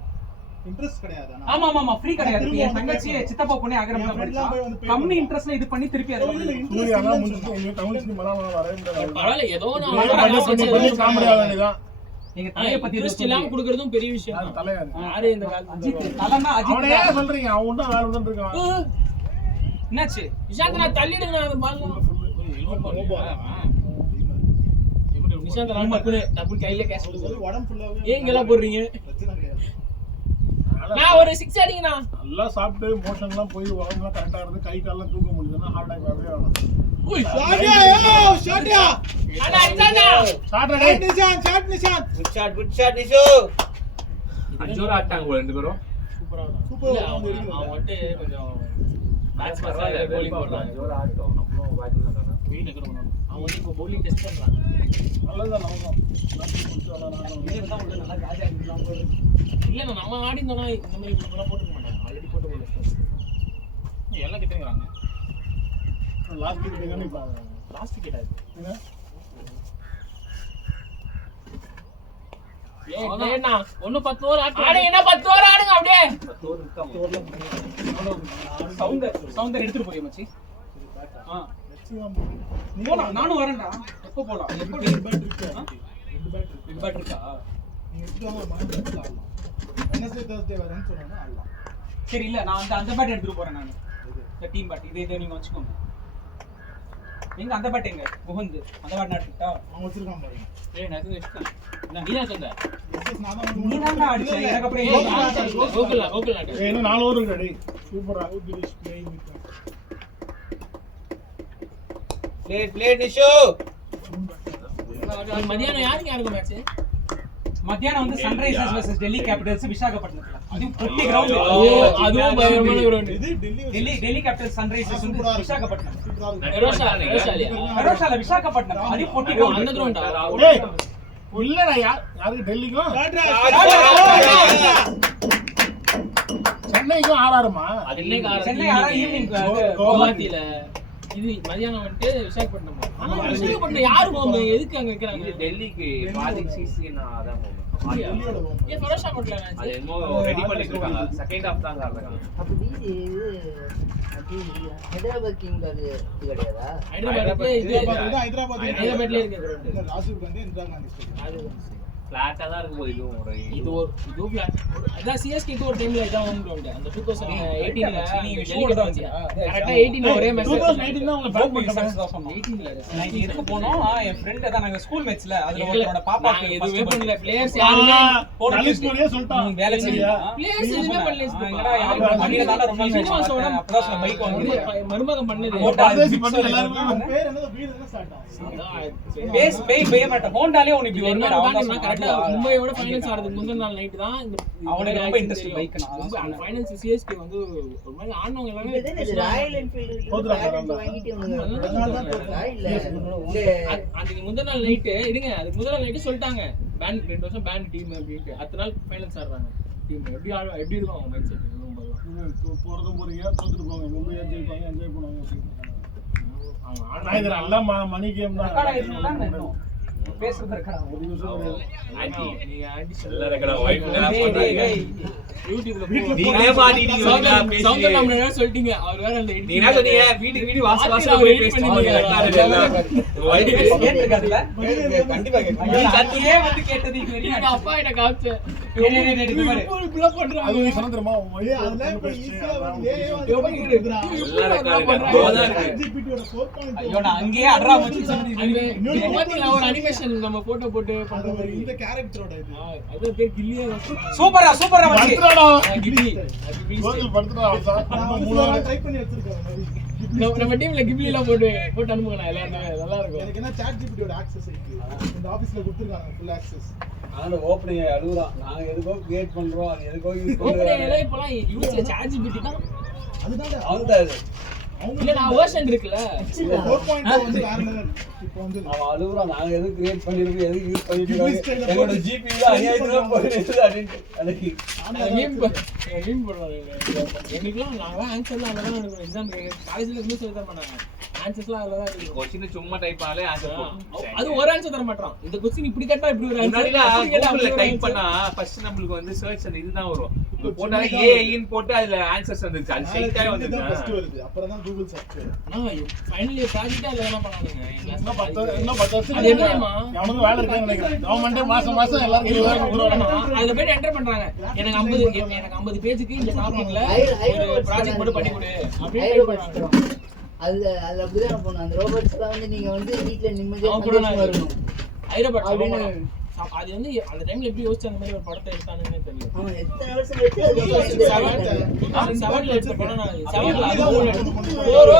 இன்ட்ரெஸ்ட் கிடையாது. ஆனா ஆமா ஆமா ஃப்ரீ கிடையாது. என் தங்கச்சி சித்தப்பா பொண்ணே அகரம்ல படிச்சா கம்மி இன்ட்ரெஸ்ட்ல இது பண்ணி திருப்பி அதை சூர்யாலாம் முடிச்சுட்டு இங்க தமிழ்ச்சி மலையாளம் வரவே முடியாது. பரவாயில்ல ஏதோ இதே நான் பண்ணி காமெடி ஆக வேண்டியதான். எங்க தலைய பத்தி இன்ட்ரெஸ்ட் இல்லாம குடுக்குறதும் பெரிய விஷயம் யாரு தான். தலையாரு? யாரு இந்த காலத்துல அஜித் தலைனா அவனே அஜித் ஏன் சொல்றீங்க? அவன் உண்டா வேற ஒன்று இருக்கான். என்னாச்சு நிஷாந்த் நான் தள்ளிடுங்க நான் அந்த பால் நிஷாந்த் நான் டப்புனு கையில கேஷ் கொடுக்குறேன். உடம்பு ஃபுல்லாவே ஏன் இங்கெல்லாம் போடுறீங்க? பிரச்சனை கிடையாது. நான் ஒரு 6 அடிங்கண்ணா. நல்லா சாப்பிட்டு மோஷன்லாம் போய் உடம்புலாம் கரெக்டா இருந்து கை கால்லாம் தூக்க முடியுதுன்னா ஹார்ட் அட்டாக் வரவே வேணாம். உய் ஷாட்டியா ஷாட்டியா அண்ணா அடிச்சாண்ணா. சாட்டர்டே நிஷான் நிஷான் குட் ஷாட் நிஷோ அஞ்சோரா ஆட்டாங்க ரெண்டு பேரும் சூப்பரா சூப்பரா இல்ல, வந்து அவன் வந்து கொஞ்சம் பேட்ஸ் பரவாயில்ல பாஸ் bowling போடுறான். அஞ்சோரா ஆட்டம் நம்மளும் பேட்டிங் பண்ணலாம் அவன் வந்து இப்போ bowling டெஸ்ட் பண்றான். நல்லதுதான் நமக்கும். இல்ல நம்ம ஆடி இருந்தோம்னா இந்த மாதிரி இவங்க போட்டுக்க மாட்டாங்க. ஆல்ரெடி போட்டு போல எல்லாம் கிட்டங்கறாங்க. லாஸ்ட் வீக் தானே இப்ப லாஸ்ட் விக்கெட் அது. என்ன? ஏன்னா ஒண்ணு 10 ஓவர் ஆடுங்க. என்ன 10 ஓவர் ஆடுங்க அப்படியே. சவுந்தர் எடுத்துட்டு போய் மச்சி போலாம் நானும் வரேன்டா எப்போ போலாம் எப்போ ரெட் பேட் இருக்கு. பிக் பேட் இருக்கா நீங்க எடுத்து வாங்க மார்க்கெட்ல ஆடலாம். வெனஸ்டே தர்ஸ்டே வரேன்னு சொன்னாங்க ஆடலாம். சரி இல்ல நான் அந்த பேட் எடுத்துட்டு போறேன் நான் இந்த டீம் பேட் இதை நீங்க வச்சுக்கோங்க. எங்க அந்த பேட் எங்க முகந்து அந்த பேட் எடுத்துட்டா அவன் வச்சிருக்கான் பாருங்க. ஏய் நான் வெச்சிட்டேன். நீ தான் சொன்ன. நான் தான் நீ தான்டா அடிச்ச எனக்கு அப்புறம் கோகுல் நாடு. ஏய் இன்னும் 4 ஓவர் இருக்கு டேய். சூப்பரா கிரீஷ் பிளேயிங் வித் பிளேட் நிஷோ மதியானம் யாருக்கு மேட்ச்? மத்தியானம் வந்து சன்ரைசர்ஸ் வெர்சஸ் டெல்லி கேபிட்டல்ஸ் விசாகப்பட்டினத்துல. அதுவும் பொட்டி கிரவுண்ட். அதுவும் பயங்கரமான கிரவுண்ட். டெல்லி கேபிட்டல்ஸ் சன்ரைசர்ஸ் வந்து விசாகப்பட்டினம். நெரோஷால விசாகப்பட்டினம். அதுவும் பொட்டி அந்த கிரவுண்ட். கிரவுண்டா? டேய் இல்லடா யாருக்கு டெல்லிக்கும் சென்னைக்கும் ஆறாருமா சென்னை ஈவினிங் குவாஹாத்தில இது மதியானம் வந்துட்டு விசாகப்பட்டினம். ஆனா விசாகப்பட்டினம் யாரு போகும்? எதுக்கு அங்க வைக்கிறாங்க? டெல்லிக்கு பாதி சிசி நான் அதான் போவேன். ஏன் ஃபரோஷா போட்ல அது என்னமோ ரெடி பண்ணிட்டு இருக்காங்க. செகண்ட் ஹாஃப் தான் ஆடுறாங்க. அப்படி ஹைதராபாத் கிங் அது கிடையாதா? ஹைதராபாத்ல இது ஹைதராபாத்ல இருக்கு கிரவுண்ட். ராஜீவ் காந்தி இந்திரா காந்தி ஸ்டேடியம். அது ஃபிளாட்டா தான் இருக்கும் இதுவும் இது ஃபிளாட். அதான் சிஎஸ்கேக்கு ஒரு டைம்ல இதான் ஹோம் கிரவுண்ட். அந்த 2018ல நீங்க ஷோட வந்து கரெக்ட்டா 18ல ஒரே மேட்ச் 2018 தான் உங்களுக்கு பேக் பண்ணிட்டாங்க. 18ல நான் எதுக்கு போனோம்? என் ஃப்ரெண்ட் தான் நாங்க ஸ்கூல் மேட்ச்ல அதுல ஒருத்தரோட பாப்பாக்கு எதுவுமே பண்ணல. பிளேயர்ஸ் யாருமே போலீஸ் போலீஸ் சொல்லிட்டான். நீ வேலை செய்யா. பிளேயர்ஸ் எதுவுமே பண்ணல. என்னடா யாரும் பண்ணில தான ரொம்ப நாள் சீனிவாசோட அப்பதான் சொன்ன பைக் வாங்கி மருமகன் பண்ணது. பரதேசி பண்ணல எல்லாரும் பேர் என்னது வீடு என்ன ஸ்டார்ட் ஆகும். பேஸ் பே மாட்ட ஹோண்டாலே உனக்கு இப்படி என்ன வருமா? பண்ணா கரெக்ட்டா மும்பையோட ஃபைனல்ஸ் ஆடுறதுக்கு முந்தின நாள் நைட் தான் அவனுக்கு ரொம்ப இன்ட்ரெஸ்ட் பைக். அந்த ஃபைனல்ஸ் சிஎஸ்கே வந்து ஒரு மாதிரி ஆடுனவங்க எல்லாமே இது ராயல் என்ஃபீல்ட் வாங்கிட்டு அதுக்கு முந்தின நாள் நைட்டு இருங்க. அதுக்கு முந்தின நாள் நைட்டு சொல்லிட்டாங்க பேன் 2 வருஷம் பேன் டீம் அப்படின்ட்டு. அடுத்த நாள் ஃபைனல்ஸ் ஆடுறாங்க டீம். எப்படி இருக்கும் அவங்க மைண்ட் செட்? போறதும் போறீங்க தோத்துட்டு போங்க. மும்பை ஜெயிப்பாங்க என்ஜாய் பண்ணுவாங்க. ஆனா இது நல்ல மணி கேம் தான். பேசுறது இருக்கடா. ஆன்டி நீங்க ஆன்டி செல்ல இருக்கடா வைஃப் எல்லாம் டேய், பண்றீங்க. யூடியூப்ல நீங்களே மாட்டிட்டீங்க சவுந்தர் நம்ம வேற சொல்லிட்டீங்க. அவர் வேற அந்த நீ என்ன சொன்னீங்க? வீட்டுக்கு வாச போய் பேசிட்டீங்க. வைஃப் கேட்டிருக்காதுல? கண்டிப்பா கேட்கணும். நீ கத்தியே வந்து கேட்டது இது வரைக்கும். எங்க அப்பா கிட்ட காமிச்சேன். இது பாரு. இப்படி பண்றாங்க. அது நீ சொன்ன தெரியுமா? அதெல்லாம் இப்ப ஈஸியா வந்து எவ்வளவு இருக்குடா? ஜிபிடியோட 4.0 ஐயோ நான் அங்கேயே அட்ரா மச்சி சொன்னது. இன்னொரு பாத்தீங்களா ஒரு அனிமேஷன் நம்ம போட்டோ போட்டு பண்ற மாதிரி. இந்த கேரக்டரோட இது அது பேர் கில்லியா சூப்பரா மச்சி. படுத்துறாடா. கில்லி. கோகுல் படுத்துறா அவன். நம்ம மூணாவது ட்ரை பண்ணி வச்சிருக்கோம். நம்ம டீம்ல கிப்லி எல்லாம் போட்டு அனுப்புங்க. எல்லாரும் நல்லா இருக்கும். எனக்கு என்ன சாட் ஜிபிடியோட ஆக்சஸ் இருக்கு. இந்த ஆபீஸ்ல கொடுத்திருக்காங்க ஃபுல் ஆக்சஸ். ஆனா ஓப்பனிங் அழுகுறான். நாங்க எதுக்கோ கிரியேட் பண்றோம். அது எதுக்கோ யூஸ் ஓபன் பண்றோம். ஏஐ இப்பலாம் யூஸ்ல சாட் ஜிபிடி தான். அதுதான் அவங்க இல்ல நான் வெர்ஷன் இருக்குல. 4.0 வந்து வேற லெவல். இப்போ வந்து அவன் அழுகுறான். நாங்க எதுக்கு கிரியேட் பண்ணிருக்கோம், எதுக்கு யூஸ் பண்ணிட்டு இருக்கோம். என்னோட ஜிபி தான் அநியாயத்துல போயிடுது அப்படின்ட்டு. அதுக்கு மீம் பண்ணுவாங்க. எனக்குலாம் நான் ஆன்சர்லாம் அங்க தான் இருக்கும். எக்ஸாம் காலேஜ்ல இருந்து சொல்லி தர மாட்டாங்க. ஆன்சர்ஸ்லாம் அதுல தான் இருக்கும். क्वेश्चन சும்மா டைப் பண்ணாலே ஆன்சர் அது ஒரு ஆன்சர் தர மாட்டான். இந்த क्वेश्चन இப்படி கேட்டா இப்படி ஒரு முன்னாடில ஆன்சர். கூகுள்ல டைப் பண்ணா ஃபர்ஸ்ட் நமக்கு வந்து சர்ச் அந்த இதுதான் வரும். போட்டாலே ஏஐ ன்னு போட்டு அதுல ஆன்சர்ஸ் வந்துச்சு. அது ஸ்ட்ரைட்டா ஃபர்ஸ்ட் வந்துச்சு. வருது. அப்புறம் தான் கூகுள் சர்ச் வரும். நான் ஃபைனலி ப்ராஜெக்ட் அதுல என்ன பண்ணானுங்க. இன்னும் 10 வருஷம் அது எப்படிமா? அவனுக்கு வேலை இருக்குன்னு நினைக்கிறேன். கவர்மெண்ட் மாசம் எல்லாருக்கும் 20,000 கொடுக்குறாங்க. அதுல போய் என்டர் பண்றாங்க. எனக்கு 50 பேஜுக்கு இந்த டாபிக்ல ஒரு ப்ராஜெக்ட் மட்டும் பண்ணி கொடு அப்படியே டைப் பண்றாங்க. அதுல அப்படிதான் போகணும். அந்த ரோபோட்ஸ்லாம் வந்து நீங்க வந்து வீட்டுல நிம்மதியா அவன் கூட நான் வரணும் ஹைதராபாத் அப்படின்னு. அது வந்து அந்த டைம்ல எப்படி யோசிச்சு அந்த மாதிரி ஒரு படத்தை எடுத்தானுன்னே தெரியல. அவன் எத்தனை வருஷம் கழிச்சு அது செவன்ல எடுத்த படம் நான் செவன்ல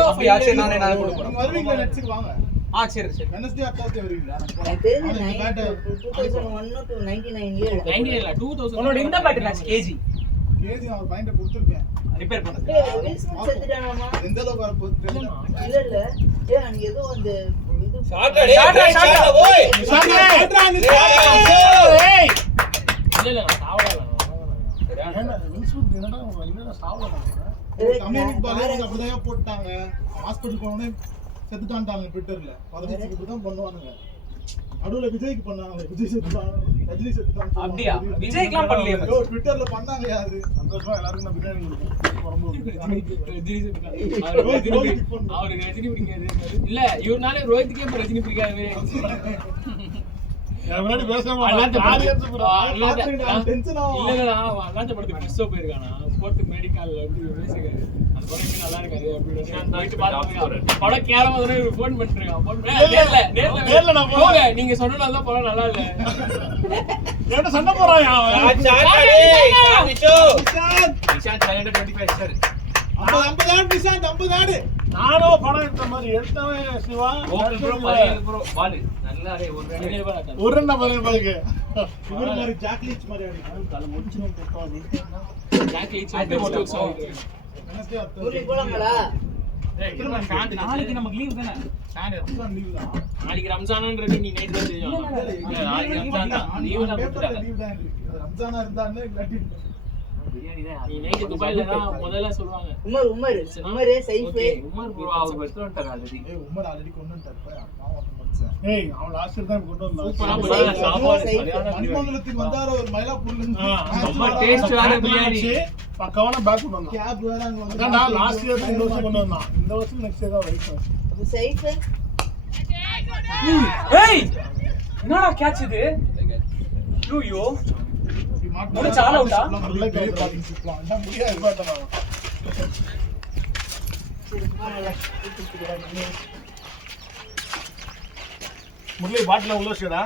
அப்படியா? சரி நானே கொடுக்குறேன். நீங்க வருவீங்களா நெட்ஸ்க்கு வாங்க. சரி வெனஸ்டே அத்தாஸ்டே வருவீங்களா? எனக்கு தெரிஞ்சு 2001 to 99 99 இல்ல 2000 உன்னோட இந்த பேட்டரி மேட்ச் கேஜி கேஜி நான் ஒரு பாயிண்ட் கொடுத்திருக்கேன். ரிப்பேர் பண்ணது. செத்துட்டானாமா? எந்த அளவுக்கு வர போகுது தெரியல. இல்ல அன்னைக்கு ஏதோ அந்த இது இல்ல நான் சாவல. ஏன்னா இன்ஸ்பெக்டர் என்னடா சாவல. கம்யூனிட்டி பாலிஸ் அப்படிதான் போட்டாங்க. ஹாஸ்பிடல் போனோனே செத்துட்டான்ட்டாங்க ட்விட்டர்ல. பதவிக்கு இப்படி தான் பண்ணுவானுங்க. நடுவுல விஜய்க்கு பண்ணாங்க. விஜய் செத்துட்டான், ரஜினி செத்துட்டான். அப்படியா? விஜய்க்குலாம் பண்ணலையே. ட்விட்டர்ல பண்ணாங்க. அது சந்தோஷமா எல்லாருக்கும் நான் பிரியாணி கொடுத்தேன். அவருக்கு ரஜினி பிடிக்காது. இல்ல இவர்னாலே ரோஹித்துக்கே இப்ப ரஜினி பிடிக்காது. முன்னாடி பேசாம அண்ணாத்த படத்துக்கு மிஸ் போயிருக்கானா ஸ்போர்ட் மெடிக்கல் வந்து பேசுகிறாரு. அந்த படம் எப்படி நல்லா இருக்காரு அப்படின்னு படம் கேரளா வந்து ஃபோன் பண்ணிருக்கான். நேர்ல நான் போங்க. நீங்க சொன்னதால தான் படம் நல்லா இல்ல. என்ன சண்டை போறான் அவன்? நிஷாந்த் 725 சார் 50 ஆடு நிஷாந்த் 50 ஆடு நானும் படம் எடுத்த மாதிரி எடுத்தவன் சிவா பால் நல்லா ஒரு ஒரு ரன் பாருங்க இவர் மாதிரி ஜாக்லிச் மாதிரி அடிக்கணும் தலை முடிச்சுன்னு போலாங்களா? நாளைக்கு நமக்கு லீவ் தானே? நாளைக்கு ரம்ஜான்ன்றது நீ நைட் தான் தெரியும். நாளைக்கு ரம்ஜான் தான். லீவு தான் கொடுத்துட்டாங்க. ரம்ஜானா இருந்தானே இல்லாட்டி நீ நைட் துபாயில தான் முதல்ல சொல்லுவாங்க. உமர் சைஃபே உமர் ப்ரோ அவர் எடுத்து வந்துட்டாங்க ஆல்ரெடி. உமர் ஆல்ரெடி கொண்டு வந்துட்டாரு. ஏய் அவன் லாஸ்ட் இயர் தான் கொண்டு வந்தான். சூப்பரா சாப்பாடு மணிமங்கலத்துக்கு வந்தாரு ஒரு மயிலாப்பூர்ல இருந்து. ரொம்ப டேஸ்டான பிரியாணி. பக்கவான பேக் கொண்டு வந்தான். கேப் வேற அங்க வந்து. நான் லாஸ்ட் இயர் இந்த வருஷம் கொண்டு வந்தான். இந்த வருஷம் நெக்ஸ்ட் இயர் தான் வைக்கும். அபு சைஃபே ஏய் என்னடா கேட்ச் இது? ஐயோ முடிச்சு ஆல் அவுட்டா? நல்ல கை பாலிங் சிப்லாம். நான் முடியாது பார்த்தா. முரளி பாட்டில உள்ள வச்சுடா.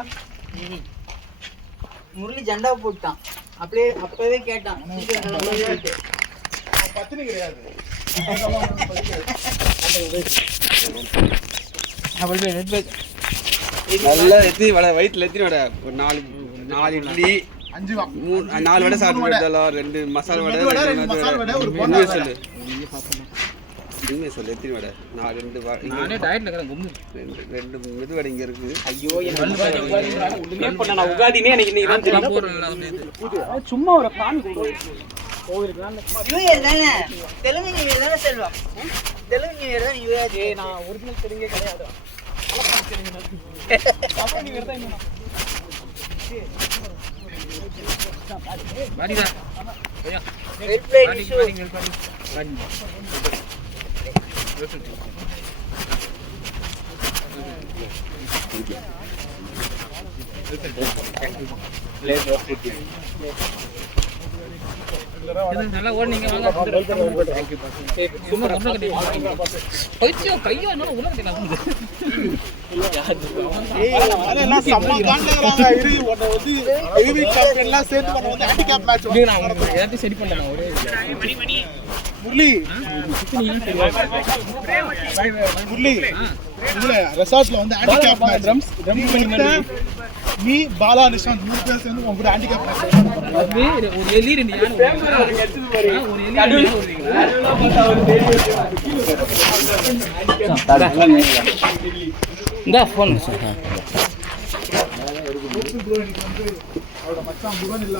முரளி ஜண்டா போட்டான். அப்படியே அப்பவே கேட்டான். சீக்கிரம் உள்ள போயிட்டு. பத்தினி கிடையாது. நல்லா எத்தி வடை வயிற்றுல எத்தி வடை ஒரு 4 இட்லி 4 வடை சாப்பிட்டு 2 மசாலா வடை உண்மையை சொல்லு எத்தனை வடை 2 நானே டயட்ல இருக்கேன் கும்மு 2 மெது வடை இங்க இருக்கு. ஐயோ ஒண்ணுமே பண்ண நான் உகாதினே எனக்கு இன்னைக்கு தான் தெரியும். சும்மா ஒரு பிளான் கோவிலுக்குலாம் நியூ இயர் தானே? தெலுங்கு நியூ இயர் தானே செல்வா? தெலுங்கு நியூ இயர் தான் நியூ இயர். ஏய் நான் ஒரிஜினல் தெலுங்கே கிடையாது. தமிழ் நியூ இயர் தான் இன்னும் வாடிடா வெல் பிளேட் இஷ்யூ. நல்லா ஓடுனீங்க வாங்க. சும்மா போய்ச்சோ கையோ என்ன உள்ள கட்டலாம். எல்லாம் சம்ம காண்டறாங்க. இரு உன்னை வந்து ஹெவி சாம்பியன் எல்லாம் சேர்த்து பண்ண வந்து ஹேண்டிகேப் மேட்ச் நான் எல்லாத்தையும் சரி பண்ணல நான் ஒரே முரளி முரளி இதுல ரெசார்ட்ல வந்து ஹேண்டிகேப் மேட்ச் ட்ரம்ஸ் நீ பாலா நிஷாந்த் 3 பேர் சேர்ந்து உங்க கூட ஹேண்டிகேப் மேட்ச் அது ஒரு எலி 2 யானை ஒரு எலி இந்த ஃபோன் அவரோட மச்சான் முகன் இல்ல